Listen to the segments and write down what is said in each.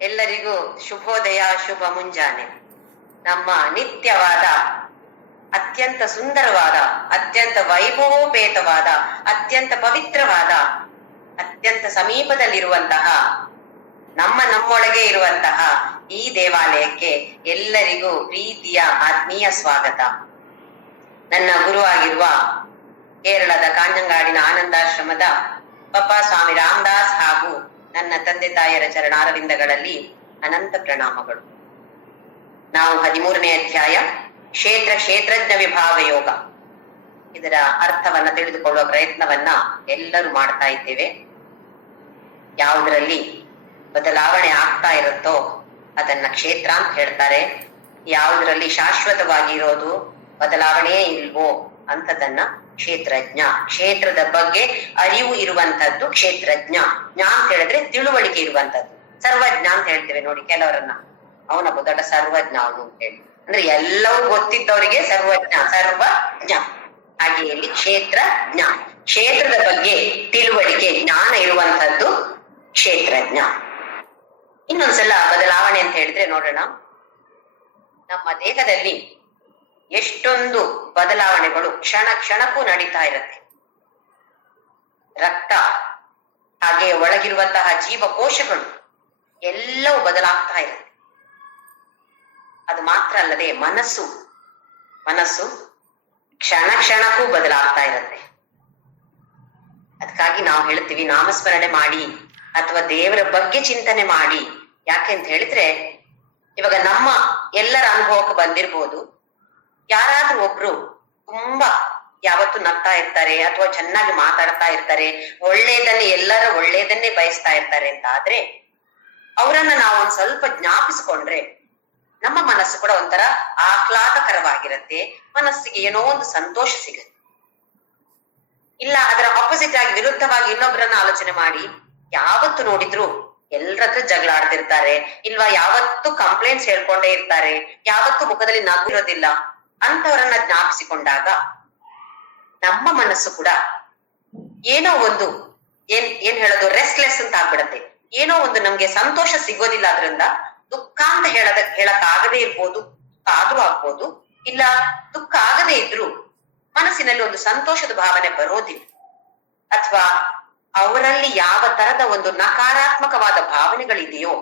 ಎಲ್ಲರಿಗೂ ಶುಭೋದಯ, ಶುಭ ಮುಂಜಾನೆ. ನಮ್ಮ ನಿತ್ಯವಾದ, ಅತ್ಯಂತ ಸುಂದರವಾದ, ಅತ್ಯಂತ ವೈಭವೋಪೇತವಾದ, ಅತ್ಯಂತ ಪವಿತ್ರವಾದ, ಅತ್ಯಂತ ಸಮೀಪದಲ್ಲಿರುವಂತಹ, ನಮ್ಮೊಳಗೆ ಇರುವಂತಹ ಈ ದೇವಾಲಯಕ್ಕೆ ಎಲ್ಲರಿಗೂ ಪ್ರೀತಿಯ ಆತ್ಮೀಯ ಸ್ವಾಗತ. ನನ್ನ ಗುರುವಾಗಿರುವ ಕೇರಳದ ಕಾಂಜಂಗಾಡಿನ ಆನಂದಾಶ್ರಮದ ಪಪ್ಪಾ ಸ್ವಾಮಿ ರಾಮದಾಸ್ ಹಾಗೂ ನನ್ನ ತಂದೆ ತಾಯಿಯರ ಚರಣಾರವಿಂದಗಳಲ್ಲಿ ಅನಂತ ಪ್ರಣಾಮಗಳು. ನಾವು 13ನೇ ಅಧ್ಯಾಯ ಕ್ಷೇತ್ರಜ್ಞ ವಿಭಾಗ ಯೋಗ, ಇದರ ಅರ್ಥವನ್ನ ತಿಳಿದುಕೊಳ್ಳುವ ಪ್ರಯತ್ನವನ್ನ ಎಲ್ಲರೂ ಮಾಡ್ತಾ ಇದ್ದೇವೆ. ಯಾವುದರಲ್ಲಿ ಬದಲಾವಣೆ ಆಗ್ತಾ ಇರುತ್ತೋ ಅದನ್ನ ಕ್ಷೇತ್ರ ಅಂತ ಹೇಳ್ತಾರೆ. ಯಾವುದರಲ್ಲಿ ಶಾಶ್ವತವಾಗಿ ಇರೋದು, ಬದಲಾವಣೆ ಇಲ್ವೋ ಅಂತದನ್ನ ಕ್ಷೇತ್ರಜ್ಞ. ಕ್ಷೇತ್ರದ ಬಗ್ಗೆ ಅರಿವು ಇರುವಂತದ್ದು ಕ್ಷೇತ್ರಜ್ಞ. ಜ್ಞ ಅಂತ ಹೇಳಿದ್ರೆ ತಿಳುವಳಿಕೆ ಇರುವಂತದ್ದು. ಸರ್ವಜ್ಞ ಅಂತ ಹೇಳ್ತೇವೆ ನೋಡಿ ಕೆಲವರನ್ನ, ಅವನೊಬ್ಬ ದೊಡ್ಡ ಸರ್ವಜ್ಞ ಅವನು ಅಂತ ಹೇಳಿ, ಅಂದ್ರೆ ಎಲ್ಲವೂ ಗೊತ್ತಿದ್ದವರಿಗೆ ಸರ್ವಜ್ಞ, ಸರ್ವಜ್ಞ. ಹಾಗೆ ಇಲ್ಲಿ ಕ್ಷೇತ್ರಜ್ಞ, ಕ್ಷೇತ್ರದ ಬಗ್ಗೆ ತಿಳುವಳಿಕೆ, ಜ್ಞಾನ ಇರುವಂತದ್ದು ಕ್ಷೇತ್ರಜ್ಞ. ಇನ್ನೊಂದ್ಸಲ ಬದಲಾವಣೆ ಅಂತ ಹೇಳಿದ್ರೆ ನೋಡೋಣ. ನಮ್ಮ ದೇಹದಲ್ಲಿ ಎಷ್ಟೊಂದು ಬದಲಾವಣೆಗಳು ಕ್ಷಣ ಕ್ಷಣಕ್ಕೂ ನಡೀತಾ ಇರುತ್ತೆ. ರಕ್ತ, ಹಾಗೆ ಒಳಗಿರುವಂತಹ ಜೀವಕೋಶಗಳು ಎಲ್ಲವೂ ಬದಲಾಗ್ತಾ ಇರುತ್ತೆ. ಅದು ಮಾತ್ರ ಅಲ್ಲದೆ ಮನಸ್ಸು ಕ್ಷಣ ಕ್ಷಣಕ್ಕೂ ಬದಲಾಗ್ತಾ ಇರುತ್ತೆ. ಅದಕ್ಕಾಗಿ ನಾವು ಹೇಳ್ತೀವಿ ನಾಮಸ್ಮರಣೆ ಮಾಡಿ ಅಥವಾ ದೇವರ ಬಗ್ಗೆ ಚಿಂತನೆ ಮಾಡಿ. ಯಾಕೆ ಅಂತ ಹೇಳಿದ್ರೆ, ಇವಾಗ ನಮ್ಮ ಎಲ್ಲರ ಅನುಭವಕ್ಕೆ ಬಂದಿರ್ಬೋದು, ಯಾರಾದ್ರೂ ಒಬ್ರು ತುಂಬಾ ಯಾವತ್ತು ನಗ್ತಾ ಇರ್ತಾರೆ ಅಥವಾ ಚೆನ್ನಾಗಿ ಮಾತಾಡ್ತಾ ಇರ್ತಾರೆ, ಎಲ್ಲರ ಒಳ್ಳೇದನ್ನೇ ಬಯಸ್ತಾ ಇರ್ತಾರೆ ಅಂತ ಆದ್ರೆ ಅವರನ್ನ ನಾವು ಒಂದ್ ಸ್ವಲ್ಪ ಜ್ಞಾಪಿಸ್ಕೊಂಡ್ರೆ ನಮ್ಮ ಮನಸ್ಸು ಕೂಡ ಒಂಥರ ಆಹ್ಲಾದಕರವಾಗಿರುತ್ತೆ. ಮನಸ್ಸಿಗೆ ಏನೋ ಒಂದು ಸಂತೋಷ ಸಿಗುತ್ತೆ. ಇಲ್ಲ ಅದರ ಆಪೋಸಿಟ್ ಆಗಿ ವಿರುದ್ಧವಾಗಿ ಇನ್ನೊಬ್ಬರನ್ನ ಆಲೋಚನೆ ಮಾಡಿ, ಯಾವತ್ತು ನೋಡಿದ್ರು ಎಲ್ಲರ ಹತ್ರ ಜಗಳ ಆಡ್ತಿರ್ತಾರೆ, ಇಲ್ವಾ ಯಾವತ್ತು ಕಂಪ್ಲೇಂಟ್ಸ್ ಹೇಳ್ಕೊಂಡೇ ಇರ್ತಾರೆ, ಯಾವತ್ತು ಮುಖದಲ್ಲಿ ನಗುರೋದಿಲ್ಲ ಅಂತವರನ್ನ ಜ್ಞಾಪಿಸಿಕೊಂಡಾಗ ನಮ್ಮ ಮನಸ್ಸು ಕೂಡ ಏನೋ ಒಂದು ಏನ್ ಹೇಳೋದು, ರೆಸ್ಟ್ಲೆಸ್ ಅಂತ ಆಗ್ಬಿಡತ್ತೆ. ಏನೋ ಒಂದು ನಮ್ಗೆ ಸಂತೋಷ ಸಿಗೋದಿಲ್ಲ. ಅದರಿಂದ ದುಃಖ ಅಂತ ಹೇಳಕ್ಕಾಗದೇ ಇರ್ಬೋದು, ಆದ್ರೂ ಆಗ್ಬೋದು. ಇಲ್ಲ ದುಃಖ ಆಗದೇ ಇದ್ರು ಮನಸ್ಸಿನಲ್ಲಿ ಒಂದು ಸಂತೋಷದ ಭಾವನೆ ಬರೋದಿಲ್ಲ. ಅಥವಾ ಅವರಲ್ಲಿ ಯಾವ ತರದ ಒಂದು ನಕಾರಾತ್ಮಕವಾದ ಭಾವನೆಗಳಿದೆಯೋ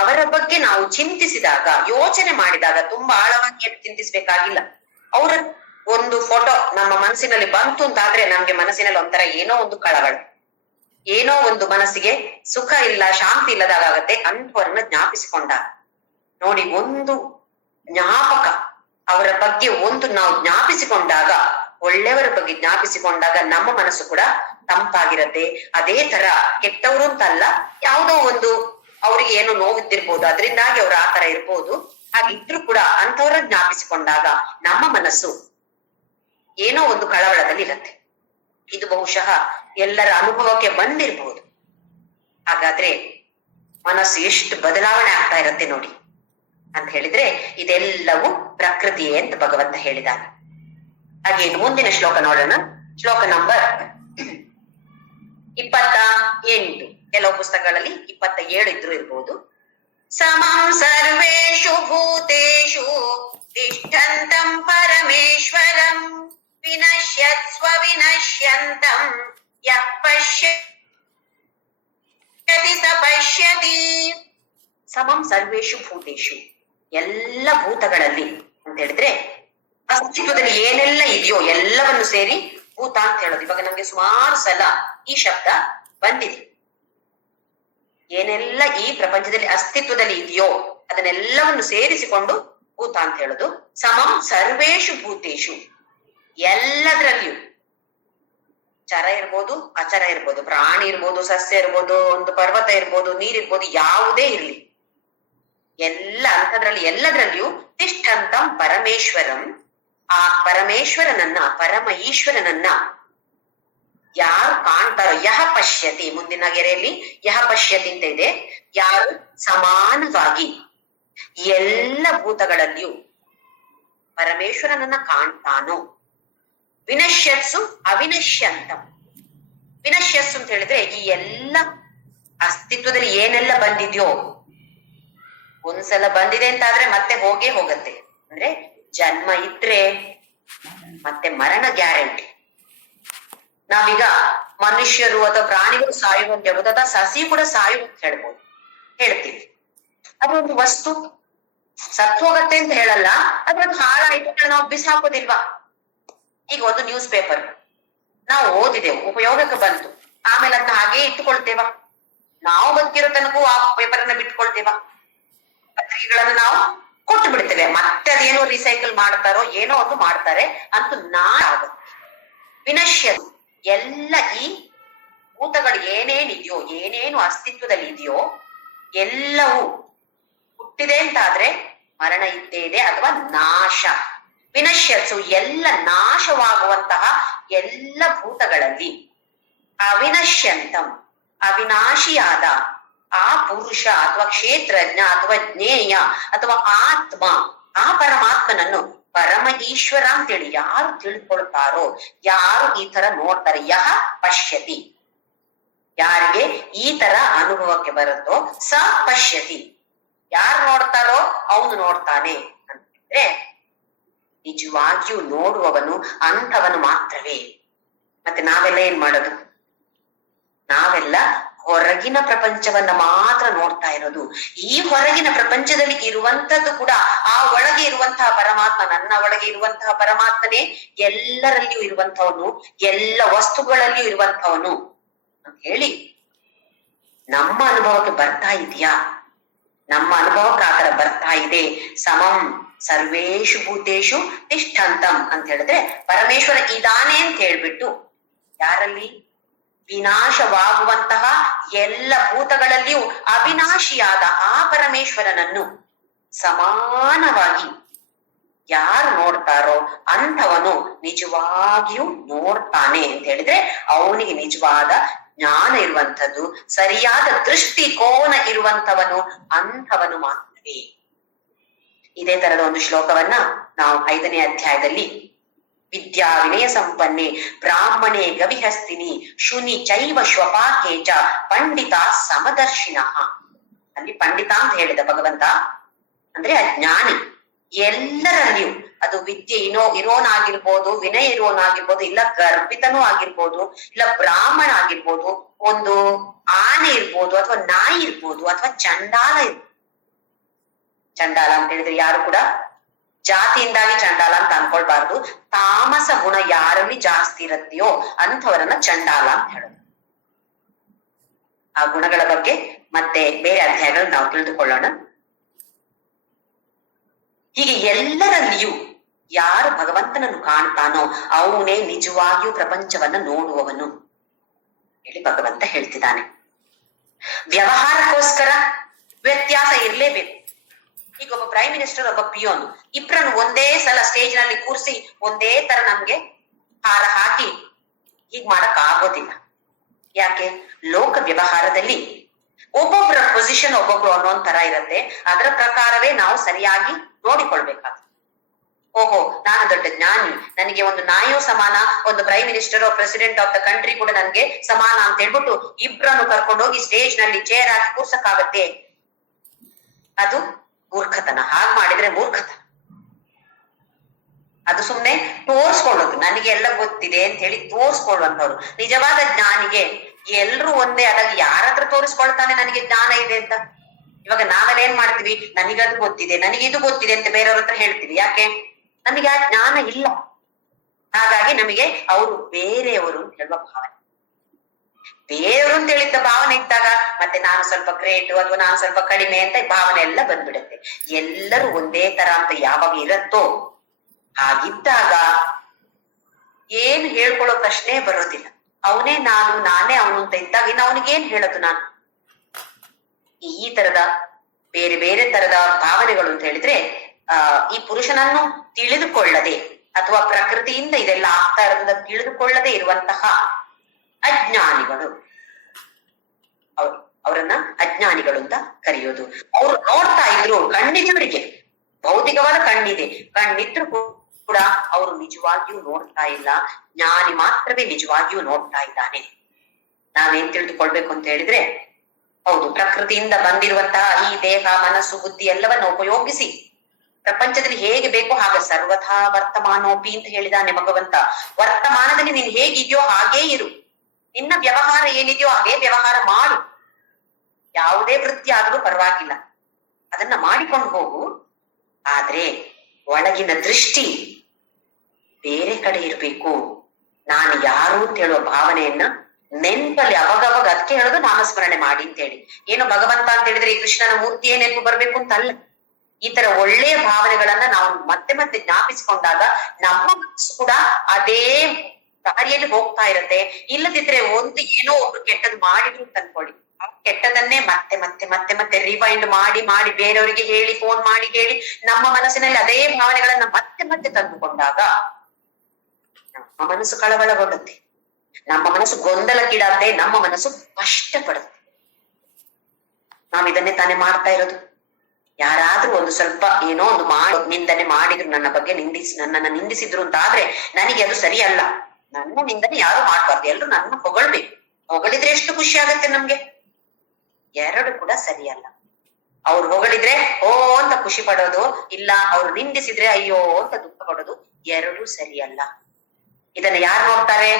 ಅವರ ಬಗ್ಗೆ ನಾವು ಚಿಂತಿಸಿದಾಗ, ಯೋಚನೆ ಮಾಡಿದಾಗ, ತುಂಬಾ ಆಳವಾಗಿ ಏನು ಚಿಂತಿಸ್ಬೇಕಾಗಿಲ್ಲ. ಅವರ ಒಂದು ಫೋಟೋ ನಮ್ಮ ಮನಸ್ಸಿನಲ್ಲಿ ಬಂತು ಅಂತಾದ್ರೆ ನಮ್ಗೆ ಮನಸ್ಸಿನಲ್ಲಿ ಒಂಥರ ಏನೋ ಒಂದು ಕಳವಳ, ಏನೋ ಒಂದು ಮನಸ್ಸಿಗೆ ಸುಖ ಇಲ್ಲ, ಶಾಂತಿ ಇಲ್ಲದಾಗತ್ತೆ. ಅಂಥವರನ್ನ ಜ್ಞಾಪಿಸಿಕೊಂಡಾಗ ನೋಡಿ, ಒಂದು ಜ್ಞಾಪಕ, ಅವರ ಬಗ್ಗೆ ಒಂದು ನಾವು ಜ್ಞಾಪಿಸಿಕೊಂಡಾಗ, ಒಳ್ಳೆಯವರ ಬಗ್ಗೆ ಜ್ಞಾಪಿಸಿಕೊಂಡಾಗ ನಮ್ಮ ಮನಸ್ಸು ಕೂಡ ತಂಪಾಗಿರತ್ತೆ. ಅದೇ ತರ ಕೆಟ್ಟವರು ಅಂತಲ್ಲ, ಯಾವುದೋ ಒಂದು ಅವ್ರಿಗೆ ಏನೋ ನೋವಿದ್ದಿರ್ಬೋದು, ಅದರಿಂದಾಗಿ ಅವ್ರು ಆ ತರ ಇರ್ಬೋದು. ಹಾಗಿದ್ರು ಕೂಡ ಅಂಥವ್ರ ಜ್ಞಾಪಿಸಿಕೊಂಡಾಗ ನಮ್ಮ ಮನಸ್ಸು ಏನೋ ಒಂದು ಕಳವಳದಲ್ಲಿ ಇರತ್ತೆ. ಇದು ಬಹುಶಃ ಎಲ್ಲರ ಅನುಭವಕ್ಕೆ ಬಂದಿರ್ಬೋದು. ಹಾಗಾದ್ರೆ ಮನಸ್ಸು ಎಷ್ಟು ಬದಲಾವಣೆ ಆಗ್ತಾ ಇರತ್ತೆ ನೋಡಿ ಅಂತ ಹೇಳಿದ್ರೆ, ಇದೆಲ್ಲವೂ ಪ್ರಕೃತಿಯೇ ಅಂತ ಭಗವಂತ ಹೇಳಿದಾಗ. ಹಾಗೆ ಇನ್ನು ಮುಂದಿನ ಶ್ಲೋಕ ನೋಡೋಣ. ಶ್ಲೋಕ ನಂಬರ್ 28. ಕೆಲವು ಪುಸ್ತಕಗಳಲ್ಲಿ 27 ಇದ್ರೂ ಇರ್ಬೋದು. ಸಮಂ ಸರ್ವೇಷು ಭೂತೇಷು ತಿಷ್ಠಂತಂ ಪರಮೇಶ್ವರಂ ವಿನಶ್ಯತ್ಸ್ವ ವಿನಶ್ಯಂತಂ ಯಃ ಪಶ್ಯತಿ ಸ ಪಶ್ಯತಿ. ಸಮಂ ಸರ್ವೇಷು ಭೂತೇಷು, ಎಲ್ಲ ಭೂತಗಳಲ್ಲಿ ಅಂತ ಹೇಳಿದ್ರೆ ಅಸ್ತಿತ್ವದಲ್ಲಿ ಏನೆಲ್ಲ ಇದೆಯೋ ಎಲ್ಲವನ್ನು ಸೇರಿ ಭೂತ ಅಂತ ಹೇಳೋದು. ಇವಾಗ ನಮ್ಗೆ ಸುಮಾರು ಸಲ ಈ ಶಬ್ದ ಬಂದಿದೆ. ಏನೆಲ್ಲ ಈ ಪ್ರಪಂಚದಲ್ಲಿ ಅಸ್ತಿತ್ವದಲ್ಲಿ ಇದೆಯೋ ಅದನ್ನೆಲ್ಲವನ್ನು ಸೇರಿಸಿಕೊಂಡು ಭೂತ ಅಂತ ಹೇಳೋದು. ಸಮಂ ಸರ್ವೇಷು ಭೂತೇಷು, ಎಲ್ಲದ್ರಲ್ಲಿಯೂ ಚರ ಇರ್ಬೋದು, ಅಚರ ಇರ್ಬೋದು, ಪ್ರಾಣಿ ಇರ್ಬೋದು, ಸಸ್ಯ ಇರ್ಬೋದು, ಒಂದು ಪರ್ವತ ಇರ್ಬೋದು, ನೀರಿರ್ಬೋದು, ಯಾವುದೇ ಇರ್ಲಿ, ಎಲ್ಲ ಅಂಥದ್ರಲ್ಲಿ ಎಲ್ಲದ್ರಲ್ಲಿಯೂ ತಿಷ್ಠಂತಂ ಪರಮೇಶ್ವರಂ, ಆ ಪರಮೇಶ್ವರನನ್ನ, ಪರಮ ಈಶ್ವರನನ್ನ ಯಾರು ಕಾಣ್ತಾರೋ, ಯಹ ಪಶ್ಯತಿ, ಮುಂದಿನ ಗೆರೆಯಲ್ಲಿ ಯಹ ಪಶ್ಯತಿ ಅಂತ ಇದೆ, ಯಾರು ಸಮಾನವಾಗಿ ಎಲ್ಲ ಭೂತಗಳಲ್ಲಿಯೂ ಪರಮೇಶ್ವರನನ್ನ ಕಾಣ್ತಾನೋ, ವಿನಶ್ಯತ್ಸು ಅವಿನಶ್ಯಂತಂ. ವಿನಶ್ಯಸ್ಸು ಅಂತ ಹೇಳಿದ್ರೆ ಈ ಎಲ್ಲ ಅಸ್ತಿತ್ವದಲ್ಲಿ ಏನೆಲ್ಲ ಬಂದಿದ್ಯೋ ಒಂದ್ಸಲ ಬಂದಿದೆ ಅಂತ ಆದ್ರೆ ಮತ್ತೆ ಹೋಗೇ ಹೋಗತ್ತೆ. ಅಂದ್ರೆ ಜನ್ಮ ಇದ್ರೆ ಮತ್ತೆ ಮರಣ ಗ್ಯಾರಂಟಿ. ನಾವೀಗ ಮನುಷ್ಯರು ಅಥವಾ ಪ್ರಾಣಿಗಳು ಸಾಯುವ ಅಂತ ಹೇಳ್ಬೋದು, ಅಥವಾ ಸಸಿ ಕೂಡ ಸಾಯು ಅಂತ ಹೇಳ್ತೀವಿ. ಅದೊಂದು ವಸ್ತು ಸತ್ತು ಹೋಗತ್ತೆ ಅಂತ ಹೇಳಲ್ಲ, ಅದ್ರದ್ದು ಹಾಳಾಯ್ತು ನಾವು ಬಿಸಾಕೋದಿಲ್ವಾ? ಈಗ ಒಂದು ನ್ಯೂಸ್ ಪೇಪರ್ ನಾವು ಓದಿದೆವು, ಉಪಯೋಗಕ್ಕೆ ಬಂತು, ಆಮೇಲೆ ಅದನ್ನ ಹಾಗೆ ಇಟ್ಟುಕೊಳ್ತೇವ? ನಾವು ಬದುಕಿರೋ ತನಕೂ ಆ ಪೇಪರ್ ಅನ್ನ ಬಿಟ್ಕೊಳ್ತೇವ? ಪತ್ರಿಕೆಗಳನ್ನು ನಾವು ಕೊಟ್ಟು ಬಿಡ್ತೇವೆ, ಮತ್ತೆ ಅದೇನೋ ರಿಸೈಕಲ್ ಮಾಡ್ತಾರೋ ಏನೋ ಒಂದು ಮಾಡ್ತಾರೆ ಅಂತೂ ಆಗುತ್ತೆ. ವಿನಶ್ಯ ಎಲ್ಲ ಈ ಭೂತಗಳು ಏನೇನಿದೆಯೋ, ಏನೇನು ಅಸ್ತಿತ್ವದಲ್ಲಿ ಇದೆಯೋ ಎಲ್ಲವೂ ಹುಟ್ಟಿದೆ ಅಂತಾದ್ರೆ ಮರಣ ಇದ್ದೇ ಇದೆ ಅಥವಾ ನಾಶ. ವಿನಶ್ಯಸು ಎಲ್ಲ ನಾಶವಾಗುವಂತಹ ಎಲ್ಲ ಭೂತಗಳಲ್ಲಿ ಅವಿನಶ್ಯಂತಂ ಅವಿನಾಶಿಯಾದ ಆ ಪುರುಷ ಅಥವಾ ಕ್ಷೇತ್ರಜ್ಞ ಅಥವಾ ಜ್ಞೇಯ ಅಥವಾ ಆತ್ಮ, ಆ ಪರಮಾತ್ಮನನ್ನು ಪರಮ ಈಶ್ವರ ಅಂತೇಳಿ ಯಾರು ತಿಳ್ಕೊಳ್ತಾರೋ, ಯಾರು ಈ ತರ ನೋಡ್ತಾರೆ, ಯಹ ಪಶ್ಯತಿ, ಯಾರಿಗೆ ಈ ತರ ಅನುಭವಕ್ಕೆ ಬರುತ್ತೋ ಸ ಪಶ್ಯತಿ, ಯಾರು ನೋಡ್ತಾರೋ ಅವನು ನೋಡ್ತಾನೆ ಅಂತಂದ್ರೆ ನಿಜವಾಗಿಯೂ ನೋಡುವವನು ಅಂಥವನು ಮಾತ್ರವೇ. ಮತ್ತೆ ನಾವೆಲ್ಲ ಏನ್ ಮಾಡೋದು? ನಾವೆಲ್ಲ ಹೊರಗಿನ ಪ್ರಪಂಚವನ್ನ ಮಾತ್ರ ನೋಡ್ತಾ ಇರೋದು. ಈ ಹೊರಗಿನ ಪ್ರಪಂಚದಲ್ಲಿ ಇರುವಂತದ್ದು ಕೂಡ ಆ ಒಳಗೆ ಇರುವಂತಹ ಪರಮಾತ್ಮ, ನನ್ನ ಒಳಗೆ ಇರುವಂತಹ ಪರಮಾತ್ಮನೇ ಎಲ್ಲರಲ್ಲಿಯೂ ಇರುವಂತವನು, ಎಲ್ಲ ವಸ್ತುಗಳಲ್ಲಿಯೂ ಇರುವಂತವನು ಅಂತ ಹೇಳಿ ನಮ್ಮ ಅನುಭವಕ್ಕೆ ಬರ್ತಾ ಇದೆಯಾ? ನಮ್ಮ ಅನುಭವಕ್ಕೆ ಆತರ ಬರ್ತಾ ಇದೆ. ಸಮಂ ಸರ್ವೇಶು ಭೂತೇಶು ತಿಷ್ಠಂತಂ ಅಂತ ಹೇಳಿದ್ರೆ ಪರಮೇಶ್ವರ ಇದಾನೆ ಅಂತ ಹೇಳ್ಬಿಟ್ಟು ಯಾರಲ್ಲಿ ವಿನಾಶವಾಗುವಂತಹ ಎಲ್ಲ ಭೂತಗಳಲ್ಲಿಯೂ ಅವಿನಾಶಿಯಾದ ಆ ಪರಮೇಶ್ವರನನ್ನು ಸಮಾನವಾಗಿ ಯಾರು ನೋಡ್ತಾರೋ ಅಂಥವನು ನಿಜವಾಗಿಯೂ ನೋಡ್ತಾನೆ ಅಂತ ಹೇಳಿದ್ರೆ ಅವನಿಗೆ ನಿಜವಾದ ಜ್ಞಾನ ಇರುವಂಥದ್ದು, ಸರಿಯಾದ ದೃಷ್ಟಿಕೋನ ಇರುವಂಥವನು ಅಂಥವನು ಮಾತ್ರವೇ. ಇದೇ ತರದ ಒಂದು ಶ್ಲೋಕವನ್ನ ನಾವು 5ನೇ ಅಧ್ಯಾಯದಲ್ಲಿ ವಿದ್ಯಾ ವಿನಯ ಸಂಪನ್ನೆ ಬ್ರಾಹ್ಮಣೆ ಗವಿಹಸ್ತಿನಿ ಶುನಿ ಚೈವ ಶ್ವಪಾಕೆ ಚ ಪಂಡಿತ ಸಮದರ್ಶಿನಃ, ಅಲ್ಲಿ ಪಂಡಿತ ಅಂತ ಹೇಳಿದ ಭಗವಂತ ಅಂದ್ರೆ ಅಜ್ಞಾನಿ. ಎಲ್ಲರಲ್ಲಿಯೂ ಅದು ವಿದ್ಯೆ ಇರೋನಾಗಿರ್ಬೋದು, ವಿನಯ ಇರೋನಾಗಿರ್ಬೋದು, ಇಲ್ಲ ಗರ್ಭಿತನೂ ಆಗಿರ್ಬೋದು, ಇಲ್ಲ ಬ್ರಾಹ್ಮಣ ಆಗಿರ್ಬೋದು, ಒಂದು ಆನೆ ಇರ್ಬೋದು, ಅಥವಾ ನಾಯಿ ಇರ್ಬೋದು, ಅಥವಾ ಚಂಡಾಲ ಇರ್ಬೋದು. ಚಂಡಾಲ ಅಂತ ಹೇಳಿದ್ರೆ ಯಾರು ಕೂಡ ಜಾತಿಯಿಂದಾಗಿ ಚಂಡಾಲ ಅಂತ ಅನ್ಕೊಳ್ಬಾರ್ದು. ತಾಮಸ ಗುಣ ಯಾರಲ್ಲಿ ಜಾಸ್ತಿ ಇರತ್ತೆಯೋ ಅಂಥವರನ್ನ ಚಂಡಾಲ ಅಂತ ಹೇಳೋದು. ಆ ಗುಣಗಳ ಬಗ್ಗೆ ಮತ್ತೆ ಬೇರೆ ಅಧ್ಯಾಯಗಳು ನಾವು ತಿಳಿದುಕೊಳ್ಳೋಣ. ಹೀಗೆ ಎಲ್ಲರಲ್ಲಿಯೂ ಯಾರು ಭಗವಂತನನ್ನು ಕಾಣ್ತಾನೋ ಅವನೇ ನಿಜವಾಗಿಯೂ ಪ್ರಪಂಚವನ್ನ ನೋಡುವವನು ಹೇಳಿ ಭಗವಂತ ಹೇಳ್ತಿದ್ದಾನೆ. ವ್ಯವಹಾರಕ್ಕೋಸ್ಕರ ವ್ಯತ್ಯಾಸ ಇರ್ಲೇಬೇಕು. ಈಗ ಒಬ್ಬ ಪ್ರೈಮ್ ಮಿನಿಸ್ಟರ್, ಒಬ್ಬ ಪಿಯೋನ್, ಇಬ್ರನ್ನು ಒಂದೇ ಸಲ ಸ್ಟೇಜ್ ನಲ್ಲಿ ಕೂರಿಸಿ ಒಂದೇ ತರ ನಮ್ಗೆ ಹಾರ ಹಾಕಿ ಹೀಗ್ ಮಾಡಕ್ ಆಗೋದಿಲ್ಲ. ಯಾಕೆ? ಲೋಕ ವ್ಯವಹಾರದಲ್ಲಿ ಒಬ್ಬೊಬ್ಬರ ಪೊಸಿಷನ್ ಒಬ್ಬೊಬ್ರು ಅನ್ನೋಂದ್ ತರ ಇರತ್ತೆ. ಅದರ ಪ್ರಕಾರವೇ ನಾವು ಸರಿಯಾಗಿ ನೋಡಿಕೊಳ್ಬೇಕಾಗ್ತದೆ. ಓಹೋ, ನಾನು ದೊಡ್ಡ ಜ್ಞಾನಿ, ನನಗೆ ಒಂದು ನಾಯೋ ಸಮಾನ, ಒಂದು prime minister president of the country ಕೂಡ ನನ್ಗೆ ಸಮಾನ ಅಂತ ಹೇಳ್ಬಿಟ್ಟು ಇಬ್ರನ್ನು ಕರ್ಕೊಂಡೋಗಿ ಸ್ಟೇಜ್ ನಲ್ಲಿ ಚೇರ್ ಹಾಕಿ ಕೂರ್ಸಕ್ಕಾಗತ್ತೆ? ಅದು ಮೂರ್ಖತನ. ಹಾಗೆ ಮಾಡಿದ್ರೆ ಮೂರ್ಖತನ. ಅದು ಸುಮ್ನೆ ತೋರ್ಸ್ಕೊಳ್ಳೋದು, ನನಗೆ ಎಲ್ಲ ಗೊತ್ತಿದೆ ಅಂತ ಹೇಳಿ ತೋರ್ಸ್ಕೊಳ್ಳುವಂತವ್ರು. ನಿಜವಾದ ಜ್ಞಾನಿಗೆ ಎಲ್ರು ಒಂದೇ ಆದಾಗ ಯಾರ ಹತ್ರ ತೋರಿಸ್ಕೊಳ್ತಾನೆ ನನಗೆ ಜ್ಞಾನ ಇದೆ ಅಂತ? ಇವಾಗ ನಾವೆಲ್ಲ ಏನ್ ಮಾಡ್ತೀವಿ, ನನಗದು ಗೊತ್ತಿದೆ, ನನಗೆ ಇದು ಗೊತ್ತಿದೆ ಅಂತ ಬೇರೆಯವ್ರ ಹತ್ರ ಹೇಳ್ತೀವಿ. ಯಾಕೆ? ನಮಗೆ ಆ ಜ್ಞಾನ ಇಲ್ಲ. ಹಾಗಾಗಿ ನಮಗೆ ಅವರು ಬೇರೆಯವರು ಅಂತ ಹೇಳುವ ಭಾವನೆ, ಬೇರೆಯವರು ಅಂತ ಹೇಳಿದ್ದ ಭಾವನೆ ಇದ್ದಾಗ ಮತ್ತೆ ನಾನು ಸ್ವಲ್ಪ ಗ್ರೇಟ್ ಅಥವಾ ನಾನು ಸ್ವಲ್ಪ ಕಡಿಮೆ ಅಂತ ಭಾವನೆ ಎಲ್ಲ ಬಂದ್ಬಿಡುತ್ತೆ. ಎಲ್ಲರೂ ಒಂದೇ ತರ ಅಂತ ಯಾವಾಗ ಇರತ್ತೋ ಹಾಗಿದ್ದಾಗ ಏನ್ ಹೇಳ್ಕೊಳ್ಳೋ ಪ್ರಶ್ನೆ ಬರೋದಿಲ್ಲ. ಅವನೇ ನಾನು, ನಾನೇ ಅವನು ಅಂತ ಇದ್ದಾಗ ಇನ್ನು ಅವನಿಗೇನ್ ಹೇಳೋದು ನಾನು? ಈ ತರದ ಬೇರೆ ಬೇರೆ ತರದ ಭಾವನೆಗಳು ಅಂತ ಹೇಳಿದ್ರೆ ಈ ಪುರುಷನನ್ನು ತಿಳಿದುಕೊಳ್ಳದೆ ಅಥವಾ ಪ್ರಕೃತಿಯಿಂದ ಇದೆಲ್ಲ ಆಗ್ತಾ ಇರೋದ್ರಿಂದ ತಿಳಿದುಕೊಳ್ಳದೆ ಇರುವಂತಹ ಅಜ್ಞಾನಿಗಳು, ಅವರನ್ನ ಅಜ್ಞಾನಿಗಳು ಅಂತ ಕರೆಯೋದು. ಅವ್ರು ನೋಡ್ತಾ ಇದ್ರು, ಕಣ್ಣಿದವರಿಗೆ ಭೌತಿಕವಾದ ಕಣ್ಣಿದೆ, ಕಣ್ಣಿದ್ರು ಕೂಡ ಅವರು ನಿಜವಾಗಿಯೂ ನೋಡ್ತಾ ಇಲ್ಲ. ಜ್ಞಾನಿ ಮಾತ್ರವೇ ನಿಜವಾಗಿಯೂ ನೋಡ್ತಾ ಇದ್ದಾನೆ. ನಾವೇನ್ ತಿಳಿದುಕೊಳ್ಬೇಕು ಅಂತ ಹೇಳಿದ್ರೆ ಹೌದು, ಪ್ರಕೃತಿಯಿಂದ ಬಂದಿರುವಂತಹ ಈ ದೇಹ, ಮನಸ್ಸು, ಬುದ್ಧಿ ಎಲ್ಲವನ್ನ ಉಪಯೋಗಿಸಿ ಪ್ರಪಂಚದಲ್ಲಿ ಹೇಗೆ ಬೇಕೋ ಹಾಗೆ ಸರ್ವಥಾ ವರ್ತಮಾನೋಪಿ ಅಂತ ಹೇಳಿದಾನೆ ಭಗವಂತ. ವರ್ತಮಾನದಲ್ಲಿ ನೀನ್ ಹೇಗಿದ್ಯೋ ಹಾಗೇ ಇರು, ನಿನ್ನ ವ್ಯವಹಾರ ಏನಿದೆಯೋ ಅದೇ ವ್ಯವಹಾರ ಮಾಡು, ಯಾವುದೇ ವೃತ್ತಿ ಆದ್ರೂ ಪರವಾಗಿಲ್ಲ, ಅದನ್ನ ಮಾಡಿಕೊಂಡು ಹೋಗು. ಆದ್ರೆ ಒಳಗಿನ ದೃಷ್ಟಿ ಬೇರೆ ಕಡೆ ಇರ್ಬೇಕು. ನಾನು ಯಾರು ಅಂತ ಹೇಳುವ ಭಾವನೆಯನ್ನ ನೆನ್ಪಲ್ಲಿ ಅವಾಗವಾಗ, ಅದಕ್ಕೆ ಹೇಳೋದು ನಾಮಸ್ಮರಣೆ ಮಾಡಿ ಅಂತ ಹೇಳಿ. ಏನು ಭಗವಂತ ಅಂತ ಹೇಳಿದ್ರೆ ಈ ಕೃಷ್ಣನ ಮೂರ್ತಿಯೇ ನೆನಪು ಬರ್ಬೇಕು ಅಂತ ಅಲ್ಲ. ಈ ತರ ಒಳ್ಳೆಯ ಭಾವನೆಗಳನ್ನ ನಾವು ಮತ್ತೆ ಮತ್ತೆ ಜ್ಞಾಪಿಸಿಕೊಂಡಾಗ ನಮ್ಮ ಮನಸ್ಸು ಕೂಡ ಅದೇ ದಾರಿಯಲ್ಲಿ ಹೋಗ್ತಾ ಇರತ್ತೆ. ಇಲ್ಲದಿದ್ರೆ ಒಂದು ಏನೋ ಒಬ್ರು ಕೆಟ್ಟದ್ದು ಮಾಡಿದ್ರು ಅಂತ ಅನ್ಕೊಳ್ಳಿ, ಆ ಕೆಟ್ಟದನ್ನೇ ಮತ್ತೆ ಮತ್ತೆ ಮತ್ತೆ ಮತ್ತೆ ರಿವೈಂಡ್ ಮಾಡಿ ಮಾಡಿ ಬೇರೆಯವರಿಗೆ ಹೇಳಿ, ಫೋನ್ ಮಾಡಿ ಹೇಳಿ, ನಮ್ಮ ಮನಸ್ಸಿನಲ್ಲಿ ಅದೇ ಭಾವನೆಗಳನ್ನ ಮತ್ತೆ ಮತ್ತೆ ತಂದುಕೊಂಡಾಗ ನಮ್ಮ ಮನಸ್ಸು ಕಳವಳಗೊಳ್ಳುತ್ತೆ, ನಮ್ಮ ಮನಸ್ಸು ಗೊಂದಲಕ್ಕೀಡಾಗುತ್ತೆ, ನಮ್ಮ ಮನಸ್ಸು ಕಷ್ಟಪಡುತ್ತೆ. ನಾವ್ ಇದನ್ನೇ ತಾನೇ ಮಾಡ್ತಾ ಇರೋದು. ಯಾರಾದ್ರೂ ಒಂದು ಸ್ವಲ್ಪ ಏನೋ ಒಂದು ನಿಂದನೆ ಮಾಡಿದ್ರು, ನನ್ನ ಬಗ್ಗೆ ನನ್ನನ್ನ ನಿಂದಿಸಿದ್ರು ಅಂತ ಆದ್ರೆ ನನಗೆ ಅದು ಸರಿಯಲ್ಲ. ನನ್ನ ನಿಂದನೆ ಯಾರು ಮಾಡ್ಬಾರ್ದು, ಎಲ್ರು ನನ್ನ ಹೊಗಳ್ಬೇಕು. ಹೊಗಳಿದ್ರೆ ಎಷ್ಟು ಖುಷಿ ಆಗತ್ತೆ ನಮ್ಗೆ. ಎರಡು ಕೂಡ ಸರಿಯಲ್ಲ. ಅವ್ರು ಹೊಗಳಿದ್ರೆ ಓ ಅಂತ ಖುಷಿ ಪಡೋದು, ಇಲ್ಲ ಅವ್ರು ನಿಂದಿಸಿದ್ರೆ ಅಯ್ಯೋ ಅಂತ ದುಃಖ ಪಡೋದು, ಎರಡೂ ಸರಿಯಲ್ಲ. ಇದನ್ನ ಯಾರು ನೋಡ್ತಾರೆ?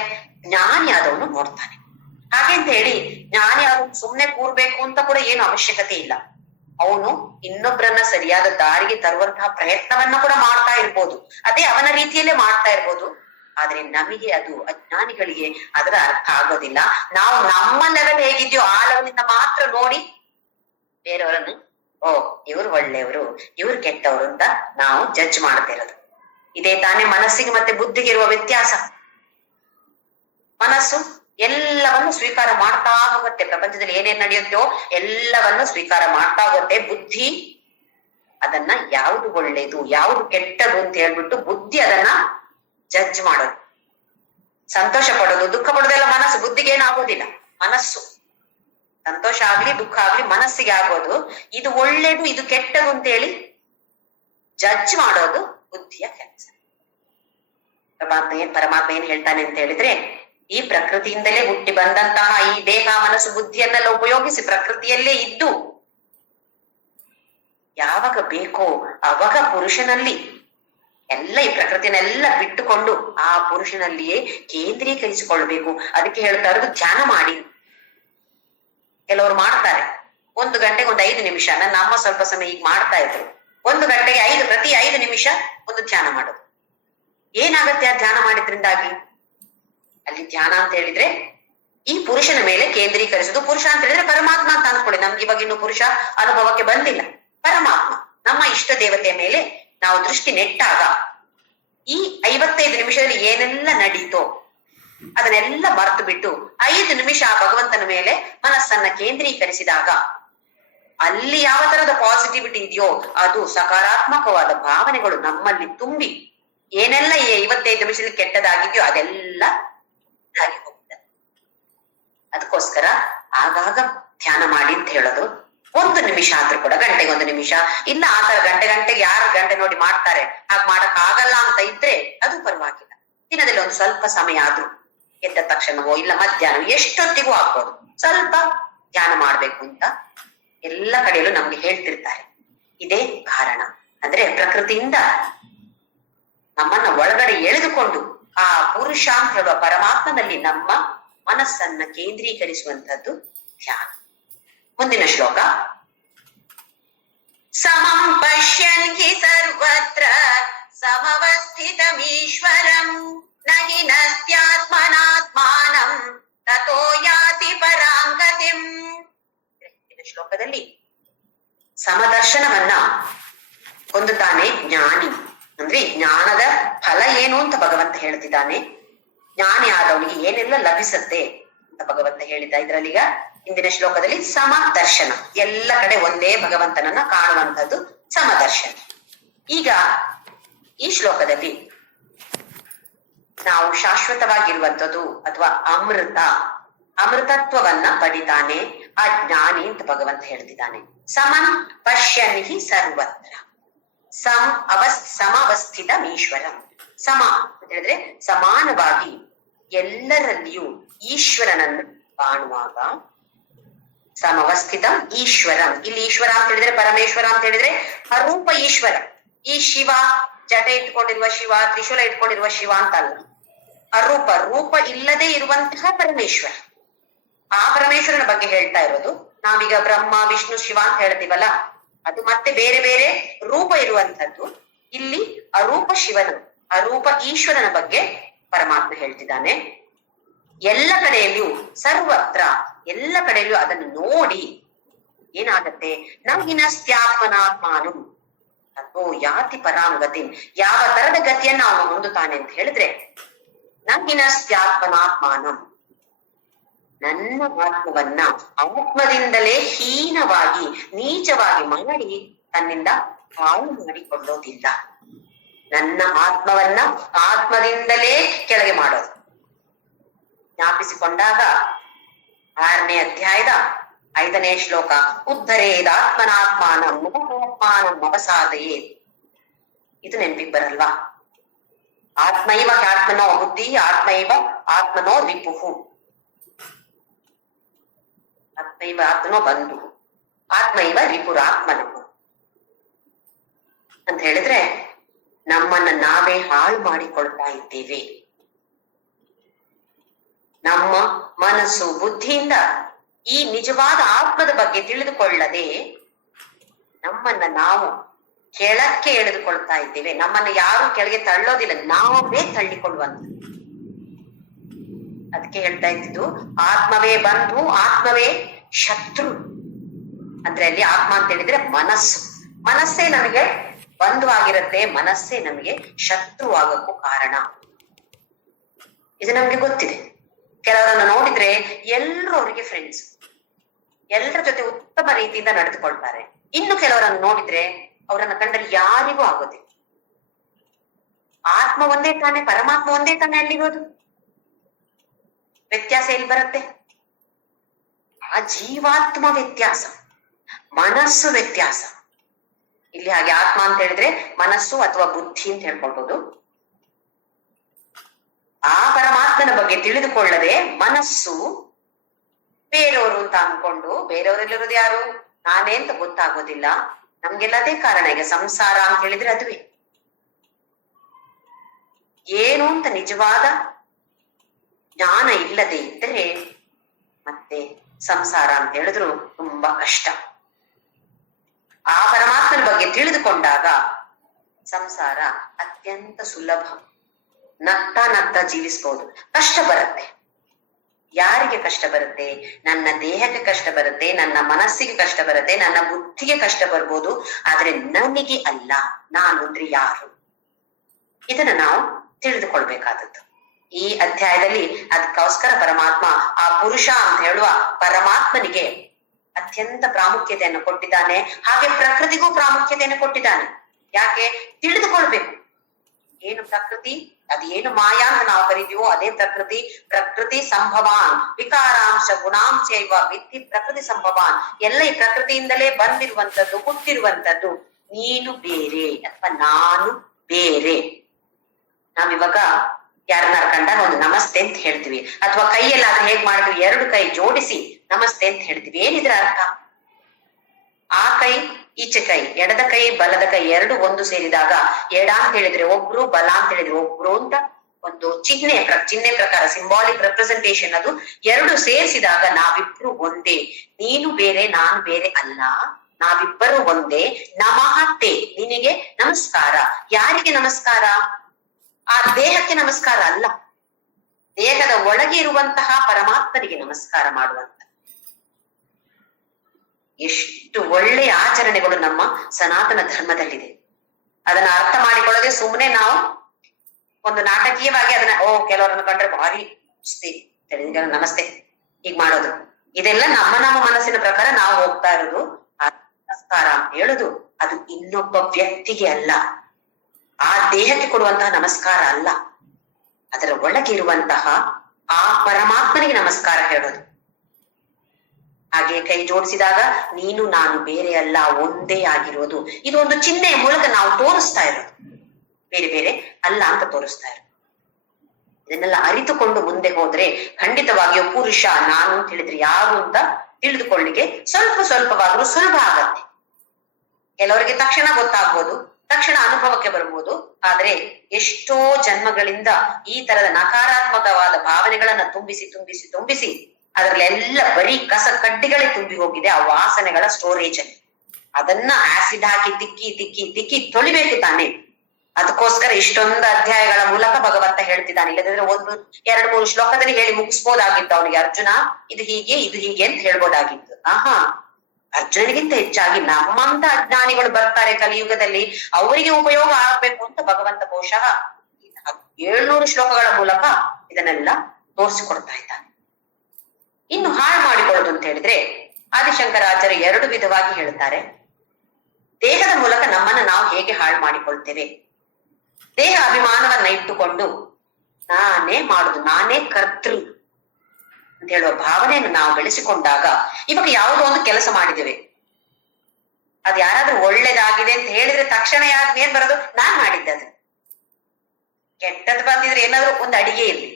ಜ್ಞಾನಿ ಆದವನು ನೋಡ್ತಾನೆ. ಹಾಗೆ ಅಂತ ಹೇಳಿ ಜ್ಞಾನಿ ಆದವನು ಸುಮ್ನೆ ಕೂರ್ಬೇಕು ಅಂತ ಕೂಡ ಏನು ಅವಶ್ಯಕತೆ ಇಲ್ಲ. ಅವನು ಇನ್ನೊಬ್ಬರನ್ನ ಸರಿಯಾದ ದಾರಿಗೆ ತರುವಂತಹ ಪ್ರಯತ್ನವನ್ನ ಕೂಡ ಮಾಡ್ತಾ ಇರ್ಬೋದು, ಅದೇ ಅವನ ರೀತಿಯಲ್ಲೇ ಮಾಡ್ತಾ ಇರ್ಬೋದು. ಆದ್ರೆ ನಮಗೆ ಅದು, ಅಜ್ಞಾನಿಗಳಿಗೆ ಅದರ ಅರ್ಥ ಆಗೋದಿಲ್ಲ. ನಾವು ನಮ್ಮ ಲೆವೆಲ್ ಹೇಗಿದ್ಯೋ ಆ ಲೆವೆಲಿಂದ ಮಾತ್ರ ನೋಡಿ ಬೇರೆಯವರನ್ನು ಓ ಇವ್ರು ಒಳ್ಳೆಯವರು, ಇವ್ರು ಕೆಟ್ಟವರು ಅಂತ ನಾವು ಜಡ್ಜ್ ಮಾಡ್ತಿರೋದು. ಇದೇ ತಾನೇ ಮನಸ್ಸಿಗೆ ಮತ್ತೆ ಬುದ್ಧಿಗೆ ಇರುವ ವ್ಯತ್ಯಾಸ. ಮನಸ್ಸು ಎಲ್ಲವನ್ನು ಸ್ವೀಕಾರ ಮಾಡ್ತಾ ಹೋಗುತ್ತೆ, ಪ್ರಪಂಚದಲ್ಲಿ ಏನೇನ್ ನಡೆಯುತ್ತೋ ಎಲ್ಲವನ್ನು ಸ್ವೀಕಾರ ಮಾಡ್ತಾ ಹೋಗುತ್ತೆ. ಬುದ್ಧಿ ಅದನ್ನ ಯಾವುದು ಒಳ್ಳೇದು ಯಾವುದು ಕೆಟ್ಟದು ಅಂತ ಹೇಳ್ಬಿಟ್ಟು ಬುದ್ಧಿ ಅದನ್ನ ಜಡ್ಜ್ ಮಾಡೋದು. ಸಂತೋಷ ಪಡೋದು ದುಃಖ ಪಡೋದೆಲ್ಲ ಮನಸ್ಸು, ಬುದ್ಧಿಗೆ ಏನಾಗೋದಿಲ್ಲ. ಮನಸ್ಸು ಸಂತೋಷ ಆಗ್ಲಿ ದುಃಖ ಆಗ್ಲಿ ಮನಸ್ಸಿಗೆ ಆಗೋದು. ಇದು ಒಳ್ಳೇದು ಇದು ಕೆಟ್ಟದು ಅಂತ ಹೇಳಿ ಜಡ್ಜ್ ಮಾಡೋದು ಬುದ್ಧಿಯ ಕೆಲಸ. ಪರಮಾತ್ಮ ಏನ್ ಹೇಳ್ತಾನೆ ಅಂತ ಹೇಳಿದ್ರೆ, ಈ ಪ್ರಕೃತಿಯಿಂದಲೇ ಹುಟ್ಟಿ ಬಂದಂತಹ ಈ ದೇಹ ಮನಸ್ಸು ಬುದ್ಧಿಯನ್ನೆಲ್ಲ ಉಪಯೋಗಿಸಿ ಪ್ರಕೃತಿಯಲ್ಲೇ ಇದ್ದು ಯಾವಾಗ ಬೇಕೋ ಅವಾಗ ಪುರುಷನಲ್ಲಿ ಎಲ್ಲ ಈ ಪ್ರಕೃತಿನೆಲ್ಲ ಬಿಟ್ಟುಕೊಂಡು ಆ ಪುರುಷನಲ್ಲಿಯೇ ಕೇಂದ್ರೀಕರಿಸಿಕೊಳ್ಬೇಕು. ಅದಕ್ಕೆ ಹೇಳ್ತಾ ಇರೋದು ಧ್ಯಾನ ಮಾಡಿ. ಕೆಲವರು ಮಾಡ್ತಾರೆ 1 ಗಂಟೆಗೆ ಒಂದು 5 ನಿಮಿಷ, ನನ್ನ ಅಮ್ಮ ಸ್ವಲ್ಪ ಸಮಯ ಈಗ ಮಾಡ್ತಾ ಇದ್ರು. 1 ಗಂಟೆಗೆ ಪ್ರತಿ 5 ನಿಮಿಷ ಒಂದು ಧ್ಯಾನ ಮಾಡೋದು. ಏನಾಗತ್ತೆ ಆ ಧ್ಯಾನ ಮಾಡಿದ್ರಿಂದಾಗಿ? ಅಲ್ಲಿ ಧ್ಯಾನ ಅಂತ ಹೇಳಿದ್ರೆ ಈ ಪುರುಷನ ಮೇಲೆ ಕೇಂದ್ರೀಕರಿಸುದು. ಪುರುಷ ಅಂತ ಹೇಳಿದ್ರೆ ಪರಮಾತ್ಮ ಅಂತ ಅನ್ಕೊಳ್ಳಿ. ನಮ್ಗೆ ಇವಾಗ ಇನ್ನು ಪುರುಷ ಅನುಭವಕ್ಕೆ ಬಂದಿಲ್ಲ. ಪರಮಾತ್ಮ ನಮ್ಮ ಇಷ್ಟ ದೇವತೆಯ ಮೇಲೆ ನಾವು ದೃಷ್ಟಿ ನೆಟ್ಟಾಗ ಈ 55 ನಿಮಿಷದಲ್ಲಿ ಏನೆಲ್ಲ ನಡೀತೋ ಅದನ್ನೆಲ್ಲ ಮರೆತು ಬಿಟ್ಟು 5 ನಿಮಿಷ ಆ ಭಗವಂತನ ಮೇಲೆ ಮನಸ್ಸನ್ನ ಕೇಂದ್ರೀಕರಿಸಿದಾಗ ಅಲ್ಲಿ ಯಾವ ತರದ ಪಾಸಿಟಿವಿಟಿ ಇದೆಯೋ ಅದು ಸಕಾರಾತ್ಮಕವಾದ ಭಾವನೆಗಳು ನಮ್ಮಲ್ಲಿ ತುಂಬಿ ಏನೆಲ್ಲ ಈ 55 ನಿಮಿಷದಲ್ಲಿ ಕೆಟ್ಟದಾಗಿದ್ಯೋ ಅದೆಲ್ಲ ಆಗಿ ಹೋಗ್ತದೆ. ಅದಕ್ಕೋಸ್ಕರ ಆಗಾಗ ಧ್ಯಾನ ಮಾಡಿ ಅಂತ ಹೇಳೋದು. 1 ನಿಮಿಷ ಆದ್ರೂ ಕೂಡ, ಗಂಟೆಗೆ 1 ನಿಮಿಷ ಇಲ್ಲ, ಆತರ ಗಂಟೆಗೆ ಯಾರು ಗಂಟೆ ನೋಡಿ ಮಾಡ್ತಾರೆ, ಹಾಗೆ ಮಾಡಕ್ ಆಗಲ್ಲ ಅಂತ ಇದ್ರೆ ಅದು ಪರವಾಗಿಲ್ಲ. ದಿನದಲ್ಲಿ ಒಂದು ಸ್ವಲ್ಪ ಸಮಯ ಆದ್ರೂ ಎದ್ದ ತಕ್ಷಣವೋ ಇಲ್ಲ ಮಧ್ಯಾಹ್ನ ಎಷ್ಟೊತ್ತಿಗೂ ಆಗ್ಬೋದು ಸ್ವಲ್ಪ ಧ್ಯಾನ ಮಾಡ್ಬೇಕು ಅಂತ ಎಲ್ಲ ಕಡೆಯಲ್ಲೂ ನಮ್ಗೆ ಹೇಳ್ತಿರ್ತಾರೆ. ಇದೇ ಕಾರಣ. ಅಂದ್ರೆ ಪ್ರಕೃತಿಯಿಂದ ನಮ್ಮನ್ನ ಒಳಗಡೆ ಎಳೆದುಕೊಂಡು ಆ ಪುರುಷ ಅಂತ ಹೇಳುವ ಪರಮಾತ್ಮನಲ್ಲಿ ನಮ್ಮ ಮನಸ್ಸನ್ನ ಕೇಂದ್ರೀಕರಿಸುವಂತದ್ದು ಧ್ಯಾನ. ಮುಂದಿನ ಶ್ಲೋಕ. ಸಮಂ ಪಶ್ಯನ್ ಹಿ ಸರ್ವತ್ರ ಸಮವಸ್ಥಿತಮೀಶ್ವರಂ ನಹಿ ನಸ್ತ್ಯಾತ್ಮನಾತ್ಮಾನಂ ತತೋ ಯಾತಿ ಪರಾಂಗತಿಂ. ಶ್ಲೋಕದಲ್ಲಿ ಸಮದರ್ಶನವನ್ನ ಹೊಂದುತ್ತಾನೆ ಜ್ಞಾನಿ. ಅಂದ್ರೆ ಜ್ಞಾನದ ಫಲ ಏನು ಅಂತ ಭಗವಂತ ಹೇಳ್ತಿದ್ದಾನೆ. ಜ್ಞಾನಿ ಆದವನಿಗೆ ಏನೆಲ್ಲ ಲಭಿಸುತ್ತೆ ಅಂತ ಭಗವಂತ ಹೇಳಿದ. ಇದ್ರಲ್ಲೀಗ ಇಂದಿನ ಶ್ಲೋಕದಲ್ಲಿ ಸಮದರ್ಶನ, ಎಲ್ಲ ಕಡೆ ಒಂದೇ ಭಗವಂತನನ್ನ ಕಾಣುವಂಥದ್ದು ಸಮದರ್ಶನ. ಈಗ ಈ ಶ್ಲೋಕದಲ್ಲಿ ನಾವು ಶಾಶ್ವತವಾಗಿರುವಂಥದ್ದು ಅಥವಾ ಅಮೃತತ್ವವನ್ನ ಪಡಿತಾನೆ ಆ ಜ್ಞಾನಿ ಅಂತ ಭಗವಂತ ಹೇಳ್ತಿದ್ದಾನೆ. ಸಮನ್ ಪಶ್ಯನ್ಹಿ ಸರ್ವತ್ರ ಸಮವಸ್ಥಿತಮೀಶ್ವರಂ. ಸಮ ಅಂತ ಹೇಳಿದ್ರೆ ಸಮಾನವಾಗಿ ಎಲ್ಲರಲ್ಲಿಯೂ ಈಶ್ವರನನ್ನು ಕಾಣುವಾಗ ಸಮವಸ್ಥಿತಂ ಈಶ್ವರಂ. ಇಲ್ಲಿ ಈಶ್ವರ ಅಂತ ಹೇಳಿದ್ರೆ ಪರಮೇಶ್ವರ ಅಂತ ಹೇಳಿದ್ರೆ ಅರೂಪ ಈಶ್ವರ. ಈ ಶಿವ ಜಟ ಇಟ್ಕೊಂಡಿರುವ ಶಿವ, ತ್ರಿಶೂಲ ಇಟ್ಕೊಂಡಿರುವ ಶಿವ ಅಂತ ಅಲ್ಲ, ಅರೂಪ, ರೂಪ ಇಲ್ಲದೆ ಇರುವಂತಹ ಪರಮೇಶ್ವರ. ಆ ಪರಮೇಶ್ವರನ ಬಗ್ಗೆ ಹೇಳ್ತಾ ಇರೋದು. ನಾವೀಗ ಬ್ರಹ್ಮ ವಿಷ್ಣು ಶಿವ ಅಂತ ಹೇಳ್ತೀವಲ್ಲ, ಅದು ಮತ್ತೆ ಬೇರೆ ಬೇರೆ ರೂಪ ಇರುವಂತದ್ದು. ಇಲ್ಲಿ ಅರೂಪ ಶಿವನ, ಅರೂಪ ಈಶ್ವರನ ಬಗ್ಗೆ ಪರಮಾತ್ಮ ಹೇಳ್ತಿದ್ದಾನೆ. ಎಲ್ಲ ಕಡೆಯಲ್ಲಿಯೂ, ಸರ್ವತ್ರ ಎಲ್ಲ ಕಡೆಯಲ್ಲಿಯೂ ಅದನ್ನು ನೋಡಿ ಏನಾಗತ್ತೆ, ನಮ್ಗಿನಸ್ತ್ಯಾತ್ಮನಾತ್ಮಾನು ಅಥೋ ಯಾತಿ ಪರಾಂಗತಿ. ಯಾವ ತರದ ಗತಿಯನ್ನ ಅವನು ಹೊಂದುತ್ತಾನೆ ಅಂತ ಹೇಳಿದ್ರೆ, ನಮ್ಗಿನಸ್ತ್ಯಾತ್ಮನಾತ್ಮಾನಂ, ನನ್ನ ಆತ್ಮವನ್ನ ಆತ್ಮದಿಂದಲೇ ಹೀನವಾಗಿ ನೀಚವಾಗಿ ಮಾಡಿ ತನ್ನಿಂದ ಹಾಳು ಮಾಡಿಕೊಳ್ಳೋದಿಲ್ಲ. ನನ್ನ ಆತ್ಮವನ್ನ ಆತ್ಮದಿಂದಲೇ ಕೆಳಗೆ ಮಾಡೋದು. ಜ್ಞಾಪಿಸಿಕೊಂಡಾಗ 6ನೇ ಅಧ್ಯಾಯದ 5ನೇ ಶ್ಲೋಕ, ಉದ್ಧರೇದಾತ್ಮನಾತ್ಮಾನಂ ಆತ್ಮಾನಂ ಅವಸಾದಯೇ. ಇದು ನೆನಪಿಗೆ ಬರಲ್ವಾ? ಆತ್ಮೈವ ಆತ್ಮನೋ ಬುದ್ಧಿ, ಆತ್ಮೈವ ಆತ್ಮನೋ ರಿಪುಹು, ಆತ್ಮೈವ ಆತ್ಮನೋ ಬಂಧು, ಆತ್ಮೈವ ರಿಪುರಾತ್ಮನೋ ಅಂತ ಹೇಳಿದ್ರೆ ನಮ್ಮನ್ನ ನಾವೇ ಹಾಳು ಮಾಡಿಕೊಳ್ತಾ ಇದ್ದೇವೆ. ನಮ್ಮ ಮನಸ್ಸು ಬುದ್ಧಿಯಿಂದ ಈ ನಿಜವಾದ ಆತ್ಮದ ಬಗ್ಗೆ ತಿಳಿದುಕೊಳ್ಳದೆ ನಮ್ಮನ್ನ ನಾವು ಕೆಳಕ್ಕೆ ಎಳೆದುಕೊಳ್ತಾ ಇದ್ದೇವೆ. ನಮ್ಮನ್ನ ಯಾರು ಕೆಳಗೆ ತಳ್ಳೋದಿಲ್ಲ, ನಾವೇ ತಳ್ಳಿಕೊಳ್ಳುವಂತ. ಅದಕ್ಕೆ ಹೇಳ್ತಾ ಇದ್ದಿದ್ದು ಆತ್ಮವೇ ಬಂಧು, ಆತ್ಮವೇ ಶತ್ರು. ಅಂದ್ರೆ ಅಲ್ಲಿ ಆತ್ಮ ಅಂತ ಹೇಳಿದ್ರೆ ಮನಸ್ಸು. ಮನಸ್ಸೇ ನಮಗೆ ಬಂಧುವಾಗಿರುತ್ತೆ, ಮನಸ್ಸೇ ನಮಗೆ ಶತ್ರುವಾಗಕ್ಕೂ ಕಾರಣ. ಇದು ನಮ್ಗೆ ಗೊತ್ತಿದೆ. ಕೆಲವರನ್ನು ನೋಡಿದ್ರೆ ಎಲ್ಲರೂ ಅವರಿಗೆ ಫ್ರೆಂಡ್ಸ್, ಎಲ್ಲರ ಜೊತೆ ಉತ್ತಮ ರೀತಿಯಿಂದ ನಡೆದುಕೊಳ್ತಾರೆ. ಇನ್ನು ಕೆಲವರನ್ನು ನೋಡಿದ್ರೆ ಅವರನ್ನ ಕಂಡರೆ ಯಾರಿಗೂ ಆಗೋದಿಲ್ಲ. ಆತ್ಮ ಒಂದೇ ತಾನೆ, ಪರಮಾತ್ಮ ಒಂದೇ ತಾನೆ ಅಲ್ಲಿರೋದು. ವ್ಯತ್ಯಾಸ ಎಲ್ಲಿ ಬರುತ್ತೆ? ಆ ಜೀವಾತ್ಮ ವ್ಯತ್ಯಾಸ, ಮನಸ್ಸು ವ್ಯತ್ಯಾಸ. ಇಲ್ಲಿ ಹಾಗೆ ಆತ್ಮ ಅಂತ ಹೇಳಿದ್ರೆ ಮನಸ್ಸು ಅಥವಾ ಬುದ್ಧಿ ಅಂತ ಹೇಳ್ಕೊಳ್ಬೋದು. ಆ ಪರಮಾತ್ಮನ ಬಗ್ಗೆ ತಿಳಿದುಕೊಳ್ಳದೆ ಮನಸ್ಸು ಬೇರೆಯವರು ಅಂತ ಅನ್ಕೊಂಡು, ಬೇರೆಯವರೆಲ್ಲಿರೋದು ಯಾರು, ನಾನೇ ಅಂತ ಗೊತ್ತಾಗೋದಿಲ್ಲ. ನಮ್ಗೆಲ್ಲ ಅದೇ ಕಾರಣ. ಈಗ ಸಂಸಾರ ಅಂತ ಹೇಳಿದ್ರೆ ಅದುವೇ. ಏನು ಅಂತ ನಿಜವಾದ ಜ್ಞಾನ ಇಲ್ಲದೆ ಇದ್ದರೆ ಮತ್ತೆ ಸಂಸಾರ ಅಂತ ಹೇಳಿದ್ರು ತುಂಬಾ ಕಷ್ಟ. ಆ ಪರಮಾತ್ಮನ ಬಗ್ಗೆ ತಿಳಿದುಕೊಂಡಾಗ ಸಂಸಾರ ಅತ್ಯಂತ ಸುಲಭ. ನಗ್ತಾ ನಗ್ತಾ ಜೀವಿಸ್ಬೋದು. ಕಷ್ಟ ಬರುತ್ತೆ. ಯಾರಿಗೆ ಕಷ್ಟ ಬರುತ್ತೆ? ನನ್ನ ದೇಹಕ್ಕೆ ಕಷ್ಟ ಬರುತ್ತೆ, ನನ್ನ ಮನಸ್ಸಿಗೆ ಕಷ್ಟ ಬರುತ್ತೆ, ನನ್ನ ಬುದ್ಧಿಗೆ ಕಷ್ಟ ಬರ್ಬೋದು. ಆದ್ರೆ ನನಗೆ ಅಲ್ಲ. ನಾನು ಅಂದ್ರೆ ಯಾರು? ಇದನ್ನ ನಾವು ತಿಳಿದುಕೊಳ್ಬೇಕಾದದ್ದು. ಈ ಅಧ್ಯಾಯದಲ್ಲಿ ಅದಕ್ಕೋಸ್ಕರ ಪರಮಾತ್ಮ ಆ ಪುರುಷ ಅಂತ ಹೇಳುವ ಪರಮಾತ್ಮನಿಗೆ ಅತ್ಯಂತ ಪ್ರಾಮುಖ್ಯತೆಯನ್ನು ಕೊಟ್ಟಿದ್ದಾನೆ. ಹಾಗೆ ಪ್ರಕೃತಿಗೂ ಪ್ರಾಮುಖ್ಯತೆಯನ್ನು ಕೊಟ್ಟಿದ್ದಾನೆ. ಯಾಕೆ? ತಿಳಿದುಕೊಳ್ಬೇಕು. ಏನು ಪ್ರಕೃತಿ, ಅದೇನು ಮಾಯಾ ಅಂತ ನಾವು ಕರಿತೀವೋ ಅದೇ ಪ್ರಕೃತಿ. ಪ್ರಕೃತಿ ಸಂಭವಾನ್ ವಿಕಾರಾಂಶ ಗುಣಾಂಶೈವ ವಿಧಿ ಪ್ರಕೃತಿ ಸಂಭವಾನ್. ಎಲ್ಲ ಈ ಪ್ರಕೃತಿಯಿಂದಲೇ ಬಂದಿರುವಂತದ್ದು, ಹುಟ್ಟಿರುವಂತದ್ದು. ನೀನು ಬೇರೆ ಅಥವಾ ನಾನು ಬೇರೆ. ನಾವಿವಾಗ ಯಾರನ್ನಾರು ಕಂಡಾಗ ಒಂದು ನಮಸ್ತೆ ಅಂತ ಹೇಳ್ತೀವಿ, ಅಥವಾ ಕೈಯಲ್ಲಾದ್ರೆ ಹೇಗ್ ಮಾಡ್ತೀವಿ, 2 ಕೈ ಜೋಡಿಸಿ ನಮಸ್ತೆ ಅಂತ ಹೇಳ್ತೀವಿ. ಏನಿದ್ರ ಅರ್ಥ? ಆ ಕೈ ಈಚೆ ಕೈ, ಎಡದ ಕೈ ಬಲದ ಕೈ ಎರಡು ಒಂದು ಸೇರಿದಾಗ ಎಡ ಅಂತ ಹೇಳಿದ್ರೆ ಒಬ್ರು, ಬಲ ಅಂತ ಹೇಳಿದ್ರೆ ಒಬ್ರು ಅಂತ ಒಂದು ಚಿಹ್ನೆ ಪ್ರಕಾರ ಸಿಂಬಾಲಿಕ್ ರೆಪ್ರೆಸೆಂಟೇಶನ್. ಅದು 2 ಸೇರಿಸಿದಾಗ ನಾವಿಬ್ರು ಒಂದೇ. ನೀನು ಬೇರೆ, ನಾನು ಬೇರೆ ಅಲ್ಲ, ನಾವಿಬ್ಬರು ಒಂದೇ. ನಮಃ ತೇ, ನಿನಗೆ ನಮಸ್ಕಾರ. ಯಾರಿಗೆ ನಮಸ್ಕಾರ? ಆ ದೇಹಕ್ಕೆ ನಮಸ್ಕಾರ ಅಲ್ಲ, ದೇಹದ ಒಳಗೆ ಇರುವಂತಹ ಪರಮಾತ್ಮನಿಗೆ ನಮಸ್ಕಾರ ಮಾಡುವಂತ. ಎಷ್ಟು ಒಳ್ಳೆಯ ಆಚರಣೆಗಳು ನಮ್ಮ ಸನಾತನ ಧರ್ಮದಲ್ಲಿದೆ. ಅದನ್ನ ಅರ್ಥ ಮಾಡಿಕೊಳ್ಳದೆ ಸುಮ್ಮನೆ ನಾವು ಒಂದು ನಾಟಕೀಯವಾಗಿ ಅದನ್ನ ಕೆಲವರನ್ನು ಕಂಡ್ರೆ ಭಾರಿ ನಮಸ್ತೆ ಹೀಗ್ ಮಾಡೋದು, ಇದೆಲ್ಲ ನಮ್ಮ ಮನಸ್ಸಿನ ಪ್ರಕಾರ ನಾವು ಹೋಗ್ತಾ ಇರೋದು. ಆ ನಮಸ್ಕಾರ ಅಂತ ಹೇಳುದು ಅದು ಇನ್ನೊಬ್ಬ ವ್ಯಕ್ತಿಗೆ ಅಲ್ಲ, ಆ ದೇಹಕ್ಕೆ ಕೊಡುವಂತಹ ನಮಸ್ಕಾರ ಅಲ್ಲ, ಅದರ ಒಳಗೆ ಇರುವಂತಹ ಆ ಪರಮಾತ್ಮನಿಗೆ ನಮಸ್ಕಾರ ಹೇಳೋದು. ಹಾಗೆ ಕೈ ಜೋಡಿಸಿದಾಗ ನೀನು ನಾನು ಬೇರೆ ಅಲ್ಲ, ಒಂದೇ ಆಗಿರೋದು. ಇದು ಒಂದು ಚಿಹ್ನೆಯ ಮೂಲಕ ನಾವು ತೋರಿಸ್ತಾ ಇರೋದು, ಬೇರೆ ಬೇರೆ ಅಲ್ಲ ಅಂತ ತೋರಿಸ್ತಾ ಇರೋದು. ಇದನ್ನೆಲ್ಲ ಅರಿತುಕೊಂಡು ಮುಂದೆ ಹೋದ್ರೆ ಖಂಡಿತವಾಗಿಯೂ ಪುರುಷ ನಾನು ಅಂತ ಹೇಳಿದ್ರೆ ಯಾರು ಅಂತ ತಿಳಿದುಕೊಳ್ಳಿಕ್ಕೆ ಸ್ವಲ್ಪ ಸ್ವಲ್ಪವಾದರೂ ಸುಲಭ ಆಗತ್ತೆ. ಕೆಲವರಿಗೆ ತಕ್ಷಣ ಗೊತ್ತಾಗ್ಬೋದು, ತಕ್ಷಣ ಅನುಭವಕ್ಕೆ ಬರ್ಬೋದು. ಆದ್ರೆ ಎಷ್ಟೋ ಜನ್ಮಗಳಿಂದ ಈ ತರದ ನಕಾರಾತ್ಮಕವಾದ ಭಾವನೆಗಳನ್ನ ತುಂಬಿಸಿ ತುಂಬಿಸಿ ತುಂಬಿಸಿ ಅದರಲ್ಲೆಲ್ಲ ಬರೀ ಕಸ ಕಡ್ಡಿಗಳೇ ತುಂಬಿ ಹೋಗಿದೆ ಆ ವಾಸನೆಗಳ ಸ್ಟೋರೇಜ್ ಅಲ್ಲಿ. ಅದನ್ನ ಆಸಿಡ್ ಹಾಕಿ ತಿಕ್ಕಿ ತಿಕ್ಕಿ ತಿಕ್ಕಿ ತೊಳಿಬೇಕು ತಾನೆ. ಅದಕ್ಕೋಸ್ಕರ ಇಷ್ಟೊಂದು ಅಧ್ಯಾಯಗಳ ಮೂಲಕ ಭಗವಂತ ಹೇಳ್ತಿದ್ದಾನೆ. ಇಲ್ಲದಿದ್ರೆ 1-2-3 ಶ್ಲೋಕದಲ್ಲಿ ಹೇಳಿ ಮುಗಿಸ್ಬೋದಾಗಿತ್ತು ಅವನಿಗೆ. ಅರ್ಜುನ ಇದು ಹೀಗೆ ಇದು ಹೀಗೆ ಅಂತ ಹೇಳ್ಬೋದಾಗಿತ್ತು. ಅರ್ಜುನನಿಗಿಂತ ಹೆಚ್ಚಾಗಿ ನಮ್ಮಂತ ಅಜ್ಞಾನಿಗಳು ಬರ್ತಾರೆ ಕಲಿಯುಗದಲ್ಲಿ, ಅವರಿಗೆ ಉಪಯೋಗ ಆಗ್ಬೇಕು ಅಂತ ಭಗವಂತ ಬಹುಶಃ 700 ಶ್ಲೋಕಗಳ ಮೂಲಕ ಇದನ್ನೆಲ್ಲ ತೋರಿಸಿಕೊಡ್ತಾ ಇದ್ದಾನೆ. ಇನ್ನು ಹಾಳು ಮಾಡಿಕೊಳ್ಳೋದು ಅಂತ ಹೇಳಿದ್ರೆ ಆದಿಶಂಕರಾಚಾರ್ಯ 2 ವಿಧವಾಗಿ ಹೇಳ್ತಾರೆ. ದೇಹದ ಮೂಲಕ ನಮ್ಮನ್ನ ನಾವು ಹೇಗೆ ಹಾಳು ಮಾಡಿಕೊಳ್ತೇವೆ. ದೇಹ ಅಭಿಮಾನವನ್ನ ಇಟ್ಟುಕೊಂಡು ನಾನೇ ಮಾಡುದು, ನಾನೇ ಕರ್ತೃ ಅಂತ ಹೇಳುವ ಭಾವನೆಯನ್ನು ನಾವು ಬೆಳೆಸಿಕೊಂಡಾಗ, ಇವಾಗ ಯಾವುದೋ ಒಂದು ಕೆಲಸ ಮಾಡಿದ್ದೇವೆ, ಅದು ಯಾರಾದ್ರೂ ಒಳ್ಳೇದಾಗಿದೆ ಅಂತ ಹೇಳಿದ್ರೆ ತಕ್ಷಣ ಏನ್ ಬರೋದು, ನಾನ್ ಮಾಡಿದ್ದೆ. ಅದು ಕೆಟ್ಟದ್ದು ಬಂದಿದ್ರೆ ಏನಾದ್ರು ಒಂದು ಅಡಿಗೆ ಇರ್ಲಿ,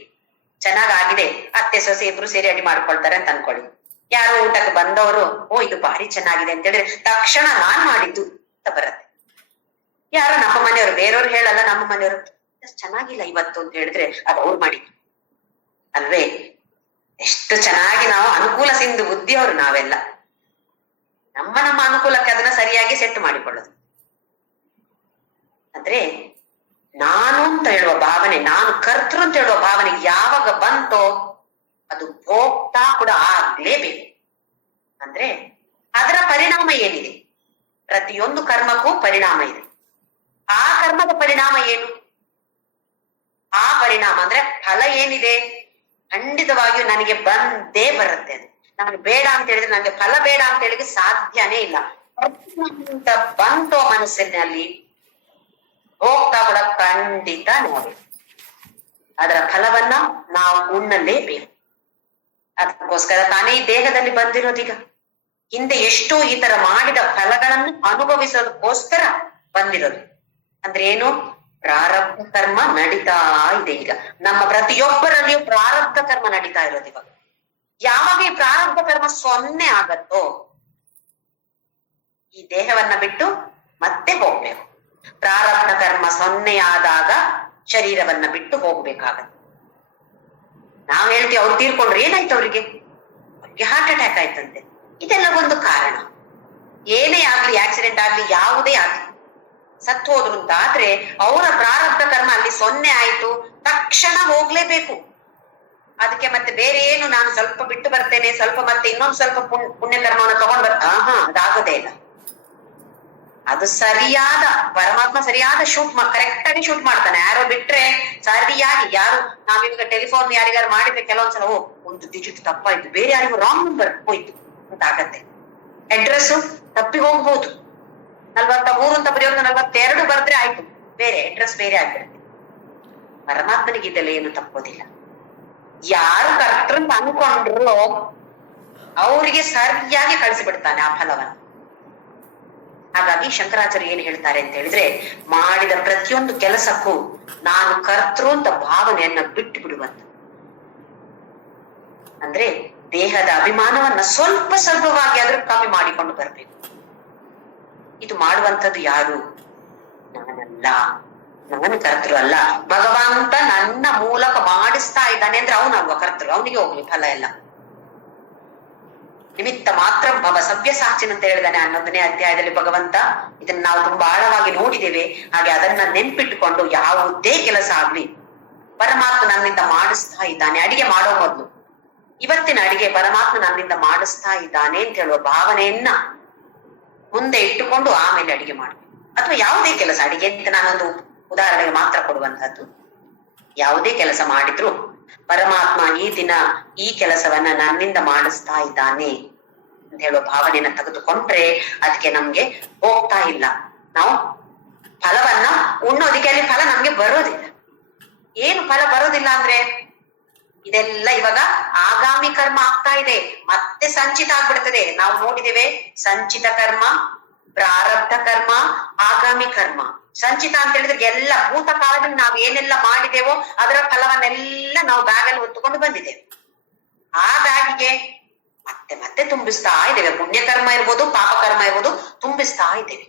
ಚೆನ್ನಾಗಾಗಿದೆ, ಅತ್ತೆ ಸೊಸೆ ಇಬ್ರು ಸೇರಿ ಅಡಿ ಮಾಡ್ಕೊಳ್ತಾರೆ ಅಂತ ಅನ್ಕೊಳ್ಳಿ. ಯಾರು ಊಟಕ್ಕೆ ಬಂದವರು ಇದು ಭಾರಿ ಚೆನ್ನಾಗಿದೆ ಅಂತ ಹೇಳಿದ್ರೆ ತಕ್ಷಣ ನಾನ್ ಮಾಡಿದ್ದು ಅಂತ ಬರುತ್ತೆ. ಯಾರು ನಮ್ಮ ಮನೆಯವರು, ಬೇರೆಯವ್ರು ಹೇಳಲ್ಲ, ನಮ್ಮ ಮನೆಯವರು ಚೆನ್ನಾಗಿಲ್ಲ ಇವತ್ತು ಅಂತ ಹೇಳಿದ್ರೆ ಅದು ಅವ್ರು ಮಾಡಿದ್ರು ಅಲ್ವೇ. ಎಷ್ಟು ಚೆನ್ನಾಗಿ ನಾವು ಅನುಕೂಲ ಸಿಂಧು ಬುದ್ಧಿಯವರು ನಾವೆಲ್ಲ. ನಮ್ಮ ಅನುಕೂಲಕ್ಕೆ ಅದನ್ನ ಸರಿಯಾಗಿ ಸೆಟ್ ಮಾಡಿಕೊಳ್ಳೋದು. ಅಂದ್ರೆ ನಾನು ಅಂತ ಹೇಳುವ ಭಾವನೆ, ನಾನು ಕರ್ತೃ ಅಂತ ಹೇಳುವ ಭಾವನೆ ಯಾವಾಗ ಬಂತೋ ಅದು ಭೋಕ್ತಾ ಕೂಡ ಆಗ್ಲೇಬೇಕು. ಅಂದ್ರೆ ಅದರ ಪರಿಣಾಮ ಏನಿದೆ, ಪ್ರತಿಯೊಂದು ಕರ್ಮಕ್ಕೂ ಪರಿಣಾಮ ಇದೆ. ಆ ಕರ್ಮದ ಪರಿಣಾಮ ಏನು, ಆ ಪರಿಣಾಮ ಅಂದ್ರೆ ಫಲ ಏನಿದೆ, ಖಂಡಿತವಾಗಿಯೂ ನನಗೆ ಬಂದೇ ಬರುತ್ತೆ. ಅದು ನಾನು ಬೇಡ ಅಂತ ಹೇಳಿದ್ರೆ ನನಗೆ ಫಲ ಬೇಡ ಅಂತ ಹೇಳಿದ್ರೆ ಸಾಧ್ಯನೇ ಇಲ್ಲ. ಬಂತೋ ಮನಸ್ಸಿನಲ್ಲಿ ಹೋಗ್ತಾ ಕೂಡ ಖಂಡಿತ ನೋಡಿ ಅದರ ಫಲವನ್ನ ನಾವು ಉಣ್ಣಲೇಬೇಕು. ಅದಕ್ಕೋಸ್ಕರ ತಾನೇ ಈ ದೇಹದಲ್ಲಿ ಬಂದಿರೋದೀಗ. ಹಿಂದೆ ಎಷ್ಟೋ ಈ ತರ ಮಾಡಿದ ಫಲಗಳನ್ನು ಅನುಭವಿಸೋದಕ್ಕೋಸ್ಕರ ಬಂದಿರೋದು. ಅಂದ್ರೆ ಏನು, ಪ್ರಾರಬ್ಧ ಕರ್ಮ ನಡೀತಾ ಇದೆ ಈಗ. ನಮ್ಮ ಪ್ರತಿಯೊಬ್ಬರಲ್ಲಿಯೂ ಪ್ರಾರಬ್ಧ ಕರ್ಮ ನಡೀತಾ ಇರೋದು ಇವಾಗ. ಯಾವಾಗ ಈ ಪ್ರಾರಬ್ಧ ಕರ್ಮ 0 ಆಗತ್ತೋ ಈ ದೇಹವನ್ನ ಬಿಟ್ಟು ಮತ್ತೆ ಹೋಗ್ಬೇಕು. ಪ್ರಾರಬ್ಧ ಕರ್ಮ 0 ಆದಾಗ ಶರೀರವನ್ನ ಬಿಟ್ಟು ಹೋಗ್ಬೇಕಾಗತ್ತೆ. ನಾವ್ ಹೇಳ್ತೀವಿ ಅವ್ರು ತೀರ್ಕೊಂಡ್ರೆ ಏನಾಯ್ತು, ಅವ್ರಿಗೆ ಹಾರ್ಟ್ ಅಟ್ಯಾಕ್ ಆಯ್ತಂತೆ. ಇದೆಲ್ಲ ಒಂದು ಕಾರಣ. ಏನೇ ಆಗ್ಲಿ, ಆಕ್ಸಿಡೆಂಟ್ ಆಗ್ಲಿ, ಯಾವುದೇ ಆಗ್ಲಿ, ಸತ್ತು ಹೋದ್ರು ಅಂತ ಆದ್ರೆ ಅವರ ಪ್ರಾರಬ್ಧ ಕರ್ಮ ಅಲ್ಲಿ 0 ಆಯ್ತು, ತಕ್ಷಣ ಹೋಗ್ಲೇಬೇಕು. ಅದಕ್ಕೆ ಮತ್ತೆ ಬೇರೆ ಏನು ನಾನು ಸ್ವಲ್ಪ ಬಿಟ್ಟು ಬರ್ತೇನೆ, ಸ್ವಲ್ಪ ಮತ್ತೆ ಇನ್ನೊಂದು ಸ್ವಲ್ಪ ಪುಣ್ಯ ಕರ್ಮವನ್ನು ತಗೊಂಡ್ ಅದಾಗೋದೇ ಇಲ್ಲ. ಅದು ಸರಿಯಾದ ಪರಮಾತ್ಮ ಸರಿಯಾದ ಕರೆಕ್ಟ್ ಆಗಿ ಶೂಟ್ ಮಾಡ್ತಾನೆ. ಯಾರೋ ಬಿಟ್ರೆ ಸರಿಯಾಗಿ, ಯಾರು ನಾವಿವಾಗ ಟೆಲಿಫೋನ್ ಯಾರಿಗಾರು ಮಾಡಿದ್ರೆ ಕೆಲವೊಂದ್ಸಲ ಒಂದು ಡಿಜಿಟ್ ತಪ್ಪಾಯ್ತು, ಬೇರೆ ಯಾರಿಗೂ ರಾಂಗ್ ನಂಬರ್ ಹೋಯ್ತು ಅಂತ ಆಗತ್ತೆ. ಅಡ್ರೆಸ್ ತಪ್ಪಿ ಹೋಗ್ಬೋದು, 43 ಅಂತ ಬರೆಯೋದು 42 ಬರೆದ್ರೆ ಆಯ್ತು, ಬೇರೆ ಅಡ್ರೆಸ್ ಬೇರೆ ಆಗಿರುತ್ತೆ. ಪರಮಾತ್ಮನಿಗೆ ಇದೆಲ್ಲ ಏನು ತಪ್ಪೋದಿಲ್ಲ. ಯಾರು ಕರ್ತೃಂತ ಅನ್ಕೊಂಡ್ರು ಅವರಿಗೆ ಸರಿಯಾಗಿ ಕಳಿಸಿಬಿಡ್ತಾನೆ ಆ ಫಲವನ್ನು. ಹಾಗಾಗಿ ಶಂಕರಾಚಾರ್ಯ ಏನ್ ಹೇಳ್ತಾರೆ ಅಂತ ಹೇಳಿದ್ರೆ, ಮಾಡಿದ ಪ್ರತಿಯೊಂದು ಕೆಲಸಕ್ಕೂ ನಾನು ಕರ್ತೃ ಅಂತ ಭಾವನೆಯನ್ನ ಬಿಟ್ಟು ಬಿಡುವಂತ. ಅಂದ್ರೆ ದೇಹದ ಅಭಿಮಾನವನ್ನ ಸ್ವಲ್ಪ ಸ್ವಲ್ಪವಾಗಿ ಆದ್ರೂ ಕಮ್ಮಿ ಮಾಡಿಕೊಂಡು ಬರ್ಬೇಕು. ಇದು ಮಾಡುವಂಥದ್ದು ಯಾರು, ನಾನಲ್ಲ, ನಾನು ಕರ್ತೃ ಅಲ್ಲ. ಭಗವಂತ ನನ್ನ ಮೂಲಕ ಮಾಡಿಸ್ತಾ ಇದ್ದಾನೆ ಅಂದ್ರೆ ಅವನಲ್ವ ಕರ್ತೃ, ಅವನಿಗೆ ಹೋಗ್ಲಿ ಫಲ ಎಲ್ಲ. ನಿಮಿತ್ತ ಮಾತ್ರ ಭವ ಸವ್ಯಸಾಚಿನ್ ಅಂತ ಹೇಳಿದಾನೆ 11ನೇ ಅಧ್ಯಾಯದಲ್ಲಿ ಭಗವಂತ. ಇದನ್ನ ನಾವು ತುಂಬಾ ಆಳವಾಗಿ ನೋಡಿದ್ದೇವೆ. ಹಾಗೆ ಅದನ್ನ ನೆನ್ಪಿಟ್ಟುಕೊಂಡು ಯಾವುದೇ ಕೆಲಸ ಆಗ್ಲಿ ಪರಮಾತ್ಮ ನನ್ನಿಂದ ಮಾಡಿಸ್ತಾ ಇದ್ದಾನೆ. ಅಡಿಗೆ ಮಾಡೋ ಮೊದ್ಲು ಇವತ್ತಿನ ಅಡಿಗೆ ಪರಮಾತ್ಮ ನನ್ನಿಂದ ಮಾಡಿಸ್ತಾ ಇದ್ದಾನೆ ಅಂತ ಹೇಳುವ ಭಾವನೆಯನ್ನ ಮುಂದೆ ಇಟ್ಟುಕೊಂಡು ಆಮೇಲೆ ಅಡಿಗೆ ಮಾಡ್ಬೇಕು. ಅಥವಾ ಯಾವುದೇ ಕೆಲಸ, ಅಡಿಗೆ ಅಂತ ನಾನೊಂದು ಉದಾಹರಣೆಗೆ ಮಾತ್ರ ಕೊಡುವಂತದ್ದು. ಯಾವುದೇ ಕೆಲಸ ಮಾಡಿದ್ರು ಪರಮಾತ್ಮ ಈ ದಿನ ಈ ಕೆಲಸವನ್ನ ನನ್ನಿಂದ ಮಾಡಿಸ್ತಾ ಇದ್ದಾನೆ ಅಂತ ಹೇಳುವ ಭಾವನೆಯನ್ನ ತೆಗೆದುಕೊಂಡ್ರೆ ಅದಕ್ಕೆ ನಮ್ಗೆ ಹೋಗ್ತಾ ಇಲ್ಲ. ನಾವು ಫಲವನ್ನ ಉಣ್ಣೋದಿಕ್ಕೆ ಅಲ್ಲಿ ಫಲ ನಮ್ಗೆ ಬರೋದಿಲ್ಲ. ಏನು ಫಲ ಬರೋದಿಲ್ಲ ಅಂದ್ರೆ ಇದೆಲ್ಲ ಇವಾಗ ಆಗಾಮಿ ಕರ್ಮ ಆಗ್ತಾ ಇದೆ, ಮತ್ತೆ ಸಂಚಿತ ಆಗ್ಬಿಡ್ತದೆ. ನಾವು ನೋಡಿದ್ದೇವೆ ಸಂಚಿತ ಕರ್ಮ, ಪ್ರಾರಬ್ಧ ಕರ್ಮ, ಆಗಾಮಿ ಕರ್ಮ. ಸಂಚಿತ ಅಂತ ಹೇಳಿದ್ರೆ ಎಲ್ಲ ಭೂತ ಕಾಲದಲ್ಲಿ ನಾವು ಏನೆಲ್ಲ ಮಾಡಿದೇವೋ ಅದರ ಫಲವನ್ನೆಲ್ಲ ನಾವು ಬ್ಯಾಗಲ್ಲಿ ಹೊತ್ತುಕೊಂಡು ಬಂದಿದ್ದೇವೆ. ಆ ಬ್ಯಾಗಿಗೆ ಮತ್ತೆ ಮತ್ತೆ ತುಂಬಿಸ್ತಾ ಇದ್ದೇವೆ. ಪುಣ್ಯಕರ್ಮ ಇರ್ಬೋದು, ಪಾಪಕರ್ಮ ಇರ್ಬೋದು, ತುಂಬಿಸ್ತಾ ಇದ್ದೇವೆ.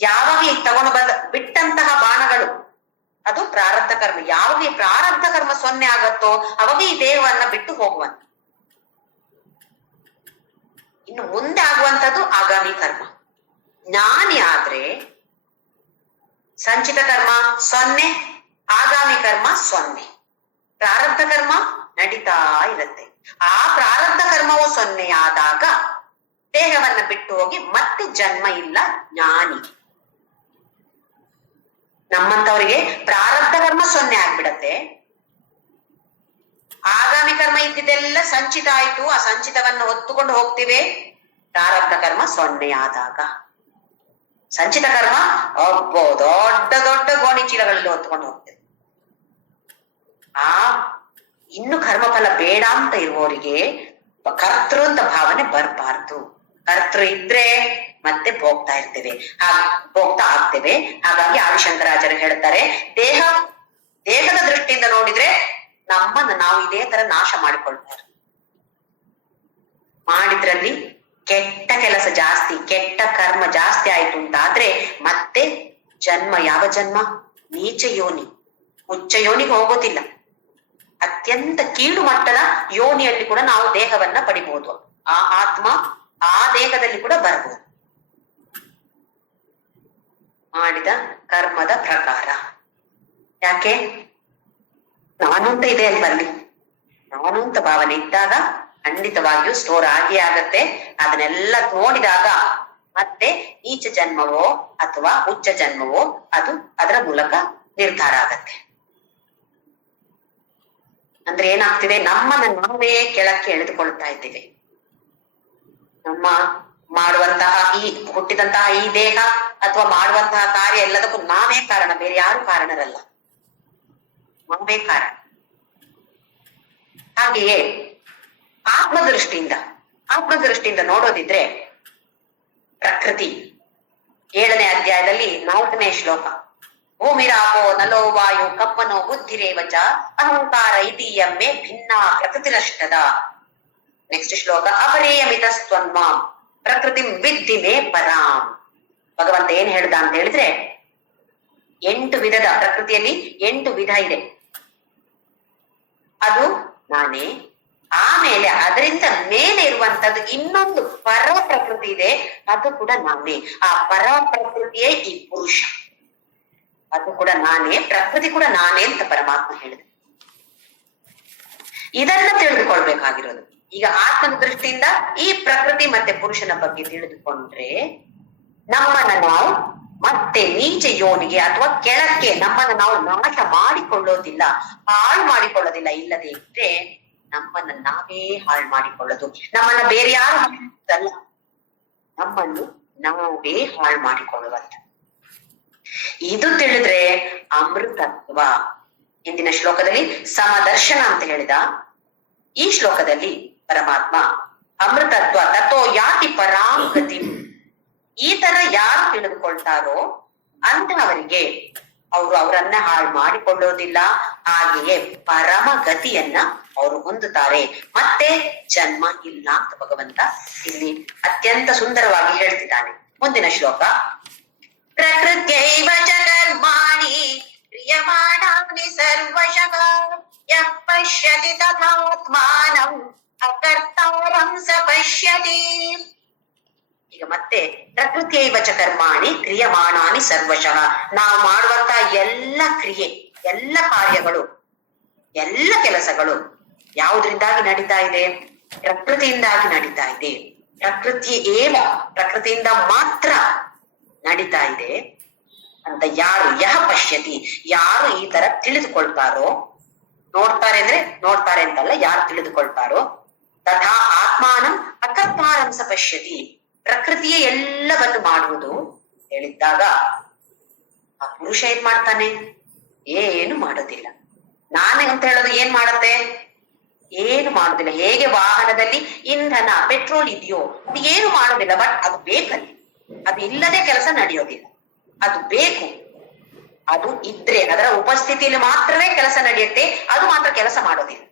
ಯಾವಾಗ ಈ ತಗೊಂಡು ಬಿಟ್ಟಂತಹ ಬಾಣಗಳು ಅದು ಪ್ರಾರಬ್ಧ ಕರ್ಮ. ಯಾವಾಗ ಈ ಪ್ರಾರಬ್ಧ ಕರ್ಮ 0 ಆಗತ್ತೋ ಅವಾಗ ಈ ದೇಹವನ್ನ ಬಿಟ್ಟು ಹೋಗುವಂತ. ಇನ್ನು ಮುಂದೆ ಆಗುವಂತದ್ದು ಆಗಾಮಿ ಕರ್ಮ. ಜ್ಞಾನಿ ಆದ್ರೆ ಸಂಚಿತ ಕರ್ಮ 0, ಆಗಾಮಿ ಕರ್ಮ 0. ಪ್ರಾರಬ್ಧ ಕರ್ಮ ನಡೀತಾ ಇರುತ್ತೆ. ಆ ಪ್ರಾರಬ್ಧ ಕರ್ಮವು 0 ಆದಾಗ ದೇಹವನ್ನ ಬಿಟ್ಟು ಹೋಗಿ ಮತ್ತೆ ಜನ್ಮ ಇಲ್ಲ ಜ್ಞಾನಿ. ನಮ್ಮಂತವರಿಗೆ ಪ್ರಾರಬ್ಧ ಕರ್ಮ 0 ಆಗ್ಬಿಡತ್ತೆ. ಆಗಾಮಿ ಕರ್ಮ ಇದ್ದಿದ್ದೆಲ್ಲ ಸಂಚಿತ ಆಯ್ತು, ಆ ಸಂಚಿತವನ್ನು ಹೊತ್ತುಕೊಂಡು ಹೋಗ್ತಿವೆ. ಪ್ರಾರಬ್ಧ ಕರ್ಮ 0 ಆದಾಗ ಸಂಚಿತ ಕರ್ಮ ಒಬ್ಬ ದೊಡ್ಡ ದೊಡ್ಡ ಗೋಣಿ ಚೀಲಗಳಲ್ಲಿ ಹೊತ್ಕೊಂಡು ಹೋಗ್ತೇವೆ. ಆ ಇನ್ನು ಕರ್ಮಫಲ ಬೇಡ ಅಂತ ಇರುವವರಿಗೆ ಕರ್ತೃ ಅಂತ ಭಾವನೆ ಬರಬಾರ್ದು. ಕರ್ತೃ ಇದ್ರೆ ಮತ್ತೆ ಹೋಗ್ತಾ ಇರ್ತೇವೆ, ಹೋಗ್ತಾ ಆಗ್ತೇವೆ. ಹಾಗಾಗಿ ಆದಿಶಂಕರಾಚಾರ್ಯ ಹೇಳ್ತಾರೆ, ದೇಹದ ದೃಷ್ಟಿಯಿಂದ ನೋಡಿದ್ರೆ ನಮ್ಮನ್ನು ನಾವು ಇದೇ ತರ ನಾಶ ಮಾಡಿಕೊಳ್ತಾರೆ. ಮಾಡಿದ್ರಲ್ಲಿ ಕೆಟ್ಟ ಕೆಲಸ ಜಾಸ್ತಿ, ಕೆಟ್ಟ ಕರ್ಮ ಜಾಸ್ತಿ ಆಯ್ತು ಅಂತಾದ್ರೆ ಮತ್ತೆ ಜನ್ಮ, ಯಾವ ಜನ್ಮ? ನೀಚ ಯೋನಿ, ಉಚ್ಚ ಯೋನಿಗೆ ಹೋಗೋದಿಲ್ಲ. ಅತ್ಯಂತ ಕೀಳು ಮಟ್ಟದ ಯೋನಿಯಲ್ಲಿ ಕೂಡ ನಾವು ದೇಹವನ್ನ ಪಡಿಬಹುದು. ಆ ಆತ್ಮ ಆ ದೇಹದಲ್ಲಿ ಕೂಡ ಬರ್ಬೋದು, ಮಾಡಿದ ಕರ್ಮದ ಪ್ರಕಾರ. ಯಾಕೆ? ನಾನು ಅಂತ ಇದೆ ಅಲ್ವಲ್ಲಿ, ನಾನು ಅಂತ ಭಾವನೆ ಇದ್ದಾಗ ಖಂಡಿತವಾಗಿಯೂ ಸ್ಟೋರ್ ಆಗಿ ಆಗತ್ತೆ. ಅದನ್ನೆಲ್ಲ ನೋಡಿದಾಗ ಮತ್ತೆ ನೀಚ ಜನ್ಮವೋ ಅಥವಾ ಉಚ್ಚ ಜನ್ಮವೋ ಅದು ಅದರ ಮೂಲಕ ನಿರ್ಧಾರ ಆಗತ್ತೆ. ಅಂದ್ರೆ ಏನಾಗ್ತಿದೆ, ನಮ್ಮನ್ನ ನಾವೇ ಕೆಳಕ್ಕೆ ಎಳೆದುಕೊಳ್ತಾ ಇದ್ದೇವೆ. ನಮ್ಮ ಮಾಡುವಂತಹ ಹುಟ್ಟಿದಂತಹ ಈ ದೇಹ ಅಥವಾ ಮಾಡುವಂತಹ ಕಾರ್ಯ ಎಲ್ಲದಕ್ಕೂ ನಾವೇ ಕಾರಣ, ಬೇರೆ ಯಾರು ಕಾರಣರಲ್ಲ, ನಾವೇ ಕಾರಣ. ಹಾಗೆಯೇ ಆತ್ಮದೃಷ್ಟಿಯಿಂದ ನೋಡೋದಿದ್ರೆ ಪ್ರಕೃತಿ 7ನೇ ಅಧ್ಯಾಯದಲ್ಲಿ 4ನೇ ಶ್ಲೋಕ, ಭೂಮಿರಾಪೋ ನಲೋ ವಾಯು ಕಪ್ಪನೋ ಬುದ್ಧಿರೇವಚ ಅಹಂಕಾರ ಇತೀಯಮ್ಮೆ ಭಿನ್ನ ಪ್ರಕೃತಿರಷ್ಟದ. ನೆಕ್ಸ್ಟ್ ಶ್ಲೋಕ, ಅಪರೇಯಮಿತಸ್ತ್ವನ್ಮಾಂ ಪ್ರಕೃತಿ ವಿದ್ಧಿ ಮೇ ಪರಾಂ. ಭಗವಂತ ಏನ್ ಹೇಳ್ದ ಅಂತ ಹೇಳಿದ್ರೆ, 8 ವಿಧದ ಪ್ರಕೃತಿಯಲ್ಲಿ 8 ವಿಧ ಇದೆ, ಅದು ನಾನೇ. ಆಮೇಲೆ ಅದರಿಂದ ಮೇಲೆ ಇರುವಂತದ್ದು ಇನ್ನೊಂದು ಪರ ಪ್ರಕೃತಿ ಇದೆ, ಅದು ಕೂಡ ನಾನೇ. ಆ ಪರ ಪ್ರಕೃತಿಯೇ ಈ ಪುರುಷ, ಅದು ಕೂಡ ನಾನೇ, ಪ್ರಕೃತಿ ಕೂಡ ನಾನೇ ಅಂತ ಪರಮಾತ್ಮ ಹೇಳಿದೆ. ಇದನ್ನ ತಿಳಿದುಕೊಳ್ಬೇಕಾಗಿರೋದು. ಈಗ ಆತ್ಮದ ದೃಷ್ಟಿಯಿಂದ ಈ ಪ್ರಕೃತಿ ಮತ್ತೆ ಪುರುಷನ ಬಗ್ಗೆ ತಿಳಿದುಕೊಂಡ್ರೆ ನಮ್ಮನ್ನ ನಾವು ಮತ್ತೆ ನೀಚ ಯೋನಿಗೆ ಅಥವಾ ಕೆಳಕ್ಕೆ ನಮ್ಮನ್ನ ನಾವು ನಾಶ ಮಾಡಿಕೊಳ್ಳೋದಿಲ್ಲ, ಹಾಳು ಮಾಡಿಕೊಳ್ಳೋದಿಲ್ಲ. ಇಲ್ಲದೆ ಇದ್ರೆ ನಮ್ಮನ್ನ ನಾವೇ ಹಾಳು ಮಾಡಿಕೊಳ್ಳೋದು. ನಮ್ಮನ್ನ ಬೇರೆ ಯಾರು ಅಲ್ಲ, ನಮ್ಮನ್ನು ನಾವೇ ಹಾಳು ಮಾಡಿಕೊಳ್ಳುವಂತ. ಇದು ತಿಳಿದ್ರೆ ಅಮೃತತ್ವ. ಹಿಂದಿನ ಶ್ಲೋಕದಲ್ಲಿ ಸಮದರ್ಶನ ಅಂತ ಹೇಳಿದ, ಈ ಶ್ಲೋಕದಲ್ಲಿ ಪರಮಾತ್ಮ ಅಮೃತತ್ವ ತಥೋ ಯಾತಿ ಪರಾಂಗತಿ. ಈ ತರ ಯಾರು ತಿಳಿದುಕೊಳ್ತಾರೋ ಅಂತಹವರಿಗೆ ಅವರನ್ನ ಹಾಳು ಮಾಡಿಕೊಳ್ಳೋದಿಲ್ಲ. ಹಾಗೆಯೇ ಪರಮ ಗತಿಯನ್ನ ಅವರು ಹೊಂದುತ್ತಾರೆ, ಮತ್ತೆ ಜನ್ಮ ಇಲ್ಲ ಅಂತ ಭಗವಂತ ಇಲ್ಲಿ ಅತ್ಯಂತ ಸುಂದರವಾಗಿ ಹೇಳ್ತಿದ್ದಾನೆ. ಮುಂದಿನ ಶ್ಲೋಕ, ಪ್ರಕೃತ್ಯೈವ ಚ ಕರ್ಮಾಣಿ ಕ್ರಿಯಮಾಣಾನಿ ಸರ್ವಶಃ ಯಃ ಪಶ್ಯತಿ ತಥಾತ್ಮಾನಂ ಅಕರ್ತಾರಂ ಸ ಪಶ್ಯತಿ. ಈಗ ಮತ್ತೆ ಪ್ರಕೃತ್ಯೈವ ಚ ಕರ್ಮಾಣಿ ಕ್ರಿಯಮಾಣಾನಿ ಸರ್ವಶಃ. ನಾವು ಮಾಡುವಂತ ಎಲ್ಲ ಕ್ರಿಯೆ, ಎಲ್ಲ ಕಾರ್ಯಗಳು, ಎಲ್ಲ ಕೆಲಸಗಳು ಯಾವುದರಿಂದಾಗಿ ನಡೀತಾ ಇದೆ? ಪ್ರಕೃತಿಯಿಂದಾಗಿ ನಡೀತಾ ಇದೆ. ಪ್ರಕೃತಿಯಿಂದ ಮಾತ್ರ ನಡೀತಾ ಇದೆ ಅಂತ ಯಾರು ಯಹ ಪಶ್ಯತಿ, ಯಾರು ಈ ತರ ತಿಳಿದುಕೊಳ್ತಾರೋ, ನೋಡ್ತಾರೆ ಅಂದ್ರೆ ನೋಡ್ತಾರೆ ಅಂತಲ್ಲ, ಯಾರು ತಿಳಿದುಕೊಳ್ತಾರೋ, ತಥಾ ಆತ್ಮಾನಂ ಅಕರ್ತಾರಂಸ ಪಶ್ಯತಿ, ಪ್ರಕೃತಿಯೇ ಎಲ್ಲವನ್ನು ಮಾಡುವುದು ಹೇಳಿದ್ದಾಗ ಆ ಪುರುಷ ಏನ್ ಮಾಡ್ತಾನೆ? ಏನು ಮಾಡೋದಿಲ್ಲ. ನಾನೇ ಅಂತ ಹೇಳೋದು ಏನ್ ಮಾಡತ್ತೆ? ಏನು ಮಾಡೋದಿಲ್ಲ. ಹೇಗೆ ವಾಹನದಲ್ಲಿ ಇಂಧನ ಪೆಟ್ರೋಲ್ ಇದೆಯೋ ಅದು ಏನು ಮಾಡೋದಿಲ್ಲ, ಬಟ್ ಅದು ಬೇಕಲ್ಲಿ, ಅದು ಇಲ್ಲದೆ ಕೆಲಸ ನಡೆಯೋದಿಲ್ಲ. ಅದು ಬೇಕು, ಅದು ಇದ್ರೆ ಅದರ ಉಪಸ್ಥಿತಿಯಲ್ಲಿ ಮಾತ್ರವೇ ಕೆಲಸ ನಡೆಯುತ್ತೆ. ಅದು ಮಾತ್ರ ಕೆಲಸ ಮಾಡೋದಿಲ್ಲ.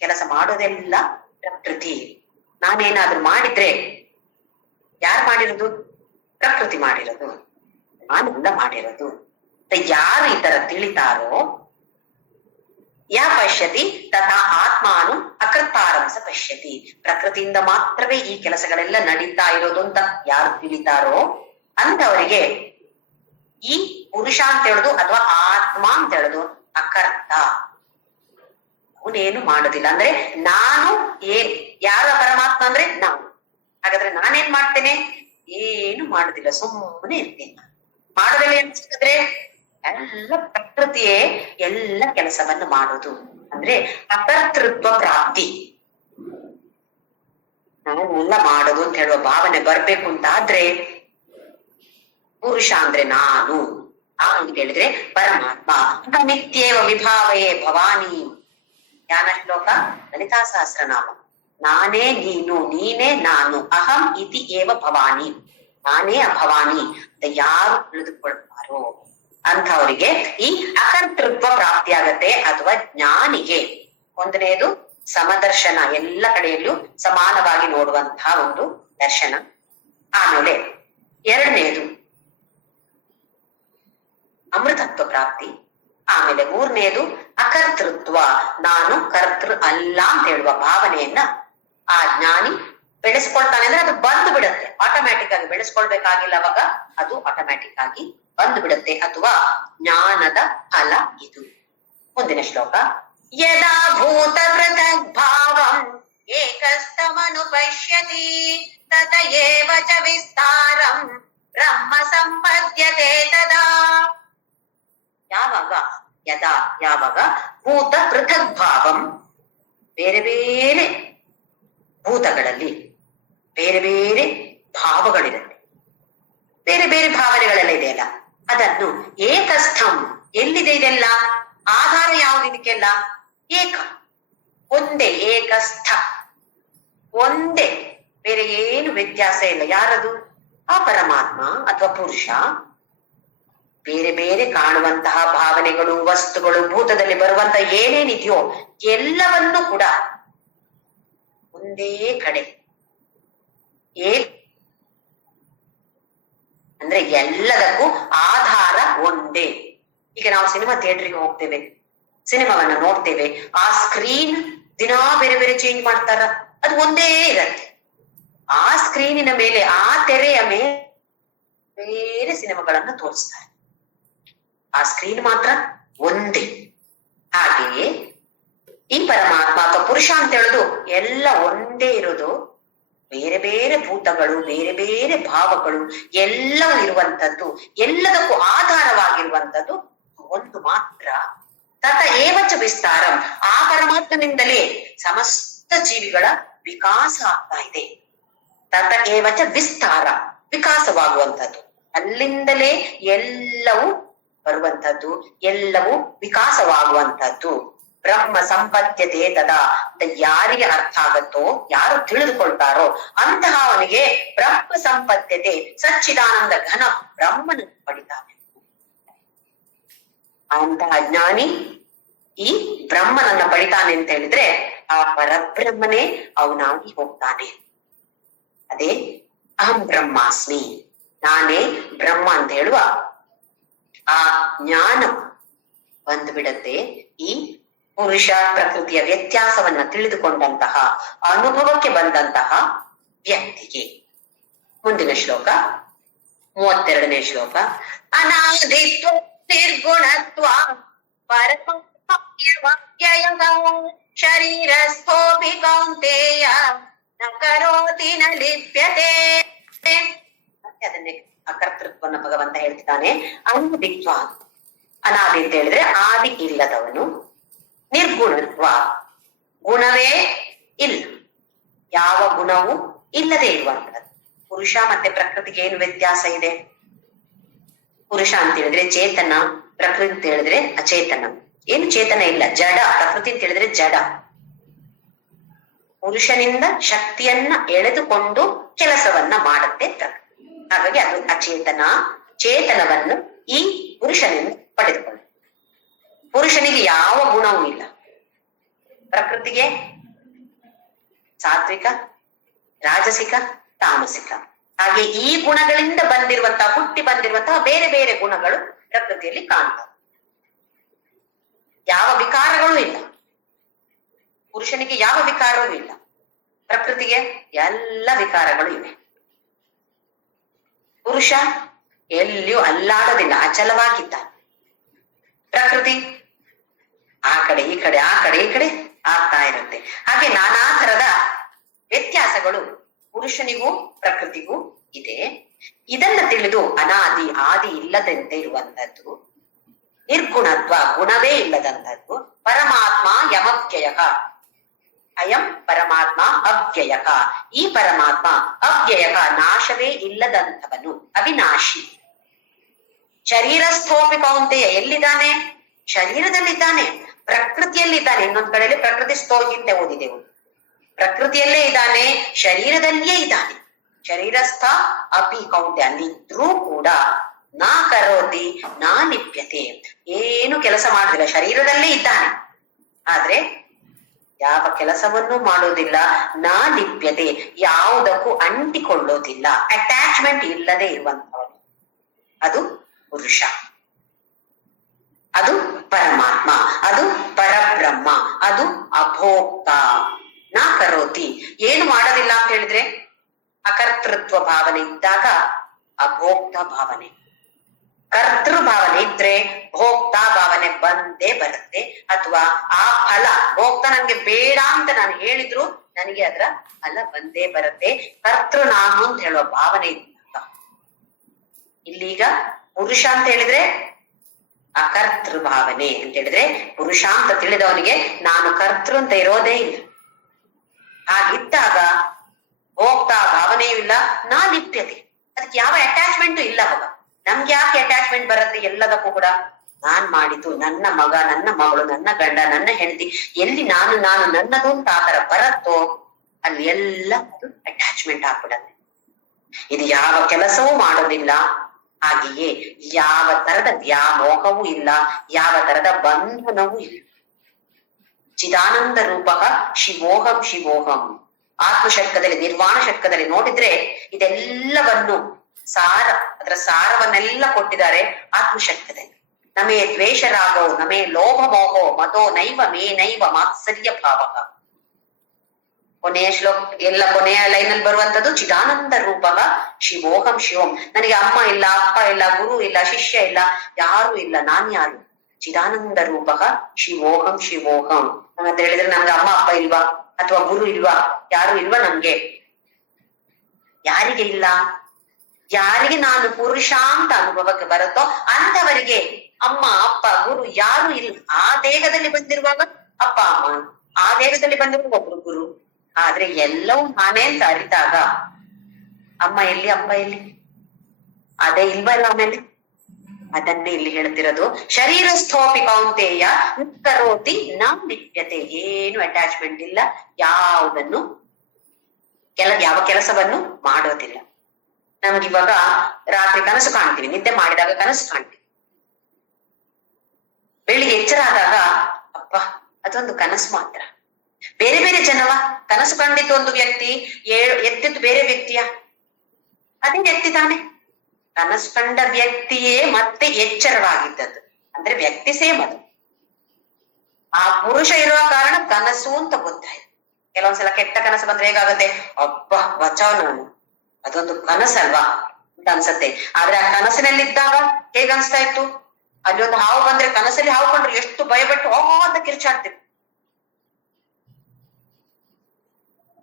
ಕೆಲಸ ಮಾಡೋದೆಲ್ಲ ಪ್ರಕೃತಿ. ನಾನೇನಾದ್ರೂ ಮಾಡಿದ್ರೆ ಯಾರು ಮಾಡಿರೋದು? ಪ್ರಕೃತಿ ಮಾಡಿರೋದು, ನಾನಿಂದ ಮಾಡಿರೋದು. ಯಾರು ಈ ತರ ತಿಳಿತಾರೋ ಯಾ ಪಶ್ಯತಿ ತಥಾ ಆತ್ಮಾನು ಅಕರ್ತಾರಂಸ ಪಶ್ಯತಿ. ಪ್ರಕೃತಿಯಿಂದ ಮಾತ್ರವೇ ಈ ಕೆಲಸಗಳೆಲ್ಲ ನಡೀತಾ ಇರೋದು ಅಂತ ಯಾರು ತಿಳಿತಾರೋ ಅಂತವರಿಗೆ ಈ ಪುರುಷ ಅಂತ ಹೇಳುದು ಅಥವಾ ಆತ್ಮ ಅಂತ ಹೇಳುದು ಅಕರ್ತ. ಅವನೇನು ಮಾಡೋದಿಲ್ಲ. ಅಂದ್ರೆ ನಾನು ಯಾರ ಪರಮಾತ್ಮ ಅಂದ್ರೆ ನಾವು. ಹಾಗಾದ್ರೆ ನಾನೇನ್ ಮಾಡ್ತೇನೆ? ಏನು ಮಾಡುದಿಲ್ಲ, ಸುಮ್ಮನೆ ಇರ್ತೇನೆ. ಮಾಡೋದಿಲ್ಲ ಅನ್ಸಿದ್ರೆ ಎಲ್ಲ ಪ್ರಕೃತಿಯೇ ಎಲ್ಲ ಕೆಲಸವನ್ನು ಮಾಡುದು. ಅಂದ್ರೆ ಅಕರ್ತೃತ್ವ ಪ್ರಾಪ್ತಿ. ನಾನೆಲ್ಲ ಮಾಡೋದು ಅಂತ ಹೇಳುವ ಭಾವನೆ ಬರ್ಬೇಕು ಅಂತಾದ್ರೆ ಪುರುಷ ಅಂದ್ರೆ ನಾನು ಅಂತ ಹೇಳಿದ್ರೆ ಪರಮಾತ್ಮ. ನಿತ್ಯೇವ ವಿಭಾವಯೇ ಭವಾನಿ. ಧ್ಯಾನ ಶ್ಲೋಕ ಲಲಿತಾ ಸಹಸ್ರನಾಮ. ನಾನೇ ನೀನು, ನೀನೇ ನಾನು. ಅಹಂ ಇತಿ ಏವ ಭವಾನಿ. ನಾನೇ ಅಭವಾನಿ ಅಂತ ಯಾರು ತಿಳಿದುಕೊಳ್ತಾರೋ ಅಂಥವರಿಗೆ ಈ ಅಕರ್ತೃತ್ವ ಪ್ರಾಪ್ತಿಯಾಗತ್ತೆ. ಅಥವಾ ಜ್ಞಾನಿಗೆ ಒಂದನೇದು ಸಮದರ್ಶನ, ಎಲ್ಲ ಕಡೆಯಲ್ಲೂ ಸಮಾನವಾಗಿ ನೋಡುವಂತಹ ಒಂದು ದರ್ಶನ. ಆಮೇಲೆ ಎರಡನೇದು ಅಮೃತತ್ವ ಪ್ರಾಪ್ತಿ. ಆಮೇಲೆ ಮೂರನೇದು ಅಕರ್ತೃತ್ವ, ನಾನು ಕರ್ತೃ ಅಲ್ಲ ಅಂತ ಹೇಳುವ ಭಾವನೆಯನ್ನ ಆ ಜ್ಞಾನಿ ಬೆಳೆಸ್ಕೊಳ್ತಾನೆ. ಅಂದ್ರೆ ಅದು ಬಂದು ಬಿಡುತ್ತೆ, ಆಟೋಮ್ಯಾಟಿಕ್ ಆಗಿ. ಬೆಳೆಸ್ಕೊಳ್ಬೇಕಾಗಿಲ್ಲ ಅವಾಗ, ಅದು ಆಟೋಮ್ಯಾಟಿಕ್ ಆಗಿ ಬಂದು ಬಿಡುತ್ತೆ. ಅಥವಾ ಜ್ಞಾನದ ಫಲ ಇದು. ಮುಂದಿನ ಶ್ಲೋಕ. ಯದಾ ಭೂತ ಪೃಥಗ್ ಭಾವಂ ಏಕಸ್ತಮನು ಪಶ್ಯತಿ ತತ ಏವ ಚ ವಿಸ್ತಾರಂ ಬ್ರಹ್ಮ ಸಂಪದ್ಯತೆ ತದಾ. ಯಾವಾಗ ಯಾವಾಗ ಭೂತ ಪೃಥಗ್ ಭಾವಂ, ಬೇರೆ ಬೇರೆ ಭೂತಗಳಲ್ಲಿ ಬೇರೆ ಬೇರೆ ಭಾವಗಳಿರುತ್ತೆ, ಬೇರೆ ಬೇರೆ ಭಾವನೆಗಳೆಲ್ಲ ಇದೆಯಲ್ಲ, ಅದನ್ನು ಏಕಸ್ಥಂ, ಎಲ್ಲಿದೆ ಇದೆಲ್ಲ ಆಧಾರ ಯಾವುದು ಇದಕ್ಕೆಲ್ಲ? ಏಕ, ಒಂದೇ. ಏಕಸ್ಥ, ಒಂದೇ, ಬೇರೆ ಏನು ವ್ಯತ್ಯಾಸ ಇಲ್ಲ. ಯಾರದು? ಆ ಪರಮಾತ್ಮ ಅಥವಾ ಪುರುಷ. ಬೇರೆ ಬೇರೆ ಕಾಣುವಂತಹ ಭಾವನೆಗಳು, ವಸ್ತುಗಳು, ಭೂತದಲ್ಲಿ ಬರುವಂತಹ ಏನೇನಿದೆಯೋ ಎಲ್ಲವನ್ನೂ ಕೂಡ ಒಂದೇ ಕಡೆ ಅಂದ್ರೆ ಎಲ್ಲದಕ್ಕೂ ಆಧಾರ ಒಂದೇ. ಈಗ ನಾವು ಸಿನಿಮಾ ಥಿಯೇಟರ್ಗೆ ಹೋಗ್ತೇವೆ, ಸಿನಿಮಾವನ್ನ ನೋಡ್ತೇವೆ. ಆ ಸ್ಕ್ರೀನ್ ದಿನಾ ಬೇರೆ ಬೇರೆ ಚೇಂಜ್ ಮಾಡ್ತಾರ, ಅದು ಒಂದೇ ಇರತ್ತೆ. ಆ ಸ್ಕ್ರೀನಿನ ಮೇಲೆ, ಆ ತೆರೆಯ ಮೇಲೆ ಬೇರೆ ಸಿನಿಮಾಗಳನ್ನ ತೋರಿಸ್ತಾರೆ. ಆ ಸ್ಕ್ರೀನ್ ಮಾತ್ರ ಒಂದೇ. ಹಾಗೆಯೇ ಈ ಪರಮಾತ್ಮ ಅಥವಾ ಪುರುಷ ಅಂತ ಹೇಳುದು ಎಲ್ಲ ಒಂದೇ ಇರೋದು. ಬೇರೆ ಬೇರೆ ಭೂತಗಳು, ಬೇರೆ ಬೇರೆ ಭಾವಗಳು ಎಲ್ಲವೂ ಇರುವಂತದ್ದು, ಎಲ್ಲದಕ್ಕೂ ಆಧಾರವಾಗಿರುವಂತದ್ದು ಒಂದು ಮಾತ್ರ. ತತ ಏವಚ ವಿಸ್ತಾರಂ, ಆ ಪರಮಾತ್ಮನಿಂದಲೇ ಸಮಸ್ತ ಜೀವಿಗಳ ವಿಕಾಸ ಆಗ್ತಾ ಇದೆ. ತತ ಏವಚ ವಿಸ್ತಾರ, ವಿಕಾಸವಾಗುವಂಥದ್ದು. ಅಲ್ಲಿಂದಲೇ ಎಲ್ಲವೂ ಬರುವಂಥದ್ದು, ಎಲ್ಲವೂ ವಿಕಾಸವಾಗುವಂಥದ್ದು. ಬ್ರಹ್ಮ ಸಂಪದ್ಯತೆ ತದಾ, ಯಾರಿಗೆ ಅರ್ಥ ಆಗತ್ತೋ, ಯಾರು ತಿಳಿದುಕೊಳ್ತಾರೋ ಅಂತಹ ಅವನಿಗೆ ಬ್ರಹ್ಮ ಸಂಪದ್ಯತೆ, ಸಚ್ಚಿದಾನಂದ ಘನ ಬ್ರಹ್ಮನ ಪಡಿತಾನೆ. ಅಂತಹ ಜ್ಞಾನಿ ಈ ಬ್ರಹ್ಮನನ್ನ ಪಡಿತಾನೆ ಅಂತ ಹೇಳಿದ್ರೆ ಆ ಪರಬ್ರಹ್ಮನೇ ಅವನಾಗಿ ಹೋಗ್ತಾನೆ. ಅದೇ ಅಹಂ ಬ್ರಹ್ಮಾಸ್ಮಿ, ನಾನೇ ಬ್ರಹ್ಮ ಅಂತ ಹೇಳುವ ಆ ಜ್ಞಾನ ಬಂದು ಬಿಡತ್ತೆ. ಈ ಪುರುಷ ಪ್ರಕೃತಿಯ ವ್ಯತ್ಯಾಸವನ್ನ ತಿಳಿದುಕೊಂಡಂತಹ, ಅನುಭವಕ್ಕೆ ಬಂದಂತಹ ವ್ಯಕ್ತಿಗೆ. ಮುಂದಿನ ಶ್ಲೋಕ 32ನೇ ಶ್ಲೋಕ. ಅನಾದಿತ್ವ ನಿರ್ಗುಣತ್ವ ಶರೀರಸ್ಥೋಪಿ ಕೌಂತೆಯ ನ ಕರೋತಿ ನ ಲಿಪ್ಯತೆ. ಮತ್ತೆ ಅದನ್ನೇ ಅಕರ್ತೃತ್ವನ ಭಗವಂತ ಹೇಳ್ತಿದ್ದಾನೆ. ಅನಾದಿತ್ವ, ಅನಾದಿ ಅಂತ ಹೇಳಿದ್ರೆ ಆದಿ ಇಲ್ಲದವನು. ನಿರ್ಗುಣತ್ವ, ಗುಣವೇ ಇಲ್ಲ, ಯಾವ ಗುಣವೂ ಇಲ್ಲದೆ ಇರುವಂತದ್ದು. ಪುರುಷ ಮತ್ತೆ ಪ್ರಕೃತಿಗೆ ಏನು ವ್ಯತ್ಯಾಸ ಇದೆ? ಪುರುಷ ಅಂತ ಹೇಳಿದ್ರೆ ಚೇತನ, ಪ್ರಕೃತಿ ಅಂತ ಹೇಳಿದ್ರೆ ಅಚೇತನ. ಏನು ಚೇತನ ಇಲ್ಲ, ಜಡ. ಪ್ರಕೃತಿ ಅಂತ ಹೇಳಿದ್ರೆ ಜಡ. ಪುರುಷನಿಂದ ಶಕ್ತಿಯನ್ನ ಎಳೆದುಕೊಂಡು ಕೆಲಸವನ್ನ ಮಾಡುತ್ತೆ ಪ್ರಕೃತಿ. ಹಾಗಾಗಿ ಅದು ಅಚೇತನ. ಚೇತನವನ್ನು ಈ ಪುರುಷನಿಂದ ಪಡೆದುಕೊಳ್ಳ. ಪುರುಷನಿಗೆ ಯಾವ ಗುಣವೂ ಇಲ್ಲ, ಪ್ರಕೃತಿಗೆ ಸಾತ್ವಿಕ, ರಾಜಸಿಕ, ತಾಮಸಿಕ. ಹಾಗೆ ಈ ಗುಣಗಳಿಂದ ಬಂದಿರುವಂತಹ ಹುಟ್ಟಿ ಬಂದಿರುವಂತಹ ಬೇರೆ ಬೇರೆ ಗುಣಗಳು ಪ್ರಕೃತಿಯಲ್ಲಿ ಕಾಣ್ತವೆ. ಯಾವ ವಿಕಾರಗಳೂ ಇಲ್ಲ. ಪುರುಷನಿಗೆ ಯಾವ ವಿಕಾರವೂ ಇಲ್ಲ. ಪ್ರಕೃತಿಗೆ ಎಲ್ಲ ವಿಕಾರಗಳು ಇವೆ. ಪುರುಷ ಎಲ್ಲಿಯೂ ಅಲ್ಲಾಡೋದಿಲ್ಲ, ಅಚಲವಾಗಿದ್ದಾನೆ. ಪ್ರಕೃತಿ ಆ ಕಡೆ ಈ ಕಡೆ ಆ ಕಡೆ ಈ ಕಡೆ ಆಗ್ತಾ ಇರುತ್ತೆ. ಹಾಗೆ ನಾನಾ ತರದ ವ್ಯತ್ಯಾಸಗಳು ಪುರುಷನಿಗೂ ಪ್ರಕೃತಿಗೂ ಇದೆ. ಇದನ್ನ ತಿಳಿದು ಅನಾದಿ ಆದಿ ಇಲ್ಲದಂತೆ ಇರುವಂತದ್ದು, ನಿರ್ಗುಣತ್ವ ಗುಣವೇ ಇಲ್ಲದಂಥದ್ದು, ಪರಮಾತ್ಮ ಯಮವ್ಯಯ, ಅಯಂ ಪರಮಾತ್ಮ ಅವ್ಯಯ, ಈ ಪರಮಾತ್ಮ ಅವ್ಯಯ ನಾಶವೇ ಇಲ್ಲದಂಥವನು, ಅವಿನಾಶಿ. ಶರೀರಸ್ಥೋಪಿ ಕೌಂತೆಯ ಎಲ್ಲಿದ್ದಾನೆ? ಶರೀರದಲ್ಲಿದ್ದಾನೆ, ಪ್ರಕೃತಿಯಲ್ಲಿದ್ದಾನೆ. ಇನ್ನೊಂದ್ ಕಡೆಯಲ್ಲಿ ಪ್ರಕೃತಿ ಸ್ಥೋಹಿಂತೆ ಓದಿದೆವು. ಪ್ರಕೃತಿಯಲ್ಲೇ ಇದ್ದಾನೆ, ಶರೀರದಲ್ಲಿಯೇ ಇದ್ದಾನೆ. ಶರೀರಸ್ಥ ಅಪಿ ಕೌಂತೆ, ಅಲ್ಲಿದ್ರೂ ಕೂಡ ನಾ ಕರೋತಿ ನಾ ಲಿಪ್ಯತೆ, ಏನು ಕೆಲಸ ಮಾಡುದಿಲ್ಲ, ಶರೀರದಲ್ಲೇ ಇದ್ದಾನೆ. ಆದ್ರೆ ಯಾವ ಕೆಲಸವನ್ನೂ ಮಾಡೋದಿಲ್ಲ. ನಾ ಲಿಪ್ಯತೆ, ಯಾವುದಕ್ಕೂ ಅಂಟಿಕೊಳ್ಳೋದಿಲ್ಲ, ಅಟ್ಯಾಚ್ಮೆಂಟ್ ಇಲ್ಲದೆ ಇರುವಂತವನು. ಅದು ಪುರುಷ, ಅದು ಪರಮಾತ್ಮ, ಅದು ಪರಬ್ರಹ್ಮ, ಅದು ಅಭೋಕ್ತ. ನಾ ಕರೋತಿ, ಏನು ಮಾಡೋದಿಲ್ಲ ಅಂತ ಹೇಳಿದ್ರೆ ಅಕರ್ತೃತ್ವ ಭಾವನೆ ಇದ್ದಾಗ ಅಭೋಕ್ತ ಭಾವನೆ, ಕರ್ತೃ ಭಾವನೆ ಇದ್ರೆ ಭೋಕ್ತಾ ಭಾವನೆ ಬಂದೇ ಬರುತ್ತೆ. ಅಥವಾ ಆ ಫಲ ಭೋಕ್ತ ನನ್ಗೆ ಬೇಡ ಅಂತ ನಾನು ಹೇಳಿದ್ರು ನನಗೆ ಅದರ ಫಲ ಬಂದೇ ಬರುತ್ತೆ. ಕರ್ತೃ ನಾನು ಅಂತ ಹೇಳುವ ಭಾವನೆ ಇದ್ದಾಗ. ಇಲ್ಲೀಗ ಪುರುಷ ಅಂತ ಹೇಳಿದ್ರೆ ಅಕರ್ತೃ ಭಾವನೆ ಅಂತ ಹೇಳಿದ್ರೆ, ಪುರುಷ ಅಂತ ತಿಳಿದವನಿಗೆ ನಾನು ಕರ್ತೃ ಅಂತ ಇರೋದೇ ಇಲ್ಲ. ಹಾಗಿದ್ದಾಗ ಭೋಕ್ತಾ ಭಾವನೆಯೂ ಇಲ್ಲ, ನಾ ಲಿಪ್ಯತೆ, ಅದಕ್ಕೆ ಯಾವ ಅಟ್ಯಾಚ್ಮೆಂಟು ಇಲ್ಲ. ಅವಾಗ ನಮ್ಗೆ ಯಾಕೆ ಅಟ್ಯಾಚ್ಮೆಂಟ್ ಬರುತ್ತೆ? ಎಲ್ಲದಕ್ಕೂ ಕೂಡ ನಾನ್ ಮಾಡಿದ್ದು, ನನ್ನ ಮಗ, ನನ್ನ ಮಗಳು, ನನ್ನ ಗಂಡ, ನನ್ನ ಹೆಂಡತಿ, ಎಲ್ಲಿ ನಾನು ನನ್ನದು ಅಂತ ಆತರ ಬರತ್ತೋ ಅಲ್ಲಿ ಎಲ್ಲ ಅದು ಅಟ್ಯಾಚ್ಮೆಂಟ್ ಆಗ್ಬಿಡತ್ತೆ. ಇದು ಯಾವ ಕೆಲಸವೂ ಮಾಡೋದಿಲ್ಲ. ಹಾಗೆಯೇ ಯಾವ ತರದ ವ್ಯಾಮೋಹವೂ ಇಲ್ಲ, ಯಾವ ತರದ ಬಂಧನವೂ ಇಲ್ಲ. ಚಿದಾನಂದ ರೂಪಕ ಶಿವೋಹಂ ಶಿವೋಹಂ. ಆತ್ಮಷಟ್ಕದಲ್ಲಿ, ನಿರ್ವಾಣ ಷಟ್ಕದಲ್ಲಿ ನೋಡಿದ್ರೆ ಇದೆಲ್ಲವನ್ನು ಅದರ ಸಾರವನ್ನೆಲ್ಲ ಕೊಟ್ಟಿದ್ದಾರೆ ಆತ್ಮಷಟ್ಕದಲ್ಲಿ. ನಮೇ ದ್ವೇಷ ರಾಗೋ, ನಮೇ ಲೋಭ ಮೋಹೋ, ಮತೋ ನೈವ ಮೇ ನೈವ ಮಾತ್ಸರ್ಯ ಭಾವ. ಕೊನೆಯ ಶ್ಲೋಕ ಎಲ್ಲ ಕೊನೆಯ ಲೈನಲ್ಲಿ ಬರುವಂತದ್ದು ಚಿದಾನಂದ ರೂಪಕ ಶಿವೋಹಂ ಶಿವಂ. ನನಗೆ ಅಮ್ಮ ಇಲ್ಲ, ಅಪ್ಪ ಇಲ್ಲ, ಗುರು ಇಲ್ಲ, ಶಿಷ್ಯ ಇಲ್ಲ, ಯಾರು ಇಲ್ಲ, ನಾನ್ ಯಾರು? ಚಿದಾನಂದ ರೂಪಕ ಶಿವೋಹಂ ಶಿವೋಹಂ ಅಂತ ಹೇಳಿದ್ರೆ ನಮ್ಗೆ ಅಮ್ಮ ಅಪ್ಪ ಇಲ್ವಾ? ಅಥವಾ ಗುರು ಇಲ್ವಾ? ಯಾರು ಇಲ್ವಾ ನಮ್ಗೆ? ಯಾರಿಗೆ ಇಲ್ಲ? ಯಾರಿಗೆ ನಾನು ಪುರುಷ ಅಂತ ಅನುಭವಕ್ಕೆ ಬರುತ್ತೋ ಅಂತವರಿಗೆ ಅಮ್ಮ ಅಪ್ಪ ಗುರು ಯಾರು ಇಲ್ಲ. ಆ ದೇಹದಲ್ಲಿ ಬಂದಿರುವಾಗ ಅಪ್ಪ ಅಮ್ಮ, ಆ ದೇಹದಲ್ಲಿ ಬಂದಿರುವಾಗ ಒಬ್ರು ಗುರು. ಆದ್ರೆ ಎಲ್ಲವೂ ನಾನೇ ಅಂತ ಅರಿತಾಗ ಅಮ್ಮ ಎಲ್ಲಿ, ಅಪ್ಪ ಎಲ್ಲಿ? ಅದೇ ಇಲ್ವಲ್ಲ. ಆಮೇಲೆ ಅದನ್ನೇ ಇಲ್ಲಿ ಹೇಳ್ತಿರೋದು. ಶರೀರಸ್ಥೋಪಿ ಕೌಂತೆಯ ಕರೋತಿ ನ ಲಿಪ್ಯತೆ. ಏನು ಅಟ್ಯಾಚ್ಮೆಂಟ್ ಇಲ್ಲ, ಯಾವುದನ್ನು ಯಾವ ಕೆಲಸವನ್ನು ಮಾಡೋದಿಲ್ಲ. ನಮ್ಗಿವಾಗ ರಾತ್ರಿ ಕನಸು ಕಾಣ್ತೀವಿ, ನಿದ್ದೆ ಮಾಡಿದಾಗ ಕನಸು ಕಾಣ್ತೀವಿ. ಬೆಳಿಗ್ಗೆ ಎಚ್ಚರ ಆದಾಗ ಅಪ್ಪ ಅದೊಂದು ಕನಸು ಮಾತ್ರ. ಬೇರೆ ಬೇರೆ ಜನವ ಕನಸು ಕಂಡಿದ್ದು ಒಂದು ವ್ಯಕ್ತಿ, ಎದ್ದಿದ್ದು ಬೇರೆ ವ್ಯಕ್ತಿಯ? ಅದೇ ವ್ಯಕ್ತಿ ತಾನೆ. ಕನಸು ಕಂಡ ವ್ಯಕ್ತಿಯೇ ಮತ್ತೆ ಎಚ್ಚರವಾಗಿದ್ದದ್ದು, ಅಂದ್ರೆ ವ್ಯಕ್ತಿ ಸೇಮ್ ಅದು. ಆ ಪುರುಷ ಇರುವ ಕಾರಣ ಕನಸು ಅಂತ ಗೊತ್ತಾಯ್ತು. ಕೆಲವೊಂದ್ಸಲ ಕೆಟ್ಟ ಕನಸು ಬಂದ್ರೆ ಹೇಗಾಗುತ್ತೆ? ಅಬ್ಬ ಬಚಾವ್ ನಾನು, ಅದೊಂದು ಕನಸಲ್ವಾ ಅಂತ ಅನ್ಸತ್ತೆ. ಆದ್ರೆ ಆ ಕನಸಿನಲ್ಲಿದ್ದಾಗ ಹೇಗ ಅನ್ಸ್ತಾ ಇತ್ತು? ಅಲ್ಲಿ ಒಂದು ಹಾವು ಬಂದ್ರೆ, ಕನಸಲ್ಲಿ ಹಾವು ಕಂಡ್ರೆ ಎಷ್ಟು ಭಯಪಟ್ಟು ಅಂತ ಕಿರ್ಚಾಡ್ತೀವಿ.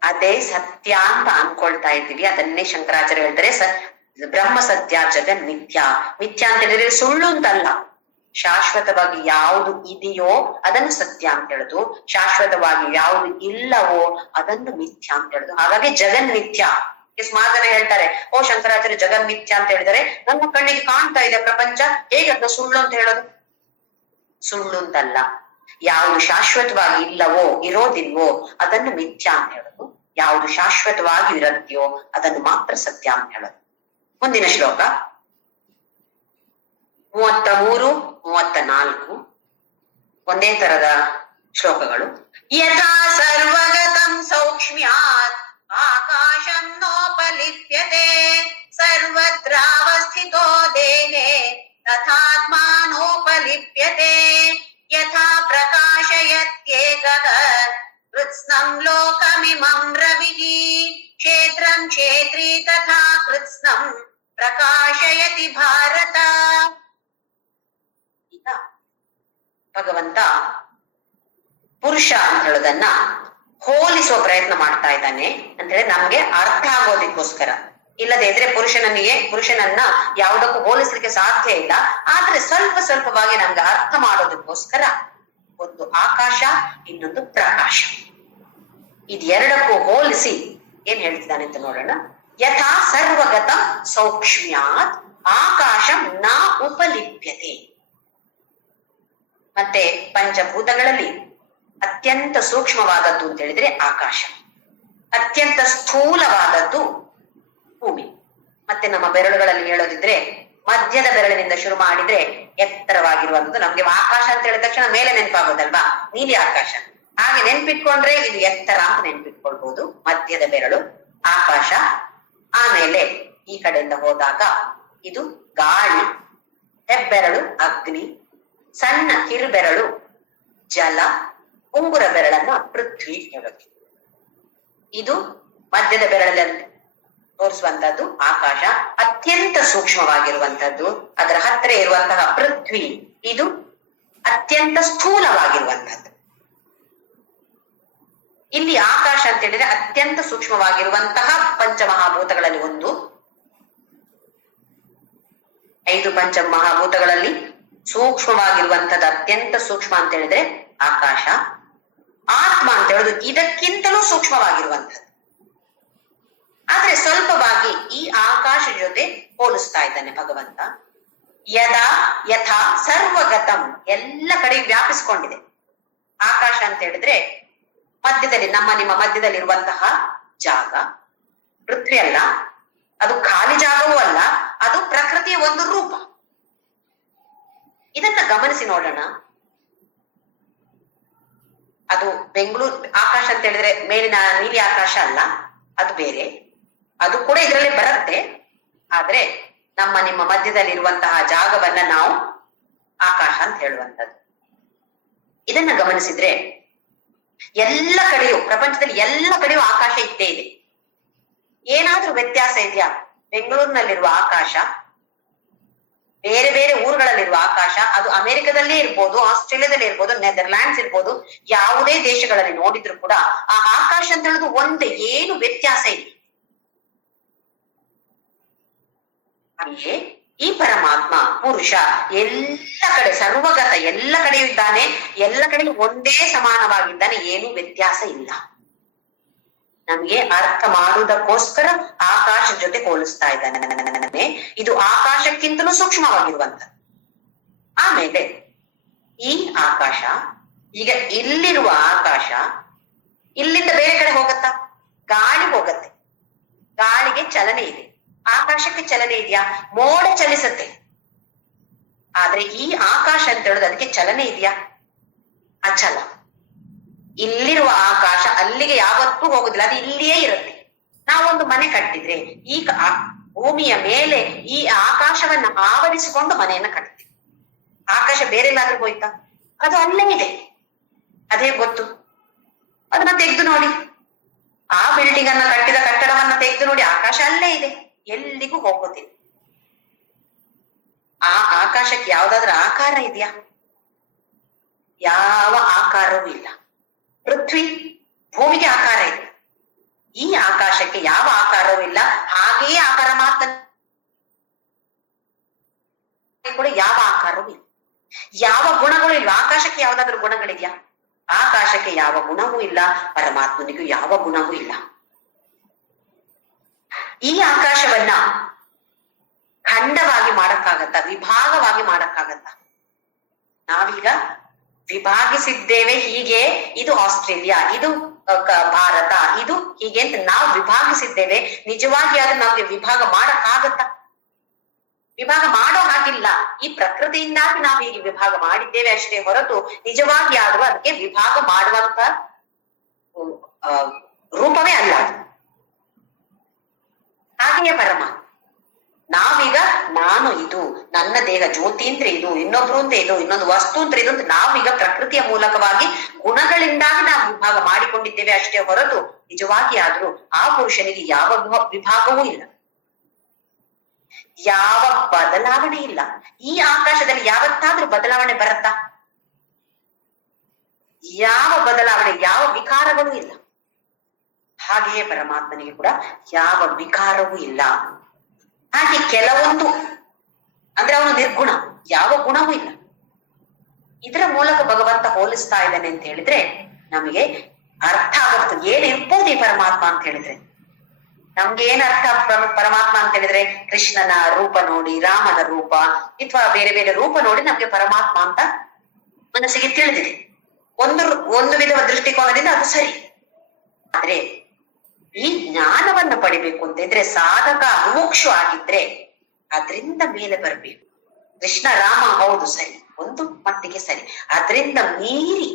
ಅದೇ ಸತ್ಯ ಅಂತ ಅನ್ಕೊಳ್ತಾ ಇದ್ದೀವಿ. ಅದನ್ನೇ ಶಂಕರಾಚಾರ್ಯ ಹೇಳ್ತಾರೆ, ಬ್ರಹ್ಮ ಸತ್ಯ ಜಗನ್ ಮಿಥ್ಯ. ಮಿಥ್ಯ ಅಂತ ಹೇಳಿದ್ರೆ ಸುಳ್ಳು ಅಂತಲ್ಲ, ಶಾಶ್ವತವಾಗಿ ಯಾವುದು ಇದೆಯೋ ಅದನ್ನು ಸತ್ಯ ಅಂತ ಹೇಳುದು, ಶಾಶ್ವತವಾಗಿ ಯಾವುದು ಇಲ್ಲವೋ ಅದನ್ನು ಮಿಥ್ಯ ಅಂತ ಹೇಳುದು. ಹಾಗಾಗಿ ಜಗನ್ ಮಿಥ್ಯ. ಸುಮಾರು ಜನ ಹೇಳ್ತಾರೆ, ಓ ಶಂಕರಾಚಾರ್ಯ ಜಗನ್ ಮಿಥ್ಯ ಅಂತ ಹೇಳಿದರೆ ನಮ್ಮ ಕಣ್ಣಿಗೆ ಕಾಣ್ತಾ ಇದೆ ಪ್ರಪಂಚ, ಹೇಗೆ ಅದನ್ನ ಸುಳ್ಳು ಅಂತ ಹೇಳೋದು? ಸುಳ್ಳು ಅಂತಲ್ಲ, ಯಾವುದು ಶಾಶ್ವತವಾಗಿ ಇಲ್ಲವೋ ಇರೋದಿಲ್ವೋ ಅದನ್ನು ಮಿಥ್ಯ ಅಂತ ಹೇಳೋದು, ಯಾವುದು ಶಾಶ್ವತವಾಗಿ ಇರತ್ತೆಯೋ ಅದನ್ನು ಮಾತ್ರ ಸತ್ಯ ಅಂತ ಹೇಳೋದು. ಮುಂದಿನ ಶ್ಲೋಕ 33, 34 ಒಂದೇ ತರದ ಶ್ಲೋಕಗಳು. ಯಥಾ ಸರ್ವಗತಂ ಸೌಕ್ಷ್ಮ್ಯಾತ್ ಆಕಾಶಂ ನೋಪಲಿಪ್ಯತೆ ಸರ್ವತ್ರಾವಸ್ಥಿತೋ ದೇನೆ ತಥಾತ್ಮಾನೋಪಲಿಪ್ಯತೆ ಯಥಾ ಪ್ರಕಾಶಯತ್ಯೇಕಃ ಕೃತ್ಸ್ನಂ ಲೋಕಮಿಮಂ ರವಿಃ ಕ್ಷೇತ್ರಂ ಕ್ಷೇತ್ರೀ ತಥಾ ಕೃತ್ಸ್ನಂ ಪ್ರಕಾಶಯತಿ ಭಾರತ. ಈಗ ಭಗವಂತ ಪುರುಷ ಅಂತ ಹೇಳೋದನ್ನ ಹೋಲಿಸುವ ಪ್ರಯತ್ನ ಮಾಡ್ತಾ ಇದ್ದಾನೆ ಅಂತ ಹೇಳಿ ನಮ್ಗೆ ಅರ್ಥ ಆಗೋದಕ್ಕೋಸ್ಕರ. ಇಲ್ಲದೆ ಇದ್ರೆ ಪುರುಷನನ್ನ ಯಾವುದಕ್ಕೂ ಹೋಲಿಸ್ಲಿಕ್ಕೆ ಸಾಧ್ಯ ಇಲ್ಲ. ಆದ್ರೆ ಸ್ವಲ್ಪ ಸ್ವಲ್ಪವಾಗಿ ನಮ್ಗೆ ಅರ್ಥ ಮಾಡೋದಕ್ಕೋಸ್ಕರ ಒಂದು ಆಕಾಶ, ಇನ್ನೊಂದು ಪ್ರಕಾಶ, ಇದೆರಡಕ್ಕೂ ಹೋಲಿಸಿ ಏನ್ ಹೇಳ್ತಿದ್ದಾನೆ ಅಂತ ನೋಡೋಣ. ಯಥಾ ಸರ್ವಗತ ಸೌಕ್ಷ್ಮ್ಯಾತ್ ಆಕಾಶಂ ನ ಉಪಲಿಪ್ಯತೆ. ಮತ್ತೆ ಪಂಚಭೂತಗಳಲ್ಲಿ ಅತ್ಯಂತ ಸೂಕ್ಷ್ಮವಾದದ್ದು ಅಂತ ಹೇಳಿದ್ರೆ ಆಕಾಶ, ಅತ್ಯಂತ ಸ್ಥೂಲವಾದದ್ದು ಭೂಮಿ. ಮತ್ತೆ ನಮ್ಮ ಬೆರಳುಗಳಲ್ಲಿ ಹೇಳೋದಿದ್ರೆ ಮಧ್ಯದ ಬೆರಳಿನಿಂದ ಶುರು ಮಾಡಿದ್ರೆ ಎತ್ತರವಾಗಿರುವಂತದ್ದು. ನಮ್ಗೆ ಆಕಾಶ ಅಂತ ಹೇಳಿದ ತಕ್ಷಣ ಮೇಲೆ ನೆನಪಾಗೋದಲ್ವಾ, ನೀಲಿ ಆಕಾಶ. ಹಾಗೆ ನೆನ್ಪಿಟ್ಕೊಂಡ್ರೆ ಇದು ಎತ್ತರ ಅಂತ ನೆನ್ಪಿಟ್ಕೊಳ್ಬಹುದು, ಮಧ್ಯದ ಬೆರಳು ಆಕಾಶ. ಆಮೇಲೆ ಈ ಕಡೆಯಿಂದ ಹೋದಾಗ ಇದು ಗಾಳಿ, ಹೆಬ್ಬೆರಳು ಅಗ್ನಿ, ಸಣ್ಣ ಕಿರುಬೆರಳು ಜಲ, ಉಂಗುರ ಬೆರಳನ್ನ ಪೃಥ್ವಿ ಹೇಳೋದು. ಇದು ಮಧ್ಯದ ಬೆರಳಲ್ಲಿ ತೋರಿಸುವಂತದ್ದು ಆಕಾಶ, ಅತ್ಯಂತ ಸೂಕ್ಷ್ಮವಾಗಿರುವಂತದ್ದು. ಅದರ ಹತ್ತಿರ ಇರುವಂತಹ ಪೃಥ್ವಿ ಇದು ಅತ್ಯಂತ ಸ್ಥೂಲವಾಗಿರುವಂತದ್ದು. ಇಲ್ಲಿ ಆಕಾಶ ಅಂತ ಹೇಳಿದ್ರೆ ಅತ್ಯಂತ ಸೂಕ್ಷ್ಮವಾಗಿರುವಂತಹ ಪಂಚಮಹಾಭೂತಗಳಲ್ಲಿ ಒಂದು. 5 ಪಂಚಮಹಾಭೂತಗಳಲ್ಲಿ ಸೂಕ್ಷ್ಮವಾಗಿರುವಂತದ್ದು, ಅತ್ಯಂತ ಸೂಕ್ಷ್ಮ ಅಂತ ಹೇಳಿದ್ರೆ ಆಕಾಶ. ಆತ್ಮ ಅಂತ ಹೇಳುದು ಇದಕ್ಕಿಂತಲೂ ಸೂಕ್ಷ್ಮವಾಗಿರುವಂಥದ್ದು. ಆದ್ರೆ ಸ್ವಲ್ಪವಾಗಿ ಈ ಆಕಾಶ ಜೊತೆ ಹೋಲಿಸ್ತಾ ಇದ್ದಾನೆ ಭಗವಂತ. ಯಥಾ ಸರ್ವಗತಂ, ಎಲ್ಲ ಕಡೆ ವ್ಯಾಪಿಸ್ಕೊಂಡಿದೆ. ಆಕಾಶ ಅಂತ ಹೇಳಿದ್ರೆ ಮಧ್ಯದಲ್ಲಿ, ನಿಮ್ಮ ಮಧ್ಯದಲ್ಲಿ ಇರುವಂತಹ ಜಾಗ, ಪೃಥ್ವಿ ಅಲ್ಲ, ಅದು ಖಾಲಿ ಜಾಗವೂ ಅಲ್ಲ, ಅದು ಪ್ರಕೃತಿಯ ಒಂದು ರೂಪ. ಇದನ್ನ ಗಮನಿಸಿ ನೋಡೋಣ. ಅದು ಬೆಂಗಳೂರು ಆಕಾಶ ಅಂತ ಹೇಳಿದ್ರೆ ಮೇಲಿನ ನೀಲಿ ಆಕಾಶ ಅಲ್ಲ, ಅದು ಬೇರೆ, ಅದು ಕೂಡ ಇದರಲ್ಲಿ ಬರುತ್ತೆ. ಆದ್ರೆ ನಿಮ್ಮ ಮಧ್ಯದಲ್ಲಿ ಇರುವಂತಹ ಜಾಗವನ್ನ ನಾವು ಆಕಾಶ ಅಂತ ಹೇಳುವಂಥದ್ದು. ಇದನ್ನ ಗಮನಿಸಿದ್ರೆ ಎಲ್ಲ ಕಡೆಯೂ, ಪ್ರಪಂಚದಲ್ಲಿ ಎಲ್ಲ ಕಡೆಯೂ ಆಕಾಶ ಇದ್ದೇ ಇದೆ. ಏನಾದ್ರೂ ವ್ಯತ್ಯಾಸ ಇದೆಯಾ? ಬೆಂಗಳೂರಿನಲ್ಲಿರುವ ಆಕಾಶ, ಬೇರೆ ಬೇರೆ ಊರುಗಳಲ್ಲಿರುವ ಆಕಾಶ, ಅದು ಅಮೆರಿಕದಲ್ಲೇ ಇರ್ಬೋದು, ಆಸ್ಟ್ರೇಲಿಯಾದಲ್ಲಿ ಇರ್ಬೋದು, ನೆದರ್ಲ್ಯಾಂಡ್ಸ್ ಇರ್ಬೋದು, ಯಾವುದೇ ದೇಶಗಳಲ್ಲಿ ನೋಡಿದ್ರು ಕೂಡ ಆ ಆಕಾಶ ಅಂತ ಹೇಳೋದು ಒಂದೇ, ಏನು ವ್ಯತ್ಯಾಸ ಇಲ್ಲ. ಹಾಗೆಯೇ ಈ ಪರಮಾತ್ಮ ಪುರುಷ ಎಲ್ಲ ಕಡೆ ಸರ್ವಗತ, ಎಲ್ಲ ಕಡೆಯೂ ಇದ್ದಾನೆ, ಎಲ್ಲ ಕಡೆಯೂ ಒಂದೇ ಸಮಾನವಾಗಿದ್ದಾನೆ, ಏನು ವ್ಯತ್ಯಾಸ ಇಲ್ಲ. ನಮ್ಗೆ ಅರ್ಥ ಮಾಡುವುದಕ್ಕೋಸ್ಕರ ಆಕಾಶ ಜೊತೆ ಹೋಲಿಸ್ತಾ ಇದ್ದಾನೆ. ಇದು ಆಕಾಶಕ್ಕಿಂತಲೂ ಸೂಕ್ಷ್ಮವಾಗಿರುವಂತ. ಆಮೇಲೆ ಈ ಆಕಾಶ, ಈಗ ಇಲ್ಲಿರುವ ಆಕಾಶ ಇಲ್ಲಿಂದ ಬೇರೆ ಕಡೆ ಹೋಗತ್ತಾ? ಗಾಳಿ ಹೋಗತ್ತೆ, ಗಾಳಿಗೆ ಚಲನೆ ಇದೆ. ಆಕಾಶಕ್ಕೆ ಚಲನೆ ಇದೆಯಾ? ಮೋಡ ಚಲಿಸುತ್ತೆ. ಆದ್ರೆ ಈ ಆಕಾಶ ಅಂತ ಹೇಳೋದು ಅದಕ್ಕೆ ಚಲನೆ ಇದೆಯಾ? ಅಚಲ. ಇಲ್ಲಿರುವ ಆಕಾಶ ಅಲ್ಲಿಗೆ ಯಾವತ್ತೂ ಹೋಗುದಿಲ್ಲ, ಅದು ಇಲ್ಲಿಯೇ ಇರುತ್ತೆ. ನಾವೊಂದು ಮನೆ ಕಟ್ಟಿದ್ರೆ ಈ ಭೂಮಿಯ ಮೇಲೆ ಈ ಆಕಾಶವನ್ನ ಆವರಿಸಿಕೊಂಡು ಮನೆಯನ್ನ ಕಟ್ತೀವಿ. ಆಕಾಶ ಬೇರೆ ಎಲ್ಲಾದ್ರೂ ಹೋಯ್ತಾ? ಅದು ಅಲ್ಲೇ ಇದೆ. ಅದೇ ಗೊತ್ತು. ಅದನ್ನ ತೆಗೆದು ನೋಡಿ, ಆ ಬಿಲ್ಡಿಂಗ್ ಅನ್ನ ಕಟ್ಟಿದ ಕಟ್ಟಡವನ್ನ ತೆಗೆದು ನೋಡಿ, ಆಕಾಶ ಅಲ್ಲೇ ಇದೆ, ಎಲ್ಲಿಗೂ ಹೋಗೋದಿಲ್ಲ. ಆ ಆಕಾಶಕ್ಕೆ ಯಾವ್ದಾದ್ರೂ ಆಕಾರ ಇದೆಯಾ? ಯಾವ ಆಕಾರವೂ ಇಲ್ಲ. ಪೃಥ್ವಿ, ಭೂಮಿಗೆ ಆಕಾರ ಇದೆ, ಈ ಆಕಾಶಕ್ಕೆ ಯಾವ ಆಕಾರವೂ ಇಲ್ಲ. ಹಾಗೆಯೇ ಆಕಾರ ಮಾತ್ರ ಕೂಡ ಯಾವ ಆಕಾರವೂ ಇಲ್ಲ, ಯಾವ ಗುಣಗಳು ಇಲ್ಲ. ಆಕಾಶಕ್ಕೆ ಯಾವ್ದಾದ್ರು ಗುಣಗಳಿದ್ಯಾ? ಆಕಾಶಕ್ಕೆ ಯಾವ ಗುಣವೂ ಇಲ್ಲ, ಪರಮಾತ್ಮನಿಗೂ ಯಾವ ಗುಣವೂ ಇಲ್ಲ. ಈ ಆಕಾಶವನ್ನ ಖಂಡವಾಗಿ ಮಾಡಕ್ಕಾಗತ್ತ? ವಿಭಾಗವಾಗಿ ಮಾಡಕ್ಕಾಗತ್ತ? ನಾವೀಗ ವಿಭಾಗಿಸಿದ್ದೇವೆ, ಹೀಗೆ ಇದು ಆಸ್ಟ್ರೇಲಿಯಾ, ಇದು ಭಾರತ, ಇದು ಹೀಗೆ ಅಂತ ನಾವು ವಿಭಾಗಿಸಿದ್ದೇವೆ. ನಿಜವಾಗಿ ಅದು ನಮ್ಗೆ ವಿಭಾಗ ಮಾಡಕ್ಕಾಗತ್ತ? ವಿಭಾಗ ಮಾಡೋ ಹಾಗಿಲ್ಲ. ಇಲ್ಲ, ಈ ಪ್ರಕೃತಿಯಿಂದಾಗಿ ನಾವು ಹೀಗೆ ವಿಭಾಗ ಮಾಡಿದ್ದೇವೆ ಅಷ್ಟೇ ಹೊರತು ನಿಜವಾಗಿ ಆದ್ರೂ ಅದಕ್ಕೆ ವಿಭಾಗ ಮಾಡುವಂತ ರೂಪವೇ ಅಲ್ಲ ಅದು. ಹಾಗೆಯೇ ಪರಮಾತ್ಮ. ನಾವೀಗ ನಾನು ಇದು, ನನ್ನ ದೇಹ ಜ್ಯೋತಿ ಅಂದ್ರೆ ಇದು, ಇನ್ನೊಬ್ರು ಅಂತ ಇದು, ಇನ್ನೊಂದು ವಸ್ತು ಅಂತ ಇದು ಅಂತ ನಾವೀಗ ಪ್ರಕೃತಿಯ ಮೂಲಕವಾಗಿ ಗುಣಗಳಿಂದಾಗಿ ನಾವು ವಿಭಾಗ ಮಾಡಿಕೊಂಡಿದ್ದೇವೆ ಅಷ್ಟೇ ಹೊರತು ನಿಜವಾಗಿ ಆದ್ರೂ ಆ ಪುರುಷನಿಗೆ ಯಾವ ವಿಭಾಗವೂ ಇಲ್ಲ, ಯಾವ ಬದಲಾವಣೆ ಇಲ್ಲ. ಈ ಆಕಾಶದಲ್ಲಿ ಯಾವತ್ತಾದ್ರೂ ಬದಲಾವಣೆ ಬರುತ್ತಾ? ಯಾವ ಬದಲಾವಣೆ, ಯಾವ ವಿಕಾರಗಳು ಇಲ್ಲ. ಹಾಗೆಯೇ ಪರಮಾತ್ಮನಿಗೆ ಕೂಡ ಯಾವ ವಿಕಾರವೂ ಇಲ್ಲ. ಹಾಗೆ ಕೆಲವೊಂದು ಅಂದ್ರೆ ಅವನು ನಿರ್ಗುಣ, ಯಾವ ಗುಣವೂ ಇಲ್ಲ. ಇದರ ಮೂಲಕ ಭಗವಂತ ಹೋಲಿಸ್ತಾ ಇದ್ದಾನೆ ಅಂತ ಹೇಳಿದ್ರೆ ನಮಗೆ ಅರ್ಥ ಆಗುತ್ತೆ ಏನಿರ್ಬೋದು ಈ ಪರಮಾತ್ಮ ಅಂತ ಹೇಳಿದ್ರೆ. ನಮ್ಗೆ ಏನ್ ಅರ್ಥ ಪರಮಾತ್ಮ ಅಂತ ಹೇಳಿದ್ರೆ, ಕೃಷ್ಣನ ರೂಪ ನೋಡಿ, ರಾಮನ ರೂಪ ಅಥವಾ ಬೇರೆ ಬೇರೆ ರೂಪ ನೋಡಿ ನಮ್ಗೆ ಪರಮಾತ್ಮ ಅಂತ ಮನಸ್ಸಿಗೆ ತಿಳಿದಿದೆ. ಒಂದು ವಿಧದ ದೃಷ್ಟಿಕೋನದಿಂದ ಅದು ಸರಿ. ಆದ್ರೆ ಈ ಜ್ಞಾನವನ್ನ ಪಡಿಬೇಕು ಅಂತ ಇದ್ರೆ ಸಾಧಕ ಮುಮುಕ್ಷು ಆಗಿದ್ರೆ ಅದರಿಂದ ಮೇಲೆ ಬರ್ಬೇಕು. ಕೃಷ್ಣ ರಾಮ ಹೌದು ಸರಿ, ಒಂದು ಮಟ್ಟಿಗೆ ಸರಿ. ಅದರಿಂದ ಮೀರಿ,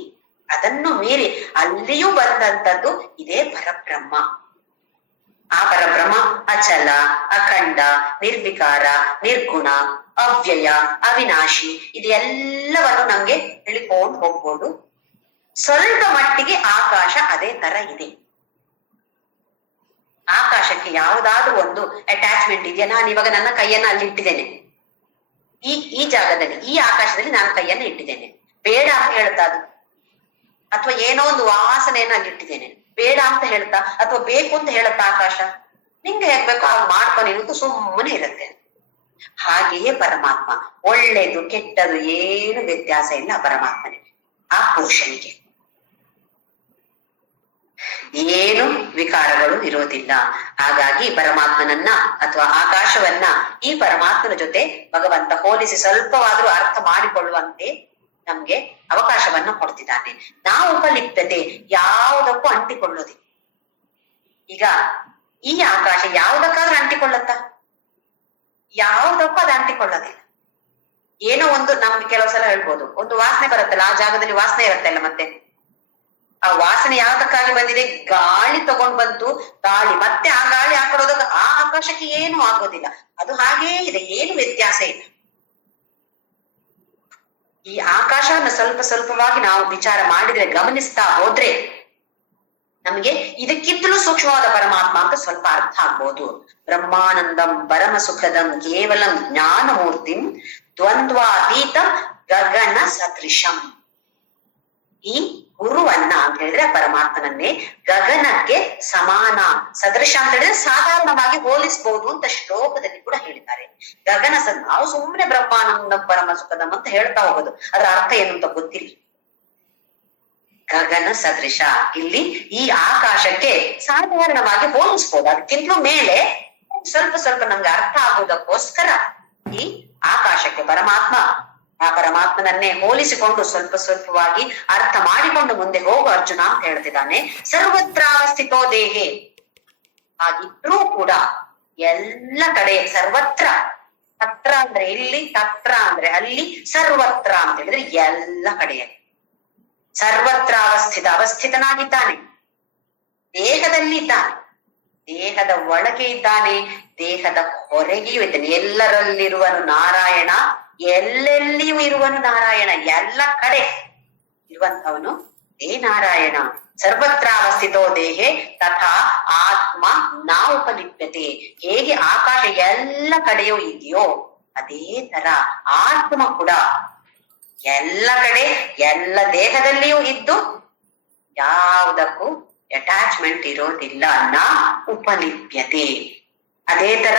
ಅದನ್ನು ಮೀರಿ ಅಲ್ಲಿಯೂ ಬಂದಂತದ್ದು ಇದೇ ಪರಬ್ರಹ್ಮ. ಆ ಪರಬ್ರಹ್ಮ ಅಚಲ, ಅಖಂಡ, ನಿರ್ವಿಕಾರ, ನಿರ್ಗುಣ, ಅವ್ಯಯ, ಅವಿನಾಶಿ, ಇದೆಲ್ಲವನ್ನು ನಮ್ಗೆ ತಿಳಿಕೊಂಡು ಹೋಗ್ಬೋದು. ಸ್ವಲ್ಪ ಮಟ್ಟಿಗೆ ಆಕಾಶ ಅದೇ ತರ ಇದೆ. ಆಕಾಶಕ್ಕೆ ಯಾವುದಾದ್ರೂ ಒಂದು ಅಟ್ಯಾಚ್ಮೆಂಟ್ ಇದೆಯಾ? ನಾನು ಇವಾಗ ನನ್ನ ಕೈಯನ್ನ ಅಲ್ಲಿ ಇಟ್ಟಿದ್ದೇನೆ, ಈ ಜಾಗದಲ್ಲಿ, ಈ ಆಕಾಶದಲ್ಲಿ ನಾನು ಕೈಯನ್ನ ಇಟ್ಟಿದ್ದೇನೆ, ಬೇಡ ಅಂತ ಹೇಳ್ತಾ ಅದು, ಅಥವಾ ಏನೋ ಒಂದು ವಾಸನೆಯನ್ನ ಅಲ್ಲಿ ಇಟ್ಟಿದ್ದೇನೆ, ಬೇಡ ಅಂತ ಹೇಳ್ತಾ ಅಥವಾ ಬೇಕು ಅಂತ ಹೇಳುತ್ತಾ ಆಕಾಶ? ನಿಂಗೆ ಹೇಗ್ಬೇಕು ಆಗ ಮಾಡ್ಕೊಂಡು ಇರುವುದು ಸುಮ್ಮನೆ ಇರುತ್ತೆ. ಹಾಗೆಯೇ ಪರಮಾತ್ಮ, ಒಳ್ಳೇದು ಕೆಟ್ಟದು ಏನು ವ್ಯತ್ಯಾಸ ಇಲ್ಲ ಪರಮಾತ್ಮನಿಗೆ, ಆ ಪುರುಷನಿಗೆ ಏನು ವಿಕಾರಗಳು ಇರೋದಿಲ್ಲ. ಹಾಗಾಗಿ ಪರಮಾತ್ಮನನ್ನ ಅಥವಾ ಆಕಾಶವನ್ನ ಈ ಪರಮಾತ್ಮನ ಜೊತೆ ಭಗವಂತ ಹೋಲಿಸಿ ಸ್ವಲ್ಪವಾದ್ರೂ ಅರ್ಥ ಮಾಡಿಕೊಳ್ಳುವಂತೆ ನಮ್ಗೆ ಅವಕಾಶವನ್ನ ಕೊಡ್ತಿದ್ದಾನೆ. ನಾವು ಉಪಲಿಪ್ತತೆ ಯಾವುದಕ್ಕೂ ಅಂಟಿಕೊಳ್ಳೋದಿಲ್ಲ. ಈಗ ಈ ಆಕಾಶ ಯಾವುದಕ್ಕಾದ್ರೂ ಅಂಟಿಕೊಳ್ಳುತ್ತಾ? ಯಾವುದಕ್ಕೂ ಅದು ಅಂಟಿಕೊಳ್ಳೋದಿಲ್ಲ. ಏನೋ ಒಂದು ನಮ್ಗೆ ಕೆಲವು ಸಲ ಹೇಳ್ಬೋದು, ಒಂದು ವಾಸನೆ ಬರುತ್ತಲ್ಲ, ಆ ಜಾಗದಲ್ಲಿ ವಾಸನೆ ಇರುತ್ತಲ್ಲ, ಮತ್ತೆ ಆ ವಾಸನೆ ಯಾವ್ದಕ್ಕಾಗಿ ಬಂದಿದೆ? ಗಾಳಿ ತಗೊಂಡ್ ಬಂತು, ಗಾಳಿ ಮತ್ತೆ ಆ ಗಾಳಿ ಆ ಕಡೆ ಹೋದಾಗ ಆ ಆಕಾಶಕ್ಕೆ ಏನು ಆಗೋದಿಲ್ಲ, ಅದು ಹಾಗೇ ಇದೆ, ಏನು ವ್ಯತ್ಯಾಸ ಇಲ್ಲ. ಈ ಆಕಾಶವನ್ನ ಸ್ವಲ್ಪ ಸ್ವಲ್ಪವಾಗಿ ನಾವು ವಿಚಾರ ಮಾಡಿದ್ರೆ, ಗಮನಿಸ್ತಾ ಹೋದ್ರೆ ನಮ್ಗೆ ಇದಕ್ಕಿಂತಲೂ ಸೂಕ್ಷ್ಮವಾದ ಪರಮಾತ್ಮ ಅಂತ ಸ್ವಲ್ಪ ಅರ್ಥ ಆಗ್ಬೋದು. ಬ್ರಹ್ಮಾನಂದಂ ಪರಮ ಸುಖದಂ ಕೇವಲಂ ಜ್ಞಾನಮೂರ್ತಿಂ ದ್ವಂದ್ವಾತೀತಂ ಗಗನ ಸದೃಶಂ. ಈ ಗುರುವನ್ನ ಅಂತ ಹೇಳಿದ್ರೆ ಪರಮಾತ್ಮನನ್ನೇ ಗಗನಕ್ಕೆ ಸಮಾನ, ಸದೃಶ ಅಂತ ಹೇಳಿದ್ರೆ ಸಾಧಾರಣವಾಗಿ ಹೋಲಿಸಬಹುದು ಅಂತ ಶ್ಲೋಕದಲ್ಲಿ ಕೂಡ ಹೇಳಿದ್ದಾರೆ. ಗಗನ ನಾವು ಸುಮ್ಮನೆ ಬ್ರಹ್ಮಾನಂದ ಪರಮ ಸುಖದಂ ಅಂತ ಹೇಳ್ತಾ ಹೋಗೋದು, ಅದರ ಅರ್ಥ ಏನು ಅಂತ ಗೊತ್ತಿಲ್ಲ. ಗಗನ ಸದೃಶ, ಇಲ್ಲಿ ಈ ಆಕಾಶಕ್ಕೆ ಸಾಧಾರಣವಾಗಿ ಹೋಲಿಸ್ಬೋದು, ಅದಕ್ಕಿಂತಲೂ ಮೇಲೆ ಸ್ವಲ್ಪ ಸ್ವಲ್ಪ ನಮ್ಗೆ ಅರ್ಥ ಆಗೋದಕ್ಕೋಸ್ಕರ ಈ ಆಕಾಶಕ್ಕೆ ಪರಮಾತ್ಮ, ಆ ಪರಮಾತ್ಮನನ್ನೇ ಹೋಲಿಸಿಕೊಂಡು ಸ್ವಲ್ಪ ಸ್ವಲ್ಪವಾಗಿ ಅರ್ಥ ಮಾಡಿಕೊಂಡು ಮುಂದೆ ಹೋಗು ಅರ್ಜುನ ಅಂತ ಹೇಳ್ತಿದ್ದಾನೆ. ಸರ್ವತ್ರಾವಸ್ಥಿತೋ ದೇಹೆ, ಹಾಗಿದ್ರೂ ಕೂಡ ಎಲ್ಲ ಕಡೆ, ಸರ್ವತ್ರ, ತತ್ರ ಅಂದ್ರೆ ಇಲ್ಲಿ, ತತ್ರ ಅಂದ್ರೆ ಅಲ್ಲಿ, ಸರ್ವತ್ರ ಅಂತ ಹೇಳಿದ್ರೆ ಎಲ್ಲ ಕಡೆಯಲ್ಲಿ. ಸರ್ವತ್ರ ಅವಸ್ಥಿತನಾಗಿದ್ದಾನೆ, ದೇಹದಲ್ಲಿ ಇದ್ದಾನೆ, ದೇಹದ ಒಳಗೆ ಇದ್ದಾನೆ, ದೇಹದ ಹೊರಗೆಯೂ ಇದ್ದಾನೆ. ಎಲ್ಲರಲ್ಲಿರುವನು ನಾರಾಯಣ, ಎಲ್ಲೆಲ್ಲಿಯೂ ಇರುವನು ನಾರಾಯಣ, ಎಲ್ಲ ಕಡೆ ಇರುವಂತವನು ಏ ನಾರಾಯಣ. ಸರ್ವತ್ರಾವಸ್ಥಿತೋ ದೇಹೆ ತಥಾ ಆತ್ಮ ನಾ ಉಪಲಿಪ್ಯತೆ. ಹೇಗೆ ಆಕಾಶ ಎಲ್ಲ ಕಡೆಯೂ ಇದೆಯೋ ಅದೇ ತರ ಆತ್ಮ ಕೂಡ ಎಲ್ಲ ಕಡೆ, ಎಲ್ಲ ದೇಹದಲ್ಲಿಯೂ ಇದ್ದು ಯಾವುದಕ್ಕೂ ಅಟ್ಯಾಚ್ಮೆಂಟ್ ಇರೋದಿಲ್ಲ. ನಾ ಉಪಲಿಪ್ಯತೆ. ಅದೇ ತರ